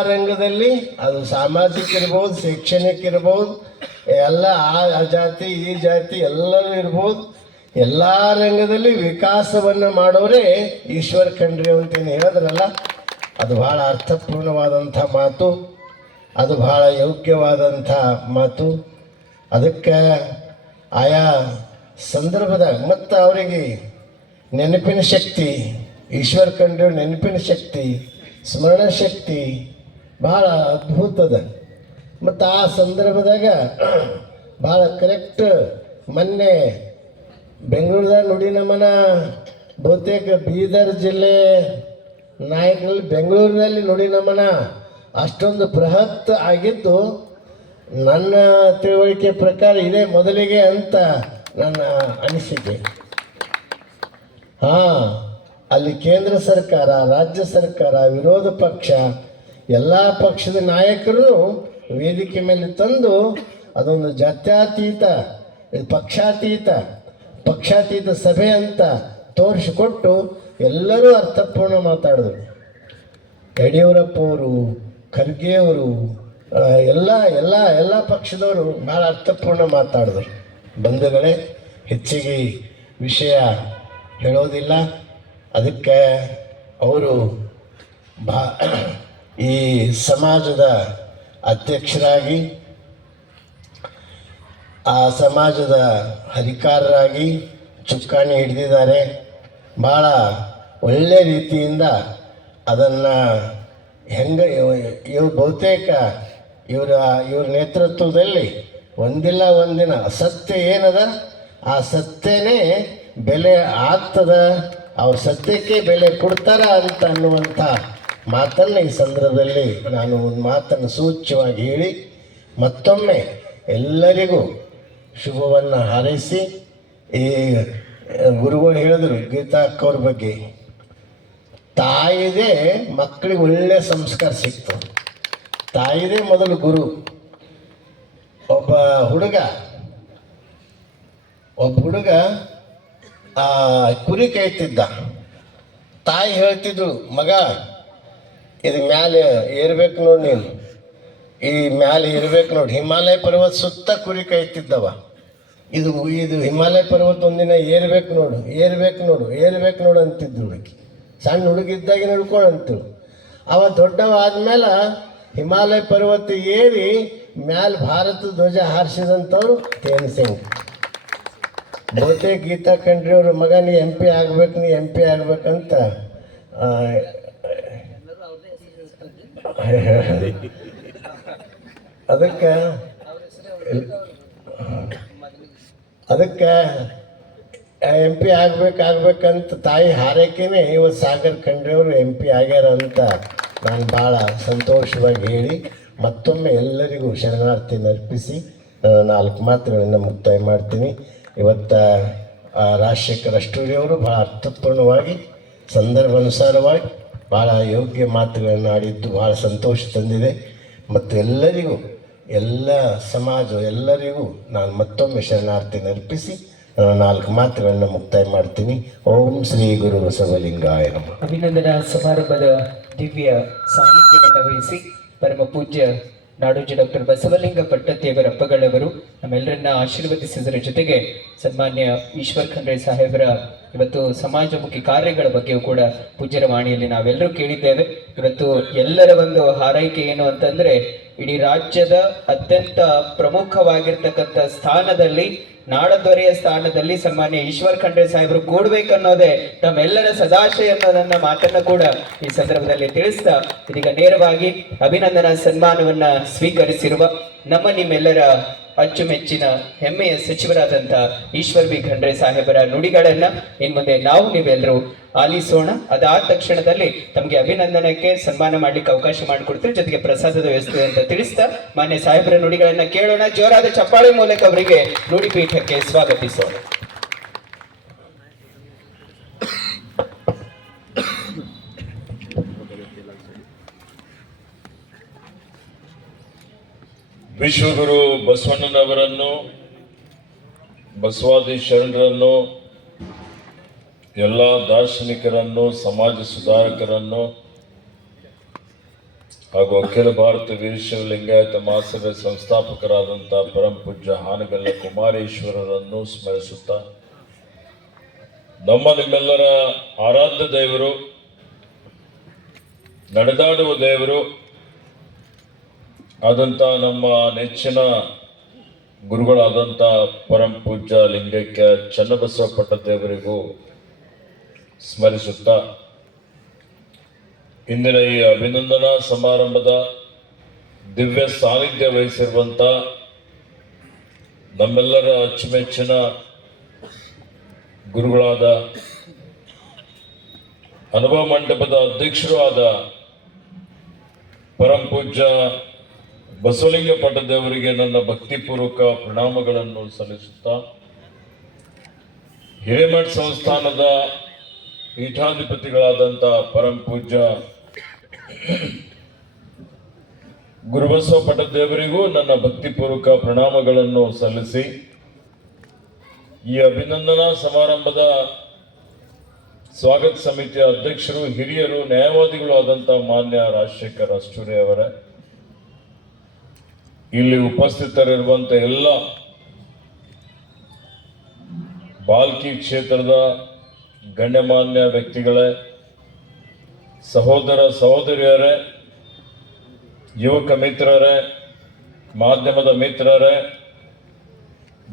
ರಂಗದಲ್ಲಿ ಅದು ಸಾಮಾಜಿಕ ಇರ್ಬೋದು, ಶೈಕ್ಷಣಿಕ ಇರ್ಬೋದು, ಎಲ್ಲ ಆ ಜಾತಿ ಈ ಜಾತಿ ಎಲ್ಲರೂ ಇರ್ಬೋದು, ಎಲ್ಲ ರಂಗದಲ್ಲಿ ವಿಕಾಸವನ್ನು ಮಾಡೋರೇ ಈಶ್ವರ್ ಖಂಡ್ರೆ ಅಂತೇನು ಹೇಳಿದ್ರಲ್ಲ, ಅದು ಭಾಳ ಅರ್ಥಪೂರ್ಣವಾದಂಥ ಮಾತು, ಅದು ಭಾಳ ಯೋಗ್ಯವಾದಂಥ ಮಾತು. ಅದಕ್ಕೆ ಆಯಾ ಸಂದರ್ಭದಾಗ ಮತ್ತು ಅವರಿಗೆ ನೆನಪಿನ ಶಕ್ತಿ, ಈಶ್ವರ್ ಖಂಡ್ರೆ ನೆನಪಿನ ಶಕ್ತಿ, ಸ್ಮರಣ ಶಕ್ತಿ ಭಾಳ ಅದ್ಭುತದ. ಮತ್ತು ಆ ಸಂದರ್ಭದಾಗ ಭಾಳ ಕರೆಕ್ಟ್. ಮೊನ್ನೆ ಬೆಂಗಳೂರದಾಗ ನುಡಿ ನಮನ ಬಹುತೇಕ ಬೀದರ್ ಜಿಲ್ಲೆ ನಾಯಕರಲ್ಲಿ ಬೆಂಗಳೂರಿನಲ್ಲಿ ನುಡಿ ನಮನ ಅಷ್ಟೊಂದು ಬೃಹತ್ ಆಗಿದ್ದು ನನ್ನ ತಿಳುವಳಿಕೆ ಪ್ರಕಾರ ಇದೇ ಮೊದಲಿಗೆ ಅಂತ ನನ್ನ ಅನಿಸಿಕೆ. ಅಲ್ಲಿ ಕೇಂದ್ರ ಸರ್ಕಾರ, ರಾಜ್ಯ ಸರ್ಕಾರ, ವಿರೋಧ ಪಕ್ಷ, ಎಲ್ಲ ಪಕ್ಷದ ನಾಯಕರು ವೇದಿಕೆ ಮೇಲೆ ತಂದು ಅದೊಂದು ಜಾತ್ಯತೀತ ಪಕ್ಷಾತೀತ ಸಭೆ ಅಂತ ತೋರಿಸಿಕೊಟ್ಟು ಎಲ್ಲರೂ ಅರ್ಥಪೂರ್ಣ ಮಾತಾಡಿದ್ರು. ಯಡಿಯೂರಪ್ಪವರು, ಖರ್ಗೆ ಅವರು, ಎಲ್ಲ ಪಕ್ಷದವರು ಭಾಳ ಅರ್ಥಪೂರ್ಣ ಮಾತಾಡಿದ್ರು. ಬಂಧುಗಳೇ, ಹೆಚ್ಚಿಗೆ ವಿಷಯ ಹೇಳೋದಿಲ್ಲ. ಅದಕ್ಕೆ ಅವರು ಈ ಸಮಾಜದ ಅಧ್ಯಕ್ಷರಾಗಿ, ಆ ಸಮಾಜದ ಹರಿಕಾರರಾಗಿ ಚುಕ್ಕಾಣಿ ಹಿಡಿದಿದ್ದಾರೆ. ಭಾಳ ಒಳ್ಳೆಯ ರೀತಿಯಿಂದ ಅದನ್ನು ಇವ್ರು ಬಹುತೇಕ ಇವ್ರ ನೇತೃತ್ವದಲ್ಲಿ ಒಂದಿನ ಸತ್ಯ ಏನದ ಆ ಸತ್ಯನೇ ಬೆಲೆ ಆಗ್ತದ, ಅವ್ರ ಸತ್ಯಕ್ಕೆ ಬೆಲೆ ಕೊಡ್ತಾರ ಅಂತ ಅನ್ನುವಂಥ ಮಾತನ್ನು ಈ ಸಂದರ್ಭದಲ್ಲಿ ನಾನು ಒಂದು ಮಾತನ್ನು ಸೂಚ್ಯವಾಗಿ ಹೇಳಿ ಮತ್ತೊಮ್ಮೆ ಎಲ್ಲರಿಗೂ ಶುಭವನ್ನು ಹಾರೈಸಿ, ಈ ಗುರುಗಳು ಹೇಳಿದ್ರು ಗೀತಾ ಅಕ್ಕವ್ರ ಬಗ್ಗೆ, ತಾಯಿದೇ ಮಕ್ಕಳಿಗೆ ಒಳ್ಳೆಯ ಸಂಸ್ಕಾರ ಸಿಕ್ತು. ತಾಯಿದೇ ಮೊದಲು ಗುರು. ಒಬ್ಬ ಹುಡುಗ ಕುರಿ ಕಾಯ್ತಿದ್ದ. ತಾಯಿ ಹೇಳ್ತಿದ್ರು, ಮಗ ಇದು ಮ್ಯಾಲೆ ಏರ್ಬೇಕು ನೋಡಿ, ನೀನು ಈ ಮ್ಯಾಲೆ ಇರ್ಬೇಕು ನೋಡಿ. ಹಿಮಾಲಯ ಪರ್ವತ ಸುತ್ತ ಕುರಿ ಕಾಯ್ತಿದ್ದವ. ಇದು ಹಿಮಾಲಯ ಪರ್ವತ ಒಂದಿನ ಏರ್ಬೇಕು ನೋಡು ಅಂತಿದ್ರು ಹುಡುಗಿ. ಸಣ್ಣ ಹುಡುಗಿದ್ದಾಗಿ ನಡ್ಕೊಂಡಂತು. ಅವ ದೊಡ್ಡವ ಆದ್ಮೇಲೆ ಹಿಮಾಲಯ ಪರ್ವತ ಏರಿ ಮ್ಯಾಲೆ ಭಾರತ ಧ್ವಜ ಹಾರಿಸಿದಂಥವ್ರು ತೇನ್ ಸಿಂಗ್. ಬಹುತೇಕ ಗೀತಾ ಖಂಡ್ರೆ ಅವ್ರ ಮಗ ನೀ ಎಂ ಪಿ ಆಗ್ಬೇಕಂತ ಅದಕ್ಕೆ ಎಂ ಪಿ ಆಗ್ಬೇಕಂತ ತಾಯಿ ಹಾರೈಕೆನೇ ಇವತ್ತು ಸಾಗರ್ ಖಂಡ್ರೆ ಅವರು ಎಂ ಪಿ ಆಗ್ಯಾರ ಅಂತ ನಾನು ಭಾಳ ಸಂತೋಷವಾಗಿ ಹೇಳಿ ಮತ್ತೊಮ್ಮೆ ಎಲ್ಲರಿಗೂ ಶರಣಾರ್ಥಿ ಅರ್ಪಿಸಿ ನನ್ನ 4 ಮಾತುಗಳನ್ನು ಮುಕ್ತಾಯ ಮಾಡ್ತೀನಿ. ಇವತ್ತು ರಾಜಶೇಖರ್ ಅಷ್ಟೂರಿ ಅವರು ಭಾಳ ಅರ್ಥಪೂರ್ಣವಾಗಿ ಸಂದರ್ಭಾನುಸಾರವಾಗಿ ಭಾಳ ಯೋಗ್ಯ ಮಾತುಗಳನ್ನು ಆಡಿದ್ದು ಭಾಳ ಸಂತೋಷ ತಂದಿದೆ. ಮತ್ತು ಎಲ್ಲರಿಗೂ ಎಲ್ಲ ಸಮಾಜ ಎಲ್ಲರಿಗೂ ನಾನು ಮತ್ತೊಮ್ಮೆ ಶರಣಾರ್ಥಿ ಅರ್ಪಿಸಿ ನಾನು 4 ಮಾತುಗಳನ್ನು ಮುಕ್ತಾಯ ಮಾಡ್ತೀನಿ. ಓಂ ಶ್ರೀ ಗುರು ಬಸವಲಿಂಗಾಯ ನಮಃ. ಅಭಿನಂದನಾ ಸಮಾರಂಭದ ದಿವ್ಯ ಸಾನ್ನಿಧ್ಯವನ್ನು ವಹಿಸಿ ಪರಮ ಪೂಜ್ಯ ನಾಡೋಜಿ ಡಾಕ್ಟರ್ ಬಸವಲಿಂಗ ಪಟ್ಟದೇವರ ಅಪ್ಪಗಳವರು ನಮ್ಮೆಲ್ಲರನ್ನ ಆಶೀರ್ವದಿಸಿದರ ಜೊತೆಗೆ ಸನ್ಮಾನ್ಯ ಈಶ್ವರ್ ಖಂಡ್ರೆ ಸಾಹೇಬರ ಇವತ್ತು ಸಮಾಜಮುಖಿ ಕಾರ್ಯಗಳ ಬಗ್ಗೆಯೂ ಕೂಡ ಪೂಜ್ಯರ ವಾಣಿಯಲ್ಲಿ ನಾವೆಲ್ಲರೂ ಕೇಳಿದ್ದೇವೆ. ಇವತ್ತು ಎಲ್ಲರ ಒಂದು ಹಾರೈಕೆ ಏನು ಅಂತಂದ್ರೆ ಇಡೀ ರಾಜ್ಯದ ಅತ್ಯಂತ ಪ್ರಮುಖವಾಗಿರ್ತಕ್ಕಂಥ ಸ್ಥಾನದಲ್ಲಿ ನಾಡದೊರೆಯ ಸ್ಥಾನದಲ್ಲಿ ಸನ್ಮಾನ್ಯ ಈಶ್ವರ್ ಖಂಡ್ರೆ ಸಾಹೇಬರು ಕೂಡ್ಬೇಕನ್ನೋದೇ ತಮ್ಮೆಲ್ಲರ ಸದಾಶಯ ಅನ್ನೋದನ್ನ ಮಾತನ್ನ ಕೂಡ ಈ ಸಂದರ್ಭದಲ್ಲಿ ತಿಳಿಸ್ತಾ ಇದೀಗ ನೇರವಾಗಿ ಅಭಿನಂದನಾ ಸನ್ಮಾನವನ್ನ ಸ್ವೀಕರಿಸಿರುವ ನಿಮ್ಮೆಲ್ಲರ ಅಚ್ಚುಮೆಚ್ಚಿನ ಹೆಮ್ಮೆಯ ಸಚಿವರಾದಂಥ ಈಶ್ವರ್ ಬಿ ಖಂಡ್ರೆ ಸಾಹೇಬರ ನುಡಿಗಳನ್ನ ಇನ್ಮುಂದೆ ನೀವೆಲ್ಲರೂ ಆಲಿಸೋಣ. ಅದಾದ ತಕ್ಷಣದಲ್ಲಿ ತಮಗೆ ಅಭಿನಂದನಕ್ಕೆ ಸನ್ಮಾನ ಮಾಡ್ಲಿಕ್ಕೆ ಅವಕಾಶ ಮಾಡಿಕೊಡ್ತೀವಿ, ಜೊತೆಗೆ ಪ್ರಸಾದದ ವ್ಯವಸ್ಥೆ ಅಂತ ತಿಳಿಸ್ತಾ ಮಾನ್ಯ ಸಾಹೇಬರ ನುಡಿಗಳನ್ನ ಕೇಳೋಣ. ಜೋರಾದ ಚಪ್ಪಾಳೆ ಮೂಲಕ ಅವರಿಗೆ ನುಡಿಪೀಠಕ್ಕೆ ಸ್ವಾಗತಿಸೋಣ. ವಿಶ್ವಗುರು ಬಸವಣ್ಣನವರನ್ನು, ಬಸವಾದಿ ಶರಣರನ್ನು, ಎಲ್ಲ ದಾರ್ಶನಿಕರನ್ನು, ಸಮಾಜ ಸುಧಾರಕರನ್ನು ಹಾಗೂ ಅಖಿಲ ಭಾರತ ವೀರಶೈವ ಲಿಂಗಾಯತ ಮಹಾಸಭೆ ಸಂಸ್ಥಾಪಕರಾದಂಥ ಪರಮ ಪೂಜ್ಯ ಹಾನಗಲ್ಲ ಕುಮಾರೇಶ್ವರರನ್ನು ಸ್ಮರಿಸುತ್ತಾ ನಿಮ್ಮೆಲ್ಲರ ಆರಾಧ್ಯ ದೇವರು, ನಡೆದಾಡುವ ದೇವರು ಆದಂಥ ನಮ್ಮ ನೆಚ್ಚಿನ ಗುರುಗಳಾದಂಥ ಪರಮ ಪೂಜ್ಯ ಲಿಂಗೈಕ್ಯ ಚನ್ನಬಸವ ಪಟ್ಟದೇವರಿಗೂ ಸ್ಮರಿಸುತ್ತಾ ಇಂದಿನ ಈ ಅಭಿನಂದನಾ ಸಮಾರಂಭದ ದಿವ್ಯ ಸಾನ್ನಿಧ್ಯ ವಹಿಸಿರುವಂಥ ನಮ್ಮೆಲ್ಲರ ಅಚ್ಚುಮೆಚ್ಚಿನ ಗುರುಗಳಾದ ಅನುಭವ ಮಂಟಪದ ಅಧ್ಯಕ್ಷರೂ ಆದ ಪರಮ ಪೂಜ್ಯ ಬಸವಲಿಂಗ ಪಟ್ಟದೇವರಿಗೆ ನನ್ನ ಭಕ್ತಿಪೂರ್ವಕ ಪ್ರಣಾಮಗಳನ್ನು ಸಲ್ಲಿಸುತ್ತಾ ಹಿರೇಮಠ ಸಂಸ್ಥಾನದ ಪೀಠಾಧಿಪತಿಗಳಾದಂಥ ಪರಮ ಪೂಜ್ಯ ಗುರುಬಸವ ಪಟ್ಟದೇವರಿಗೂ ನನ್ನ ಭಕ್ತಿಪೂರ್ವಕ ಪ್ರಣಾಮಗಳನ್ನು ಸಲ್ಲಿಸಿ ಈ ಅಭಿನಂದನಾ ಸಮಾರಂಭದ ಸ್ವಾಗತ ಸಮಿತಿಯ ಅಧ್ಯಕ್ಷರು, ಹಿರಿಯರು, ನ್ಯಾಯವಾದಿಗಳು ಆದಂಥ ಮಾನ್ಯ ರಾಜಶೇಖರ್ ಅಷ್ಟೂರಿ ಅವರೇ, ಇಲ್ಲಿ ಉಪಸ್ಥಿತರಿರುವಂಥ ಎಲ್ಲ ಬಾಲ್ಕಿ ಕ್ಷೇತ್ರದ ಗಣ್ಯಮಾನ್ಯ ವ್ಯಕ್ತಿಗಳೇ, ಸಹೋದರ ಸಹೋದರಿಯರೇ, ಯುವಕ ಮಿತ್ರರೇ, ಮಾಧ್ಯಮದ ಮಿತ್ರರೇ,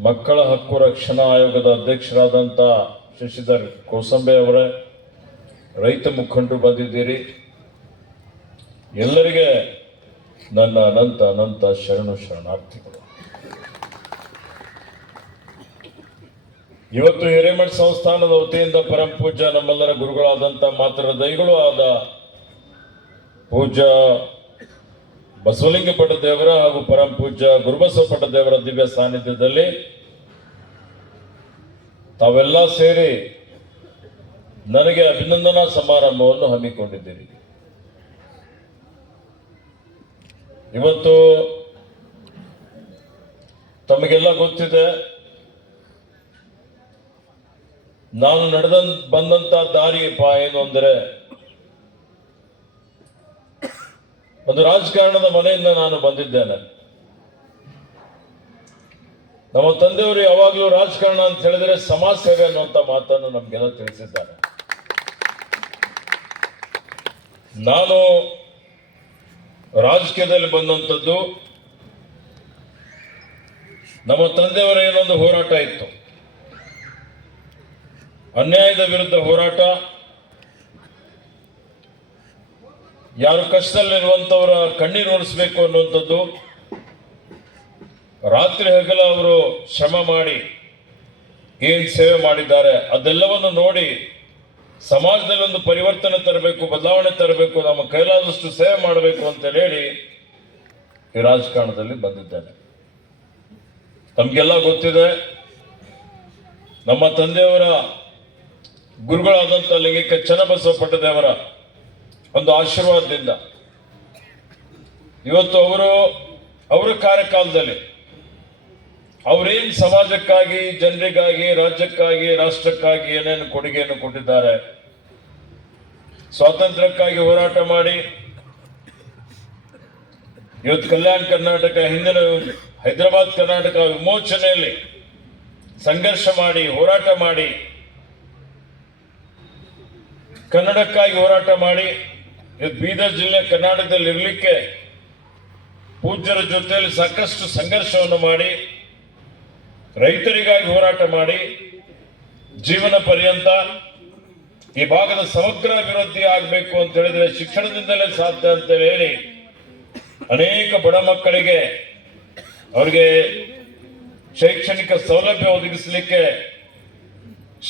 ಮಕ್ಕಳ ಹಕ್ಕು ರಕ್ಷಣಾ ಆಯೋಗದ ಅಧ್ಯಕ್ಷರಾದಂಥ ಶಶಿಧರ್ ಕೋಸಂಬೆ ಅವರೇ, ರೈತ ಮುಖಂಡರು ಬಂದಿದ್ದೀರಿ, ಎಲ್ಲರಿಗೆ ನನ್ನ ಅನಂತ ಶರಣಾರ್ಥಿಗಳು. ಇವತ್ತು ಹಿರೇಮಠ ಸಂಸ್ಥಾನದ ವತಿಯಿಂದ ಪರಮ ಪೂಜ್ಯ ನಮ್ಮೆಲ್ಲರ ಗುರುಗಳಾದಂಥ ಮಾತರ ದೈಗಳು ಆದ ಪೂಜ್ಯ ಬಸವಲಿಂಗ ಪಟ್ಟದೇವರ ಹಾಗೂ ಪರಮ ಪೂಜ್ಯ ಗುರುಬಸವ ಪಟ್ಟದೇವರ ದಿವ್ಯ ಸಾನ್ನಿಧ್ಯದಲ್ಲಿ ತಾವೆಲ್ಲ ಸೇರಿ ನನಗೆ ಅಭಿನಂದನಾ ಸಮಾರಂಭವನ್ನು ಹಮ್ಮಿಕೊಂಡಿದ್ದೀರಿ. ಇವತ್ತು ತಮಗೆಲ್ಲ ಗೊತ್ತಿದೆ, ನಾನು ಬಂದಂತ ದಾರಿ ಏನು ಅಂದರೆ, ಒಂದು ರಾಜಕಾರಣದ ಮನೆಯಿಂದ ನಾನು ಬಂದಿದ್ದೇನೆ. ನಮ್ಮ ತಂದೆಯವರು ಯಾವಾಗಲೂ ರಾಜಕಾರಣ ಅಂತ ಹೇಳಿದ್ರೆ ಸಮಾಜ ಸೇವೆ ಅನ್ನುವಂಥ ಮಾತನ್ನು ನಮಗೆಲ್ಲ ತಿಳಿಸಿದ್ದಾರೆ. ನಾನು ರಾಜಕೀಯದಲ್ಲಿ ಬಂದಂಥದ್ದು ನಮ್ಮ ತಂದೆಯವರ ಏನೊಂದು ಹೋರಾಟ ಇತ್ತು, ಅನ್ಯಾಯದ ವಿರುದ್ಧ ಹೋರಾಟ, ಯಾರು ಕಷ್ಟದಲ್ಲಿರುವಂಥವರ ಕಣ್ಣೀರು ಒರೆಸಬೇಕು ಅನ್ನುವಂಥದ್ದು, ರಾತ್ರಿ ಹಗಲ ಅವರು ಶ್ರಮ ಮಾಡಿ ಏನು ಸೇವೆ ಮಾಡಿದ್ದಾರೆ ಅದೆಲ್ಲವನ್ನು ನೋಡಿ ಸಮಾಜದಲ್ಲಿ ಒಂದು ಪರಿವರ್ತನೆ ತರಬೇಕು, ಬದಲಾವಣೆ ತರಬೇಕು, ನಮ್ಮ ಕೈಲಾದಷ್ಟು ಸೇವೆ ಮಾಡಬೇಕು ಅಂತ ಹೇಳಿ ಈ ರಾಜಕಾರಣದಲ್ಲಿ ಬಂದಿದ್ದೇನೆ. ತಮಗೆಲ್ಲ ಗೊತ್ತಿದೆ, ನಮ್ಮ ತಂದೆಯವರ ಗುರುಗಳಾದಂಥ ಲಿಂಗೈಕ್ಯ ಚನ್ನಬಸವ ಪಟ್ಟದೇವರ ಒಂದು ಆಶೀರ್ವಾದದಿಂದ ಇವತ್ತು ಅವರ ಕಾರ್ಯಕಾಲದಲ್ಲಿ ಅವರೇನು ಸಮಾಜಕ್ಕಾಗಿ, ಜನರಿಗಾಗಿ, ರಾಜ್ಯಕ್ಕಾಗಿ, ರಾಷ್ಟ್ರಕ್ಕಾಗಿ ಏನೇನು ಕೊಡುಗೆಯನ್ನು ಕೊಟ್ಟಿದ್ದಾರೆ, ಸ್ವಾತಂತ್ರ್ಯಕ್ಕಾಗಿ ಹೋರಾಟ ಮಾಡಿ ಇವತ್ತು ಕಲ್ಯಾಣ ಕರ್ನಾಟಕ, ಹಿಂದಿನ ಹೈದರಾಬಾದ್ ಕರ್ನಾಟಕ ವಿಮೋಚನೆಯಲ್ಲಿ ಸಂಘರ್ಷ ಮಾಡಿ, ಹೋರಾಟ ಮಾಡಿ, ಕನ್ನಡಕ್ಕಾಗಿ ಹೋರಾಟ ಮಾಡಿ ಇವತ್ತು ಬೀದರ್ ಜಿಲ್ಲೆ ಕರ್ನಾಟಕದಲ್ಲಿ ಇರಲಿಕ್ಕೆ ಪೂಜ್ಯರ ಜೊತೆಯಲ್ಲಿ ಸಾಕಷ್ಟು ಸಂಘರ್ಷವನ್ನು ಮಾಡಿ, ರೈತರಿಗಾಗಿ ಹೋರಾಟ ಮಾಡಿ, ಜೀವನ ಪರ್ಯಂತ ಈ ಭಾಗದ ಸಮಗ್ರ ಅಭಿವೃದ್ಧಿ ಆಗಬೇಕು ಅಂತ ಹೇಳಿದ್ರೆ ಶಿಕ್ಷಣದಿಂದಲೇ ಸಾಧ್ಯ ಅಂತ ಹೇಳಿ ಅನೇಕ ಬಡ ಮಕ್ಕಳಿಗೆ ಅವರಿಗೆ ಶೈಕ್ಷಣಿಕ ಸೌಲಭ್ಯ ಒದಗಿಸಲಿಕ್ಕೆ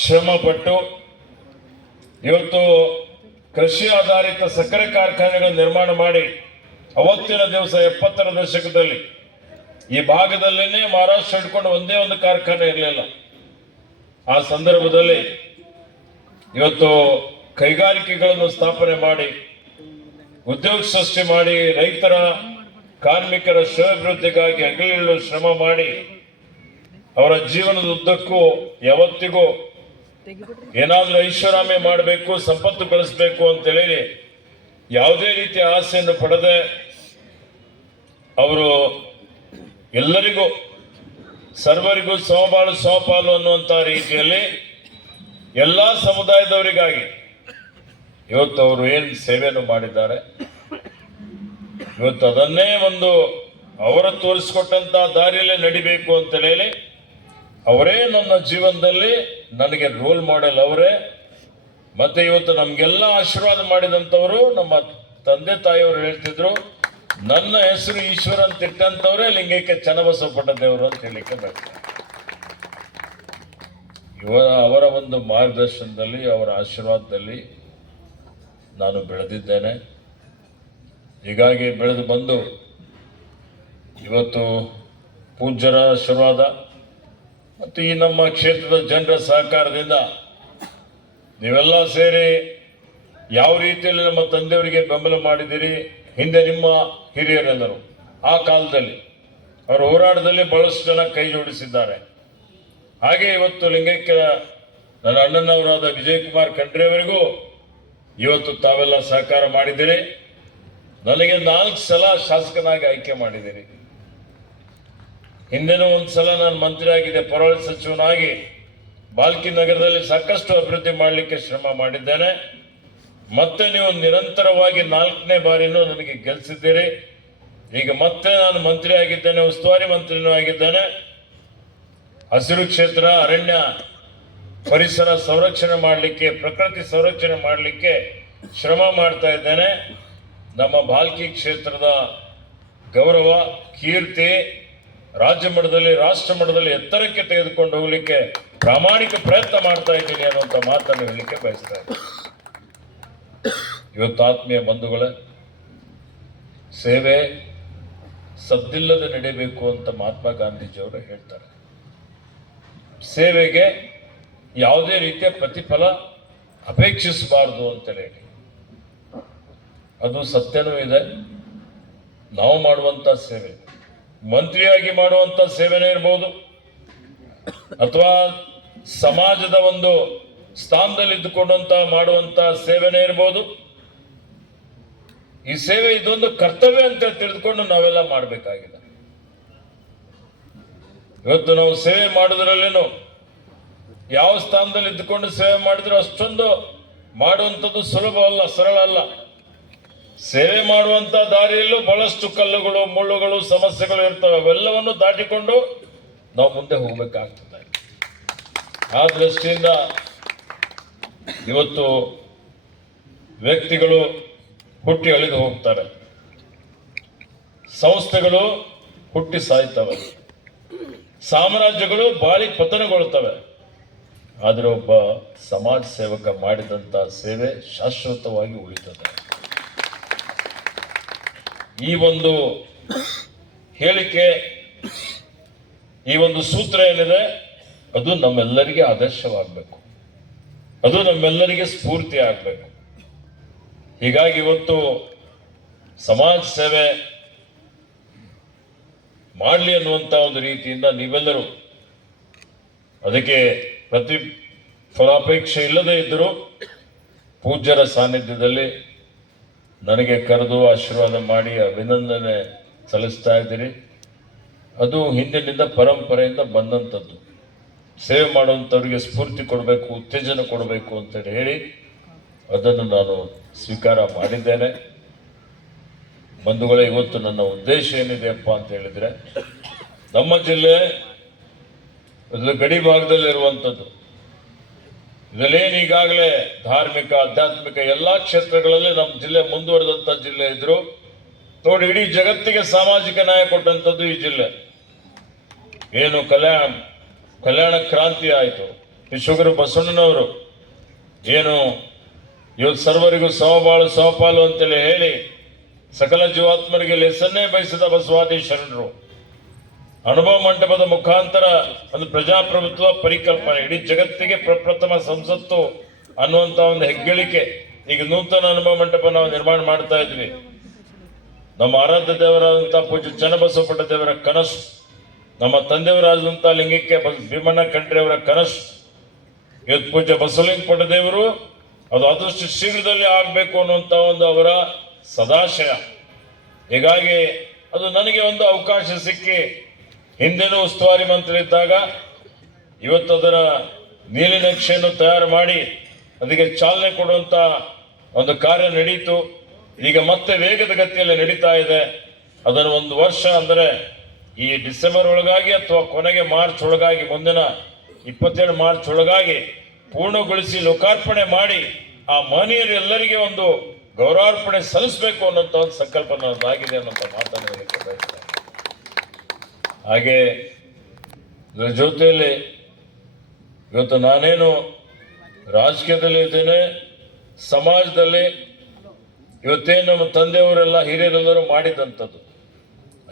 ಶ್ರಮ ಪಟ್ಟು ಇವತ್ತು ಕೃಷಿ ಆಧಾರಿತ ಸಕ್ಕರೆ ಕಾರ್ಖಾನೆಗಳ ನಿರ್ಮಾಣ ಮಾಡಿ ಅವತ್ತಿನ ದಿವಸ 70ರ ದಶಕದಲ್ಲಿ ಈ ಭಾಗದಲ್ಲೇನೆ ಮಹಾರಾಷ್ಟ್ರ ಹಿಡ್ಕೊಂಡು ಒಂದೇ ಒಂದು ಕಾರ್ಖಾನೆ ಇರಲಿಲ್ಲ. ಆ ಸಂದರ್ಭದಲ್ಲಿ ಇವತ್ತು ಕೈಗಾರಿಕೆಗಳನ್ನು ಸ್ಥಾಪನೆ ಮಾಡಿ, ಉದ್ಯೋಗ ಸೃಷ್ಟಿ ಮಾಡಿ, ರೈತರ ಕಾರ್ಮಿಕರ ಶ್ರಮಾಭಿವೃದ್ಧಿಗಾಗಿ ಹಗಲಿರುಳು ಶ್ರಮ ಮಾಡಿ ಅವರ ಜೀವನದ ಉದ್ದಕ್ಕೂ ಯಾವತ್ತಿಗೂ ಏನಾದರೂ ಐಷಾರಾಮಿ ಮಾಡಬೇಕು, ಸಂಪತ್ತು ಗಳಿಸಬೇಕು ಅಂತೇಳಿ ಯಾವುದೇ ರೀತಿಯ ಆಸೆಯನ್ನು ಪಡೆದೆ ಅವರು ಎಲ್ಲರಿಗೂ ಸರ್ವರಿಗೂ ಸಮಬಾಳು ಸಮಪಾಲು ಅನ್ನುವಂಥ ರೀತಿಯಲ್ಲಿ ಎಲ್ಲ ಸಮುದಾಯದವರಿಗಾಗಿ ಇವತ್ತು ಅವರು ಏನು ಸೇವೆಯನ್ನು ಮಾಡಿದ್ದಾರೆ, ಇವತ್ತು ಅದನ್ನೇ ಒಂದು ಅವರ ತೋರಿಸ್ಕೊಟ್ಟಂತ ದಾರಿಯಲ್ಲೇ ನಡಿಬೇಕು ಅಂತ ಹೇಳಿ ಅವರೇ ನನ್ನ ಜೀವನದಲ್ಲಿ ನನಗೆ ರೋಲ್ ಮಾಡೆಲ್ ಅವರೇ. ಮತ್ತೆ ಇವತ್ತು ನಮಗೆಲ್ಲ ಆಶೀರ್ವಾದ ಮಾಡಿದಂಥವರು ನಮ್ಮ ತಂದೆ ತಾಯಿಯವರು ಹೇಳ್ತಿದ್ರು, ನನ್ನ ಹೆಸರು ಈಶ್ವರ ಅಂತ ಇಟ್ಟಂಥವ್ರೆ ಲಿಂಗೈಕ್ಯ ಚನ್ನಬಸವ ಪಟ್ಟದೇವರು ಅಂತ ಹೇಳಲಿಕ್ಕೆ ಬರ್ತಾರೆ. ಅವರ ಒಂದು ಮಾರ್ಗದರ್ಶನದಲ್ಲಿ, ಅವರ ಆಶೀರ್ವಾದದಲ್ಲಿ ನಾನು ಬೆಳೆದಿದ್ದೇನೆ. ಹೀಗಾಗಿ ಬೆಳೆದು ಬಂದು ಇವತ್ತು ಪೂಜ್ಯರ ಆಶೀರ್ವಾದ ಮತ್ತು ಈ ನಮ್ಮ ಕ್ಷೇತ್ರದ ಜನರ ಸಹಕಾರದಿಂದ ನೀವೆಲ್ಲ ಸೇರಿ ಯಾವ ರೀತಿಯಲ್ಲಿ ನಮ್ಮ ತಂದೆಯವರಿಗೆ ಬೆಂಬಲ ಮಾಡಿದ್ದೀರಿ, ಹಿಂದೆ ನಿಮ್ಮ ಹಿರಿಯರೆಲ್ಲರೂ ಆ ಕಾಲದಲ್ಲಿ ಅವರ ಹೋರಾಟದಲ್ಲಿ ಬಹಳಷ್ಟು ಜನ ಕೈ ಜೋಡಿಸಿದ್ದಾರೆ. ಹಾಗೆ ಇವತ್ತು ಲಿಂಗೈಕ್ಯ ನನ್ನ ಅಣ್ಣನವರಾದ ವಿಜಯಕುಮಾರ್ ಖಂಡ್ರೆಯವರಿಗೂ ಇವತ್ತು ತಾವೆಲ್ಲ ಸಹಕಾರ ಮಾಡಿದ್ದೀರಿ. ನನಗೆ 4 ಸಲ ಶಾಸಕನಾಗಿ ಆಯ್ಕೆ ಮಾಡಿದ್ದೀರಿ. ಹಿಂದಿನ ಒಂದು ಸಲ ನಾನು ಮಂತ್ರಿ ಆಗಿದೆ, ಪರವಳಿ ಸಚಿವನಾಗಿ ಬಾಲ್ಕಿ ನಗರದಲ್ಲಿ ಸಾಕಷ್ಟು ಅಭಿವೃದ್ಧಿ ಮಾಡಲಿಕ್ಕೆ ಶ್ರಮ ಮಾಡಿದ್ದೇನೆ. ಮತ್ತೆ ನೀವು ನಿರಂತರವಾಗಿ 4ನೇ ಬಾರಿನೂ ನನಗೆ ಗೆಲ್ಲಿಸಿದ್ದೀರಿ. ಈಗ ಮತ್ತೆ ನಾನು ಮಂತ್ರಿ ಆಗಿದ್ದೇನೆ, ಉಸ್ತುವಾರಿ ಮಂತ್ರಿನೂ ಆಗಿದ್ದೇನೆ. ಹಸಿರು ಕ್ಷೇತ್ರ, ಅರಣ್ಯ, ಪರಿಸರ ಸಂರಕ್ಷಣೆ ಮಾಡಲಿಕ್ಕೆ, ಪ್ರಕೃತಿ ಸಂರಕ್ಷಣೆ ಮಾಡಲಿಕ್ಕೆ ಶ್ರಮ ಮಾಡ್ತಾ ಇದ್ದೇನೆ. ನಮ್ಮ ಬಾಲ್ಕಿ ಕ್ಷೇತ್ರದ ಗೌರವ, ಕೀರ್ತಿ ರಾಜ್ಯ ಮಟ್ಟದಲ್ಲಿ, ರಾಷ್ಟ್ರ ಮಟ್ಟದಲ್ಲಿ ಎತ್ತರಕ್ಕೆ ತೆಗೆದುಕೊಂಡು ಹೋಗಲಿಕ್ಕೆ ಪ್ರಾಮಾಣಿಕ ಪ್ರಯತ್ನ ಮಾಡ್ತಾ ಇದ್ದೀನಿ ಅನ್ನುವಂಥ ಮಾತನ್ನು ಹೇಳಲಿಕ್ಕೆ ಬಯಸ್ತಾ ಇದ್ದೀನಿ. ಇವತ್ತು ಆತ್ಮೀಯ ಬಂಧುಗಳೇ, ಸೇವೆ ಸದ್ದಿಲ್ಲದೆ ನಡೀಬೇಕು ಅಂತ ಮಹಾತ್ಮ ಗಾಂಧೀಜಿಯವರು ಹೇಳ್ತಾರೆ. ಸೇವೆಗೆ ಯಾವುದೇ ರೀತಿಯ ಪ್ರತಿಫಲ ಅಪೇಕ್ಷಿಸಬಾರ್ದು ಅಂತೇಳಿ ಅದು ಸತ್ಯನೂ ಇದೆ. ನಾವು ಮಾಡುವಂಥ ಸೇವೆ, ಮಂತ್ರಿಯಾಗಿ ಮಾಡುವಂಥ ಸೇವೆನೇ ಇರ್ಬೋದು, ಅಥವಾ ಸಮಾಜದ ಒಂದು ಸ್ಥಾನದಲ್ಲಿ ಇದ್ದುಕೊಂಡಂತ ಮಾಡುವಂಥ ಸೇವೆನೇ ಇರ್ಬೋದು. ಈ ಸೇವೆ ಇದೊಂದು ಕರ್ತವ್ಯ ಅಂತ ತಿಳಿದುಕೊಂಡು ನಾವೆಲ್ಲ ಮಾಡಬೇಕಾಗಿದೆ. ಇವತ್ತು ನಾವು ಸೇವೆ ಮಾಡೋದ್ರಲ್ಲೇನು ಯಾವ ಸ್ಥಾನದಲ್ಲಿ ಇದ್ದುಕೊಂಡು ಸೇವೆ ಮಾಡಿದ್ರು ಅಷ್ಟೊಂದು ಮಾಡುವಂಥದ್ದು ಸುಲಭವಲ್ಲ, ಸರಳ ಅಲ್ಲ. ಸೇವೆ ಮಾಡುವಂಥ ದಾರಿಯಲ್ಲೂ ಬಹಳಷ್ಟು ಕಲ್ಲುಗಳು, ಮುಳ್ಳುಗಳು, ಸಮಸ್ಯೆಗಳು ಇರ್ತವೆ. ಅವೆಲ್ಲವನ್ನು ದಾಟಿಕೊಂಡು ನಾವು ಮುಂದೆ ಹೋಗ್ಬೇಕಾಗ್ತದೆ. ಆ ದೃಷ್ಟಿಯಿಂದ ಇವತ್ತು ವ್ಯಕ್ತಿಗಳು ಹುಟ್ಟಿ ಅಳಿದು ಹೋಗ್ತಾರೆ, ಸಂಸ್ಥೆಗಳು ಹುಟ್ಟಿ ಸಾಯ್ತವೆ, ಸಾಮ್ರಾಜ್ಯಗಳು ಬಾಳಿ ಪತನಗೊಳ್ತವೆ. ಆದರೆ ಒಬ್ಬ ಸಮಾಜ ಸೇವಕ ಮಾಡಿದಂಥ ಸೇವೆ ಶಾಶ್ವತವಾಗಿ ಉಳಿತದೆ. ಈ ಒಂದು ಹೇಳಿಕೆ ಈ ಒಂದು ಸೂತ್ರ ಏನಿದೆ ಅದು ನಮ್ಮೆಲ್ಲರಿಗೆ ಆದರ್ಶವಾಗಬೇಕು, ಅದು ನಮ್ಮೆಲ್ಲರಿಗೆ ಸ್ಫೂರ್ತಿ ಆಗಬೇಕು. ಹೀಗಾಗಿ ಇವತ್ತು ಸಮಾಜ ಸೇವೆ ಮಾಡಲಿ ಅನ್ನುವಂಥ ಒಂದು ರೀತಿಯಿಂದ ನೀವೆಲ್ಲರೂ ಅದಕ್ಕೆ ಫಲಾಪೇಕ್ಷೆ ಇಲ್ಲದೇ ಇದ್ದರೂ ಪೂಜ್ಯರ ಸಾನ್ನಿಧ್ಯದಲ್ಲಿ ನನಗೆ ಕರೆದು ಆಶೀರ್ವಾದ ಮಾಡಿ ಅಭಿನಂದನೆ ಸಲ್ಲಿಸ್ತಾ ಇದ್ದೀರಿ. ಅದು ಹಿಂದಿನಿಂದ ಪರಂಪರೆಯಿಂದ ಬಂದಂಥದ್ದು. ಸೇವೆ ಮಾಡುವಂಥವ್ರಿಗೆ ಸ್ಫೂರ್ತಿ ಕೊಡಬೇಕು, ಉತ್ತೇಜನ ಕೊಡಬೇಕು ಅಂತೇಳಿ ಹೇಳಿ ಅದನ್ನು ನಾನು ಸ್ವೀಕಾರ ಮಾಡಿದ್ದೇನೆ. ಬಂಧುಗಳೇ, ಇವತ್ತು ನನ್ನ ಉದ್ದೇಶ ಏನಿದೆಯಪ್ಪ ಅಂತ ಹೇಳಿದರೆ, ನಮ್ಮ ಜಿಲ್ಲೆ ಇದು ಗಡಿ ಭಾಗದಲ್ಲಿರುವಂಥದ್ದು. ಇದರಲ್ಲೇನು ಈಗಾಗಲೇ ಧಾರ್ಮಿಕ, ಆಧ್ಯಾತ್ಮಿಕ ಎಲ್ಲ ಕ್ಷೇತ್ರಗಳಲ್ಲಿ ನಮ್ಮ ಜಿಲ್ಲೆ ಮುಂದುವರೆದಂಥ ಜಿಲ್ಲೆ ಇದ್ರು. ನೋಡಿ, ಇಡೀ ಜಗತ್ತಿಗೆ ಸಾಮಾಜಿಕ ನ್ಯಾಯ ಕೊಟ್ಟಂಥದ್ದು ಈ ಜಿಲ್ಲೆ. ಏನು ಕಲ್ಯಾಣ ಕ್ರಾಂತಿ ಆಯಿತು, ವಿಶ್ವಗುರು ಬಸವಣ್ಣನವರು ಏನು ಇವತ್ತು ಸರ್ವರಿಗೂ ಸಮಬಾಳು ಸಮಪಾಲು ಅಂತೇಳಿ ಹೇಳಿ ಸಕಲ ಜೀವಾತ್ಮರಿಗೆ ಲೆಸನ್ನೇ ಬಯಸಿದ ಬಸವಾದಿ ಶರಣರು ಅನುಭವ ಮಂಟಪದ ಮುಖಾಂತರ ಒಂದು ಪ್ರಜಾಪ್ರಭುತ್ವ ಪರಿಕಲ್ಪನೆ ಇಡೀ ಜಗತ್ತಿಗೆ ಪ್ರಪ್ರಥಮ ಸಂಸತ್ತು ಅನ್ನುವಂಥ ಒಂದು ಹೆಗ್ಗಳಿಕೆ. ಈಗ ನೂತನ ಅನುಭವ ಮಂಟಪ ನಾವು ನಿರ್ಮಾಣ ಮಾಡ್ತಾ ಇದ್ವಿ. ನಮ್ಮ ಆರಾಧ್ಯ ದೇವರಾದಂಥ ಪೂಜ್ಯ ಚನ್ನಬಸವ ಪಟ್ಟದೇವರ ಕನಸು, ನಮ್ಮ ತಂದೆಯವರಾದಂಥ ಲಿಂಗಕ್ಕೆ ಭೀಮಣ್ಣ ಖಂಡ್ರೆಯವರ ಕನಸು, ಇವತ್ತು ಪೂಜ್ಯ ಬಸವಲಿಂಗ ಪಟ್ಟದೇವರು ಅದು ಆದಷ್ಟು ಶೀಘ್ರದಲ್ಲಿ ಆಗಬೇಕು ಅನ್ನುವಂಥ ಒಂದು ಅವರ ಸದಾಶಯ. ಹೀಗಾಗಿ ಅದು ನನಗೆ ಒಂದು ಅವಕಾಶ ಸಿಕ್ಕಿ ಹಿಂದೆನೂ ಉಸ್ತುವಾರಿ ಮಂತ್ರಿದ್ದಾಗ ಇವತ್ತು ಅದರ ನೀಲಿನಕ್ಷೆಯನ್ನು ತಯಾರು ಮಾಡಿ ಅದಕ್ಕೆ ಚಾಲನೆ ಕೊಡುವಂಥ ಒಂದು ಕಾರ್ಯ ನಡೀತು. ಈಗ ಮತ್ತೆ ವೇಗದ ಗತಿಯಲ್ಲಿ ನಡೀತಾ ಇದೆ. ಅದನ್ನು ಒಂದು ವರ್ಷ ಅಂದರೆ ಈ ಡಿಸೆಂಬರ್ ಒಳಗಾಗಿ ಅಥವಾ ಕೊನೆಗೆ ಮಾರ್ಚ್ ಒಳಗಾಗಿ, ಮುಂದಿನ 27 ಮಾರ್ಚ್ ಒಳಗಾಗಿ ಪೂರ್ಣಗೊಳಿಸಿ ಲೋಕಾರ್ಪಣೆ ಮಾಡಿ ಆ ಮಹನೀಯರೆಲ್ಲರಿಗೆ ಒಂದು ಗೌರವಾರ್ಪಣೆ ಸಲ್ಲಿಸಬೇಕು ಅನ್ನೋಂಥ ಒಂದು ಸಂಕಲ್ಪ ನನ್ನದಾಗಿದೆ ಅನ್ನೋಂಥ ಮಾತನ್ನು ಹೇಳಲಿಕ್ಕೆ ಬಯಸ್ತೇನೆ. ಹಾಗೆ ಇದರ ಜೊತೆಯಲ್ಲಿ ಇವತ್ತು ನಾನೇನು ರಾಜಕೀಯದಲ್ಲಿ ಇದ್ದೇನೆ, ಸಮಾಜದಲ್ಲಿ ಇವತ್ತೇನು ನಮ್ಮ ತಂದೆಯವರೆಲ್ಲ ಹಿರಿಯರೆಲ್ಲರೂ ಮಾಡಿದಂಥದ್ದು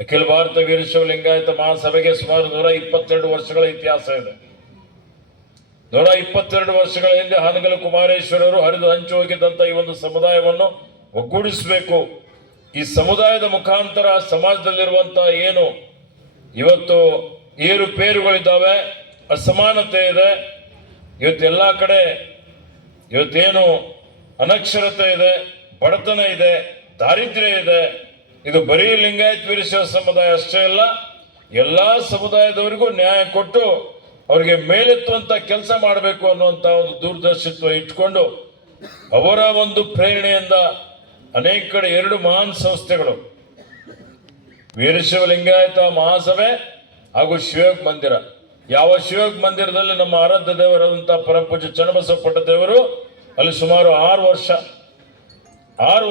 ಅಖಿಲ ಭಾರತ ವೀರಶೈವ ಲಿಂಗಾಯತ ಮಹಾಸಭೆಗೆ ಸುಮಾರು 122 ವರ್ಷಗಳ ಇತಿಹಾಸ ಇದೆ. 122 ವರ್ಷಗಳ ಹಿಂದೆ ಹಾನಗಲ್ ಕುಮಾರೇಶ್ವರರು ಹರಿದು ಹಂಚು ಹೋಗಿದ್ದಂಥ ಈ ಒಂದು ಸಮುದಾಯವನ್ನು ಒಗ್ಗೂಡಿಸಬೇಕು. ಈ ಸಮುದಾಯದ ಮುಖಾಂತರ ಸಮಾಜದಲ್ಲಿರುವಂಥ ಏನು ಇವತ್ತು ಏರುಪೇರುಗಳಿದ್ದಾವೆ, ಅಸಮಾನತೆ ಇದೆ, ಇವತ್ತೆಲ್ಲ ಕಡೆ ಇವತ್ತೇನು ಅನಕ್ಷರತೆ ಇದೆ, ಬಡತನ ಇದೆ, ದಾರಿದ್ರ್ಯ ಇದೆ. ಇದು ಬರೀ ಲಿಂಗಾಯತ್ ವೀರಶೈವ ಸಮುದಾಯ ಅಷ್ಟೇ ಅಲ್ಲ, ಎಲ್ಲ ಸಮುದಾಯದವರಿಗೂ ನ್ಯಾಯ ಕೊಟ್ಟು ಅವರಿಗೆ ಮೇಲೆತ್ತುವಂಥ ಕೆಲಸ ಮಾಡಬೇಕು ಅನ್ನುವಂಥ ಒಂದು ದೂರದರ್ಶಿತ್ವ ಇಟ್ಕೊಂಡು ಅವರ ಒಂದು ಪ್ರೇರಣೆಯಿಂದ ಅನೇಕ ಕಡೆ 2 ಮಹಾನ್ ಸಂಸ್ಥೆಗಳು, ವೀರಶೈವ ಲಿಂಗಾಯತ ಮಹಾಸಭೆ ಹಾಗೂ ಶಿವಯೋಗ ಮಂದಿರ. ಯಾವ ಶಿವಯೋಗ ಮಂದಿರದಲ್ಲಿ ನಮ್ಮ ಆರಾಧ್ಯ ದೇವರಾದಂಥ ಪರಮಪೂಜ್ಯ ಚನ್ನಬಸವ ಪಟ್ಟದೇವರು ಅಲ್ಲಿ ಸುಮಾರು 6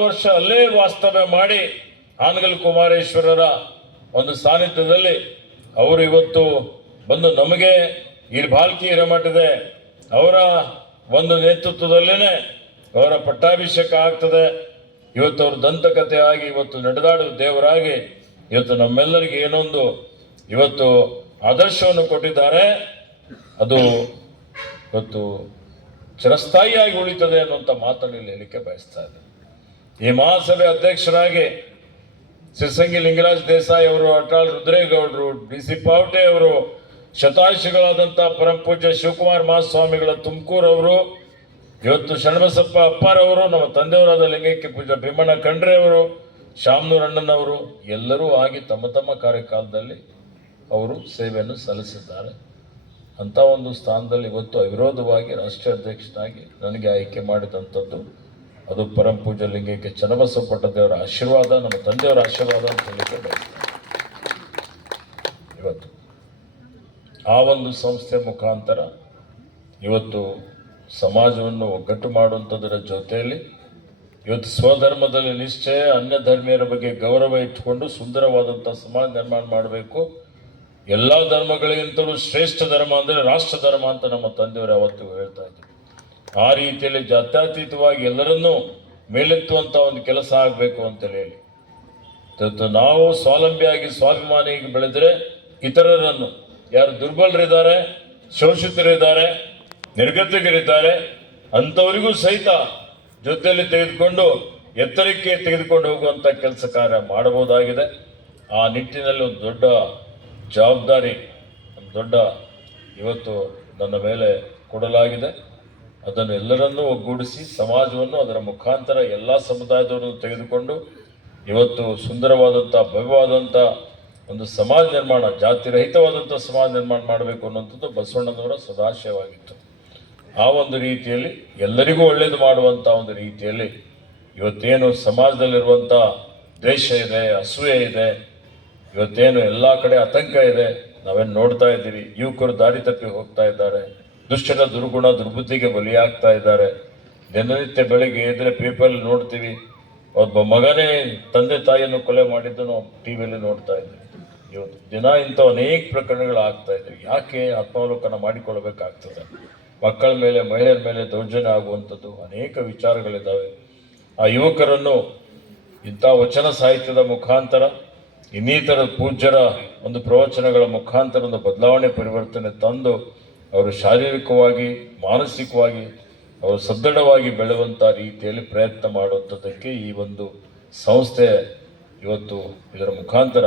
ವರ್ಷ ಅಲ್ಲೇ ವಾಸ್ತವ್ಯ ಮಾಡಿ ಹಾನಗಲ್ ಕುಮಾರೇಶ್ವರರ ಒಂದು ಸಾನ್ನಿಧ್ಯದಲ್ಲಿ ಅವರು ಇವತ್ತು ಬಂದು ನಮಗೆ ಈ ಬಾಲ್ಕಿ ಹಿರೇಮಠದ ಅವರ ಒಂದು ನೇತೃತ್ವದಲ್ಲೇ ಅವರ ಪಟ್ಟಾಭಿಷೇಕ ಆಗ್ತದೆ. ಇವತ್ತು ಅವ್ರ ದಂತಕಥೆ ಆಗಿ ಇವತ್ತು ನಡೆದಾಡುವ ದೇವರಾಗಿ ಇವತ್ತು ನಮ್ಮೆಲ್ಲರಿಗೆ ಏನೊಂದು ಇವತ್ತು ಆದರ್ಶವನ್ನು ಕೊಟ್ಟಿದ್ದಾರೆ. ಅದು ಇವತ್ತು ಚಿರಸ್ಥಾಯಿಯಾಗಿ ಉಳಿತದೆ ಅನ್ನುವಂಥ ಮಾತನ್ನು ಇಲ್ಲಿ ಹೇಳಲಿಕ್ಕೆ ಬಯಸ್ತಾ ಇದ್ದಾರೆ. ಈ ಮಹಾಸಭೆ ಅಧ್ಯಕ್ಷರಾಗಿ ಸಿರ್ಸಂಗಿ ಲಿಂಗರಾಜ್ ದೇಸಾಯಿ ಅವರು, ಅಟಾಳ್ ರುದ್ರೇಗೌಡರು, DC ಪಾವಟೆ ಅವರು, ಶತಾಯುಷಿಗಳಾದಂಥ ಪರಮಪೂಜ್ಯ ಶಿವಕುಮಾರ ಮಹಾಸ್ವಾಮಿಗಳ ತುಮಕೂರವರು, ಇವತ್ತು ಶರಣಬಸಪ್ಪ ಅಪ್ಪಾರವರು, ನಮ್ಮ ತಂದೆಯವರಾದ ಲಿಂಗೈಕ್ಯ ಪೂಜ್ಯ ಭೀಮಣ್ಣ ಖಂಡ್ರೆ ಅವರು, ಶಾಮನೂರ್ ಅಣ್ಣನವರು ಎಲ್ಲರೂ ಆಗಿ ತಮ್ಮ ತಮ್ಮ ಕಾರ್ಯಕಾಲದಲ್ಲಿ ಅವರು ಸೇವೆಯನ್ನು ಸಲ್ಲಿಸಿದ್ದಾರೆ. ಅಂಥ ಒಂದು ಸ್ಥಾನದಲ್ಲಿ ಇವತ್ತು ಅವಿರೋಧವಾಗಿ ರಾಷ್ಟ್ರೀಯ ಅಧ್ಯಕ್ಷನಾಗಿ ನನಗೆ ಆಯ್ಕೆ ಮಾಡಿದಂಥದ್ದು ಅದು ಪರಮಪೂಜ್ಯ ಲಿಂಗೈಕ್ಯ ಚನ್ನಬಸವ ಪಟ್ಟದೇವರ ಆಶೀರ್ವಾದ, ನಮ್ಮ ತಂದೆಯವರ ಆಶೀರ್ವಾದ ಅಂತ ಹೇಳಿಕೆ ಬಯಸ್ತೇನೆ. ಇವತ್ತು ಆ ಒಂದು ಸಂಸ್ಥೆ ಮುಖಾಂತರ ಇವತ್ತು ಸಮಾಜವನ್ನು ಒಗ್ಗಟ್ಟು ಮಾಡುವಂಥದ್ದರ ಜೊತೆಯಲ್ಲಿ ಇವತ್ತು ಸ್ವಧರ್ಮದಲ್ಲಿ ನಿಶ್ಚಯ, ಅನ್ಯ ಧರ್ಮೀಯರ ಬಗ್ಗೆ ಗೌರವ ಇಟ್ಟುಕೊಂಡು ಸುಂದರವಾದಂಥ ಸಮಾಜ ನಿರ್ಮಾಣ ಮಾಡಬೇಕು. ಎಲ್ಲ ಧರ್ಮಗಳಿಗಿಂತಲೂ ಶ್ರೇಷ್ಠ ಧರ್ಮ ಅಂದರೆ ರಾಷ್ಟ್ರ ಧರ್ಮ ಅಂತ ನಮ್ಮ ತಂದೆಯವರು ಯಾವತ್ತೂ ಹೇಳ್ತಾ ಇದ್ರು. ಆ ರೀತಿಯಲ್ಲಿ ಜಾತ್ಯತೀತವಾಗಿ ಎಲ್ಲರನ್ನೂ ಮೇಲೆತ್ತುವಂಥ ಒಂದು ಕೆಲಸ ಆಗಬೇಕು ಅಂತೇಳಿ ಇವತ್ತು ನಾವು ಸ್ವಾವಲಂಬಿಯಾಗಿ ಸ್ವಾಭಿಮಾನಿಯಾಗಿ ಬೆಳೆದರೆ ಇತರರನ್ನು ಯಾರು ದುರ್ಬಲರಿದ್ದಾರೆ, ಶೋಷಿತರಿದ್ದಾರೆ, ನಿರ್ಗತಿಕರಿದ್ದಾರೆ, ಅಂಥವರಿಗೂ ಸಹಿತ ಜೊತೆಯಲ್ಲಿ ತೆಗೆದುಕೊಂಡು ಎತ್ತರಕ್ಕೆ ತೆಗೆದುಕೊಂಡು ಹೋಗುವಂಥ ಕೆಲಸ ಕಾರ್ಯ ಮಾಡಬಹುದಾಗಿದೆ. ಆ ನಿಟ್ಟಿನಲ್ಲಿ ಒಂದು ದೊಡ್ಡ ಜವಾಬ್ದಾರಿ, ಒಂದು ದೊಡ್ಡ ಇವತ್ತು ನನ್ನ ಮೇಲೆ ಕೊಡಲಾಗಿದೆ. ಅದನ್ನು ಎಲ್ಲರನ್ನೂ ಒಗ್ಗೂಡಿಸಿ ಸಮಾಜವನ್ನು ಅದರ ಮುಖಾಂತರ ಎಲ್ಲ ಸಮುದಾಯದವರನ್ನು ತೆಗೆದುಕೊಂಡು ಇವತ್ತು ಸುಂದರವಾದಂಥ ಭವ್ಯವಾದಂಥ ಒಂದು ಸಮಾಜ ನಿರ್ಮಾಣ, ಜಾತಿರಹಿತವಾದಂಥ ಸಮಾಜ ನಿರ್ಮಾಣ ಮಾಡಬೇಕು ಅನ್ನೋಂಥದ್ದು ಬಸವಣ್ಣನವರ ಸದಾಶಯವಾಗಿತ್ತು. ಆ ಒಂದು ರೀತಿಯಲ್ಲಿ ಎಲ್ಲರಿಗೂ ಒಳ್ಳೆಯದು ಮಾಡುವಂಥ ಒಂದು ರೀತಿಯಲ್ಲಿ ಇವತ್ತೇನು ಸಮಾಜದಲ್ಲಿರುವಂಥ ದ್ವೇಷ ಇದೆ, ಅಸೂಯೆ ಇದೆ, ಇವತ್ತೇನು ಎಲ್ಲ ಕಡೆ ಆತಂಕ ಇದೆ, ನಾವೇನು ನೋಡ್ತಾ ಇದ್ದೀವಿ. ಯುವಕರು ದಾರಿ ತಪ್ಪಿ ಹೋಗ್ತಾ ಇದ್ದಾರೆ, ದುಷ್ಟರ ದುರ್ಗುಣ ದುರ್ಬುದ್ಧಿಗೆ ಬಲಿಯಾಗ್ತಾ ಇದ್ದಾರೆ. ದಿನನಿತ್ಯ ಬೆಳಗ್ಗೆ ಎದ್ರೆ ಪೇಪರಲ್ಲಿ ನೋಡ್ತೀವಿ, ಒಬ್ಬ ಮಗನೇ ತಂದೆ ತಾಯಿಯನ್ನು ಕೊಲೆ ಮಾಡಿದ್ದು ನಾವು ಟಿ ವಿಯಲ್ಲಿ ನೋಡ್ತಾ ಇದ್ದೀವಿ. ಇವತ್ತು ದಿನ ಇಂಥ ಅನೇಕ ಪ್ರಕರಣಗಳು ಆಗ್ತಾ ಇದ್ದೀವಿ. ಯಾಕೆ ಆತ್ಮಾವಲೋಕನ ಮಾಡಿಕೊಳ್ಬೇಕಾಗ್ತದೆ? ಮಕ್ಕಳ ಮೇಲೆ, ಮಹಿಳೆಯರ ಮೇಲೆ ದೌರ್ಜನ್ಯ ಆಗುವಂಥದ್ದು ಅನೇಕ ವಿಚಾರಗಳಿದ್ದಾವೆ. ಆ ಯುವಕರನ್ನು ಇಂಥ ವಚನ ಸಾಹಿತ್ಯದ ಮುಖಾಂತರ, ಇನ್ನಿತರ ಪೂಜ್ಯರ ಒಂದು ಪ್ರವಚನಗಳ ಮುಖಾಂತರ ಒಂದು ಬದಲಾವಣೆ, ಪರಿವರ್ತನೆ ತಂದು ಅವರು ಶಾರೀರಿಕವಾಗಿ, ಮಾನಸಿಕವಾಗಿ ಅವರು ಸದೃಢವಾಗಿ ಬೆಳೆಯುವಂಥ ರೀತಿಯಲ್ಲಿ ಪ್ರಯತ್ನ ಮಾಡುವಂಥದ್ದಕ್ಕೆ ಈ ಒಂದು ಸಂಸ್ಥೆ ಇವತ್ತು ಇದರ ಮುಖಾಂತರ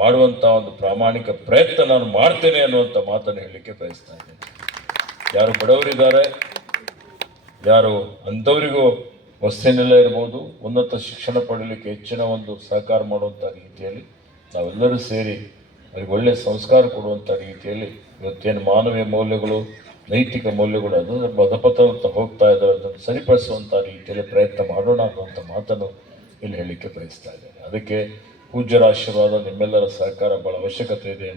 ಮಾಡುವಂಥ ಒಂದು ಪ್ರಾಮಾಣಿಕ ಪ್ರಯತ್ನ ನಾನು ಮಾಡ್ತೇನೆ ಅನ್ನುವಂಥ ಮಾತನ್ನು ಹೇಳಲಿಕ್ಕೆ ಬಯಸ್ತಾ ಇದ್ದೇನೆ. ಯಾರು ಬಡವರಿದ್ದಾರೆ, ಯಾರು ಅಂಥವರಿಗೂ ವಸತಿನೆಲ್ಲ ಇರ್ಬೋದು, ಉನ್ನತ ಶಿಕ್ಷಣ ಪಡೀಲಿಕ್ಕೆ ಹೆಚ್ಚಿನ ಒಂದು ಸಹಕಾರ ಮಾಡುವಂಥ ರೀತಿಯಲ್ಲಿ ನಾವೆಲ್ಲರೂ ಸೇರಿ ಅವರಿಗೆ ಒಳ್ಳೆಯ ಸಂಸ್ಕಾರ ಕೊಡುವಂಥ ರೀತಿಯಲ್ಲಿ ಇವತ್ತೇನು ಮಾನವೀಯ ಮೌಲ್ಯಗಳು, ನೈತಿಕ ಮೌಲ್ಯಗಳು ಅದನ್ನು ಬದಪಥ ಹೋಗ್ತಾ ಇದ್ದಾವೆ, ಅದನ್ನು ಸರಿಪಡಿಸುವಂಥ ರೀತಿಯಲ್ಲಿ ಪ್ರಯತ್ನ ಮಾಡೋಣ ಅನ್ನುವಂಥ ಮಾತನ್ನು ಇಲ್ಲಿ ಹೇಳಲಿಕ್ಕೆ ಬಯಸ್ತಾ ಇದ್ದೇನೆ. ಅದಕ್ಕೆ ಪೂಜ್ಯರ ಆಶೀರ್ವಾದ, ನಿಮ್ಮೆಲ್ಲರ ಸಹಕಾರ ಭಾಳ ಅವಶ್ಯಕತೆ ಇದೆ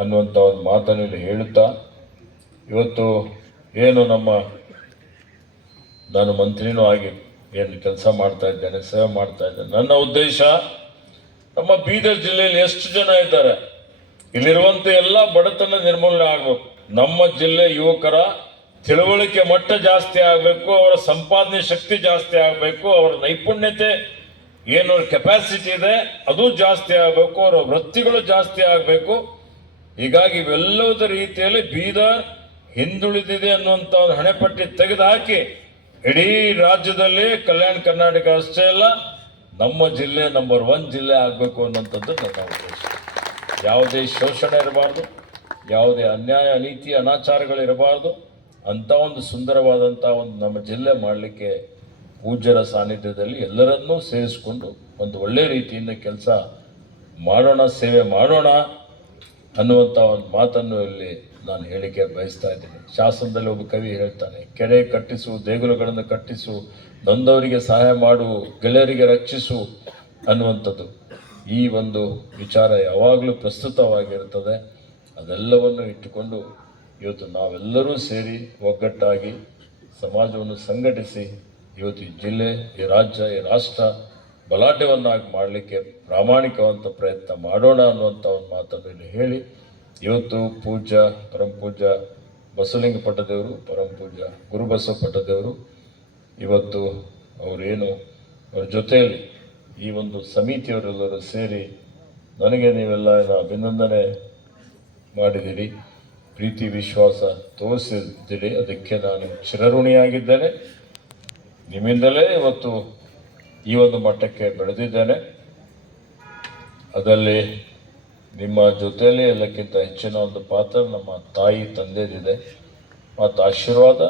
ಅನ್ನುವಂಥ ಒಂದು ಮಾತನ್ನು ಇಲ್ಲಿ ಹೇಳುತ್ತಾ, ಇವತ್ತು ಏನು ನಾನು ಮಂತ್ರಿನೂ ಆಗಿ ಏನು ಕೆಲಸ ಮಾಡ್ತಾ ಇದ್ದೇನೆ, ಸೇವೆ ಮಾಡ್ತಾ ಇದ್ದೇನೆ. ನನ್ನ ಉದ್ದೇಶ ನಮ್ಮ ಬೀದರ್ ಜಿಲ್ಲೆಯಲ್ಲಿ ಎಷ್ಟು ಜನ ಇದ್ದಾರೆ, ಇಲ್ಲಿರುವಂಥ ಎಲ್ಲ ಬಡತನ ನಿರ್ಮೂಲನೆ ಆಗಬೇಕು. ನಮ್ಮ ಜಿಲ್ಲೆ ಯುವಕರ ತಿಳುವಳಿಕೆ ಮಟ್ಟ ಜಾಸ್ತಿ ಆಗಬೇಕು, ಅವರ ಸಂಪಾದನೆ ಶಕ್ತಿ ಜಾಸ್ತಿ ಆಗಬೇಕು, ಅವರ ನೈಪುಣ್ಯತೆ ಏನು ಕೆಪಾಸಿಟಿ ಇದೆ ಅದು ಜಾಸ್ತಿ ಆಗಬೇಕು, ಅವರ ವೃತ್ತಿಗಳು ಜಾಸ್ತಿ ಆಗಬೇಕು. ಹೀಗಾಗಿ ಇವೆಲ್ಲದ ರೀತಿಯಲ್ಲಿ ಬೀದರ್ ಹಿಂದುಳಿದಿದೆ ಅನ್ನುವಂಥ ಒಂದು ಹಣೆಪಟ್ಟಿ ತೆಗೆದುಹಾಕಿ ಇಡೀ ರಾಜ್ಯದಲ್ಲಿ ಕಲ್ಯಾಣ ಕರ್ನಾಟಕ ಅಷ್ಟೇ ಅಲ್ಲ, ನಮ್ಮ ಜಿಲ್ಲೆ ನಂಬರ್ 1 ಜಿಲ್ಲೆ ಆಗಬೇಕು ಅನ್ನೋಂಥದ್ದು ನನ್ನ ಉದ್ದೇಶ. ಯಾವುದೇ ಶೋಷಣೆ ಇರಬಾರ್ದು, ಯಾವುದೇ ಅನ್ಯಾಯ, ಅನೀತಿ, ಅನಾಚಾರಗಳಿರಬಾರ್ದು. ಅಂಥ ಒಂದು ಸುಂದರವಾದಂಥ ಒಂದು ನಮ್ಮ ಜಿಲ್ಲೆ ಮಾಡಲಿಕ್ಕೆ ಪೂಜ್ಯರ ಸಾನ್ನಿಧ್ಯದಲ್ಲಿ ಎಲ್ಲರನ್ನೂ ಸೇರಿಸ್ಕೊಂಡು ಒಂದು ಒಳ್ಳೆಯ ರೀತಿಯಿಂದ ಕೆಲಸ ಮಾಡೋಣ, ಸೇವೆ ಮಾಡೋಣ ಅನ್ನುವಂಥ ಒಂದು ಮಾತನ್ನು ಇಲ್ಲಿ ನಾನು ಹೇಳಿಕೆ ಬಯಸ್ತಾ ಇದ್ದೀನಿ. ಶಾಸನದಲ್ಲಿ ಒಬ್ಬ ಕವಿ ಹೇಳ್ತಾನೆ, ಕೆರೆ ಕಟ್ಟಿಸು, ದೇಗುಲಗಳನ್ನು ಕಟ್ಟಿಸು, ನೊಂದವರಿಗೆ ಸಹಾಯ ಮಾಡು, ಗೆಳೆಯರಿಗೆ ರಕ್ಷಿಸು ಅನ್ನುವಂಥದ್ದು. ಈ ಒಂದು ವಿಚಾರ ಯಾವಾಗಲೂ ಪ್ರಸ್ತುತವಾಗಿರ್ತದೆ. ಅದೆಲ್ಲವನ್ನು ಇಟ್ಟುಕೊಂಡು ಇವತ್ತು ನಾವೆಲ್ಲರೂ ಸೇರಿ ಒಗ್ಗಟ್ಟಾಗಿ ಸಮಾಜವನ್ನು ಸಂಘಟಿಸಿ ಇವತ್ತು ಈ ಜಿಲ್ಲೆ, ಈ ರಾಜ್ಯ, ಈ ರಾಷ್ಟ್ರ ಬಲಾಢ್ಯವನ್ನಾಗಿ ಮಾಡಲಿಕ್ಕೆ ಪ್ರಾಮಾಣಿಕವಂತ ಪ್ರಯತ್ನ ಮಾಡೋಣ ಅನ್ನುವಂಥ ಒಂದು ಮಾತನ್ನು ಇಲ್ಲಿ ಹೇಳಿ, ಇವತ್ತು ಪೂಜ್ಯ ಪರಮ ಪೂಜ್ಯ ಬಸವಲಿಂಗ ಪಟ್ಟದೇವರು, ಪರಮ ಪೂಜ್ಯ ಗುರುಬಸವ ಪಟ್ಟದೇವರು ಇವತ್ತು ಅವರೇನು ಅವ್ರ ಜೊತೆಯಲ್ಲಿ ಈ ಒಂದು ಸಮಿತಿಯವರೆಲ್ಲರೂ ಸೇರಿ ನನಗೆ ನೀವೆಲ್ಲ ಅಭಿನಂದನೆ ಮಾಡಿದ್ದೀರಿ, ಪ್ರೀತಿ ವಿಶ್ವಾಸ ತೋರಿಸಿದ್ದೀರಿ. ಅದಕ್ಕೆ ನಾನು ಚಿರಋಣಿಯಾಗಿದ್ದೇನೆ. ನಿಮ್ಮಿಂದಲೇ ಇವತ್ತು ಈ ಒಂದು ಮಟ್ಟಕ್ಕೆ ಬೆಳೆದಿದ್ದೇನೆ. ಅದರಲ್ಲಿ ನಿಮ್ಮ ಜೊತೆಯಲ್ಲಿ ಎಲ್ಲಕ್ಕಿಂತ ಹೆಚ್ಚಿನ ಒಂದು ಪಾತ್ರ ನಮ್ಮ ತಾಯಿ ತಂದೆದಿದೆ. ಮತ್ತು ಆಶೀರ್ವಾದ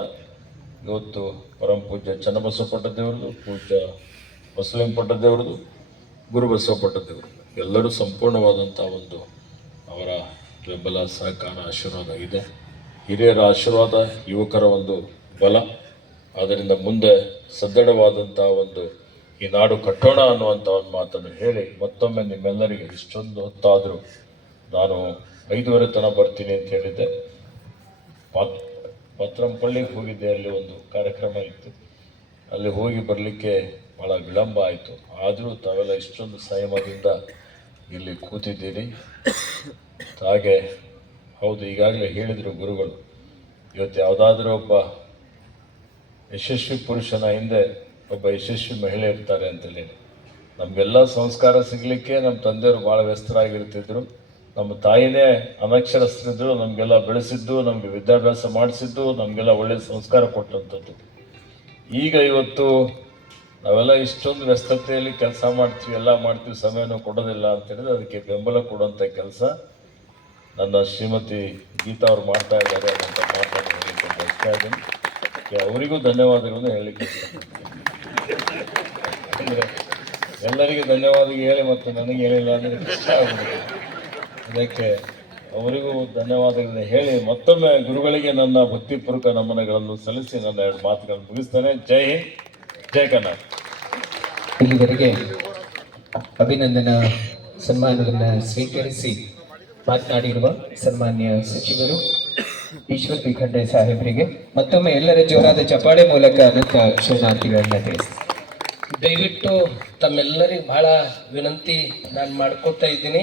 ಇವತ್ತು ಪರಮ ಪೂಜ್ಯ ಚನ್ನಬಸವ ಪಟ್ಟದೇವ್ರದ್ದು, ಪೂಜ್ಯ ಬಸವಲಿಂಗ ಪಟ್ಟದೇವ್ರದ್ದು, ಗುರುಬಸವ ಪಟ್ಟದೇವ್ರದ್ದು ಎಲ್ಲರೂ ಸಂಪೂರ್ಣವಾದಂಥ ಒಂದು ಅವರ ಬೆಂಬಲ, ಸಹಕಾರ, ಆಶೀರ್ವಾದ ಇದೆ. ಹಿರಿಯರ ಆಶೀರ್ವಾದ, ಯುವಕರ ಒಂದು ಬಲ. ಆದ್ದರಿಂದ ಮುಂದೆ ಸದೃಢವಾದಂಥ ಒಂದು ಈ ನಾಡು ಕಟ್ಟೋಣ ಅನ್ನುವಂಥ ಒಂದು ಮಾತನ್ನು ಹೇಳಿ ಮತ್ತೊಮ್ಮೆ ನಿಮ್ಮೆಲ್ಲರಿಗೆ ಇಷ್ಟೊಂದು ಹೊತ್ತಾದರೂ ನಾನು 5:30 ತನಕ ಬರ್ತೀನಿ ಅಂತ ಹೇಳಿದ್ದೆ. ಪತ್ರಂಪಳ್ಳಿಗೆ ಹೋಗಿದ್ದೆ, ಅಲ್ಲಿ ಒಂದು ಕಾರ್ಯಕ್ರಮ ಇತ್ತು, ಅಲ್ಲಿ ಹೋಗಿ ಬರಲಿಕ್ಕೆ ಭಾಳ ವಿಳಂಬ ಆಯಿತು. ಆದರೂ ತಾವೆಲ್ಲ ಇಷ್ಟೊಂದು ಸಂಯಮದಿಂದ ಇಲ್ಲಿ ಕೂತಿದ್ದೀರಿ. ಹಾಗೆ ಹೌದು, ಈಗಾಗಲೇ ಹೇಳಿದರು ಗುರುಗಳು, ಇವತ್ತು ಯಾವುದಾದ್ರೂ ಒಬ್ಬ ಯಶಸ್ವಿ ಪುರುಷನ ಹಿಂದೆ ಒಬ್ಬ ಯಶಸ್ವಿ ಮಹಿಳೆ ಇರ್ತಾರೆ ಅಂತೇಳಿ. ನಮಗೆಲ್ಲ ಸಂಸ್ಕಾರ ಸಿಗಲಿಕ್ಕೆ ನಮ್ಮ ತಂದೆಯವರು ಭಾಳ ವ್ಯಸ್ತರಾಗಿರ್ತಿದ್ರು. ನಮ್ಮ ತಾಯಿನೇ ಅನಕ್ಷರಸ್ಥರಿದ್ರು, ನಮಗೆಲ್ಲ ಬೆಳೆಸಿದ್ದು, ನಮಗೆ ವಿದ್ಯಾಭ್ಯಾಸ ಮಾಡಿಸಿದ್ದು, ನಮಗೆಲ್ಲ ಒಳ್ಳೆಯ ಸಂಸ್ಕಾರ ಕೊಟ್ಟಂಥದ್ದು. ಈಗ ಇವತ್ತು ನಾವೆಲ್ಲ ಇಷ್ಟೊಂದು ವ್ಯಸ್ತತೆಯಲ್ಲಿ ಕೆಲಸ ಮಾಡ್ತೀವಿ, ಎಲ್ಲ ಮಾಡ್ತೀವಿ, ಸಮಯನೂ ಕೊಡೋದಿಲ್ಲ ಅಂತ ಹೇಳಿದ್ರೆ ಅದಕ್ಕೆ ಬೆಂಬಲ ಕೊಡುವಂಥ ಕೆಲಸ ನನ್ನ ಶ್ರೀಮತಿ ಗೀತಾ ಅವರು ಮಾಡ್ತಾ ಇದ್ದಾರೆ ಅಂತ ಮಾತನ್ನು ಹೇಳಲಿಕ್ಕೆ ಬಯಸ್ತಾ ಇದ್ದೀನಿ. ಅವರಿಗೂ ಧನ್ಯವಾದಗಳನ್ನು ಹೇಳಲಿಕ್ಕೆ ಅಂದರೆ ಎಲ್ಲರಿಗೂ ಧನ್ಯವಾದ ಹೇಳಿ ಮತ್ತು ನನಗೆ ಹೇಳಿಲ್ಲ ಅಂದರೆ ಕಷ್ಟ ಆಗುತ್ತೆ. ಅದಕ್ಕೆ ಅವರಿಗೂ ಧನ್ಯವಾದಗಳನ್ನು ಹೇಳಿ ಮತ್ತೊಮ್ಮೆ ಗುರುಗಳಿಗೆ ನನ್ನ ಭಕ್ತಿಪೂರ್ವಕ ನಮನಗಳನ್ನು ಸಲ್ಲಿಸಿ ನನ್ನ 2 ಮಾತುಗಳನ್ನು ಮುಗಿಸ್ತೇನೆ. ಜೈ ಹಿಂದ್, ಜೈ ಕನ್ನಡ. ಇಲ್ಲಿವರೆಗೆ ಅಭಿನಂದನಾ ಸನ್ಮಾನವನ್ನು ಸ್ವೀಕರಿಸಿ ಮಾತನಾಡಿರುವ ಸನ್ಮಾನ್ಯ ಸಚಿವರು ಈಶ್ವರ್ ಪಿ ಖಂಡ್ರೆ ಸಾಹೇಬರಿಗೆ ಮತ್ತೊಮ್ಮೆ ಎಲ್ಲರ ಜೋರಾದ ಚಪ್ಪಾಳೆ ಮೂಲಕ ಅನಂತ ಶರಣಾರ್ಥಿಗಳನ್ನ ತಿಳಿಸಿ. ದಯವಿಟ್ಟು ತಮ್ಮೆಲ್ಲರಿಗೆ ಬಹಳ ವಿನಂತಿ ನಾನು ಮಾಡ್ಕೋತಾ ಇದ್ದೀನಿ.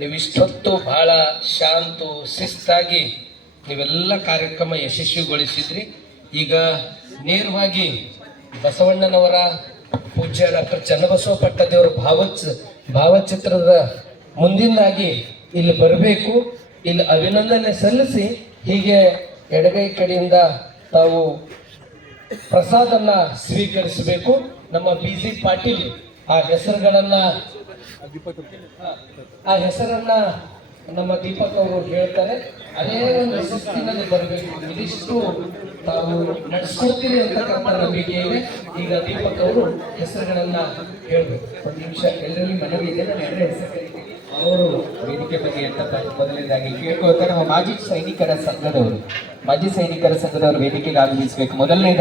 ನೀವಿಷ್ಟೊತ್ತು ಬಹಳ ಶಾಂತ ಶಿಸ್ತಾಗಿ ನೀವೆಲ್ಲ ಕಾರ್ಯಕ್ರಮ ಯಶಸ್ವಿಗೊಳಿಸಿದ್ರಿ. ಈಗ ನೇರವಾಗಿ ಬಸವಣ್ಣನವರ ಪೂಜ್ಯ ಡಾಕ್ಟರ್ ಚನ್ನಬಸವ ಪಟ್ಟದೇವರ ಭಾವಚಿತ್ರದ ಮುಂದಿಂದಾಗಿ ಇಲ್ಲಿ ಬರಬೇಕು, ಇಲ್ಲಿ ಅಭಿನಂದನೆ ಸಲ್ಲಿಸಿ ಹೀಗೆ ಎಡಗೈ ಕಡೆಯಿಂದ ತಾವು ಪ್ರಸಾದನ್ನ ಸ್ವೀಕರಿಸಬೇಕು. ನಮ್ಮ BG ಪಾಟೀಲ್ ಆ ಹೆಸರನ್ನ ನಮ್ಮ ದೀಪಕ್ ಅವರು ಹೇಳ್ತಾರೆ. ಅದೇ ಒಂದು ಶಿಸ್ತಿನಲ್ಲಿ ಬರಬೇಕು. ಇದಿಷ್ಟು ತಾವು ನಡೆಸ್ಕೊಡ್ತೀರಿ ಅಂತಕ್ಕಂಥ ನಂಬಿಕೆ ಇದೆ. ಈಗ ದೀಪಕ್ ಅವರು ಹೆಸರುಗಳನ್ನ ಹೇಳ್ಬೇಕು. ಒಂದು ನಿಮಿಷ ಎಲ್ಲರಲ್ಲಿ ಮನವಿ ಇದೆ, ನಾನು 2 ಹೆಸರು ಕರೀತೀನಿ. ಅವರು ವೇದಿಕೆ ಬಗ್ಗೆ ಅಂತ ಮೊದಲನೇದಾಗಿ ಕೇಳ್ಕೊಳ್ತಾರೆ. ನಮ್ಮ ಮಾಜಿ ಸೈನಿಕರ ಸಂಘದವರು ವೇದಿಕೆಗೆ ಆಗಮಿಸಬೇಕು. ಮೊದಲನೇದಾಗಿ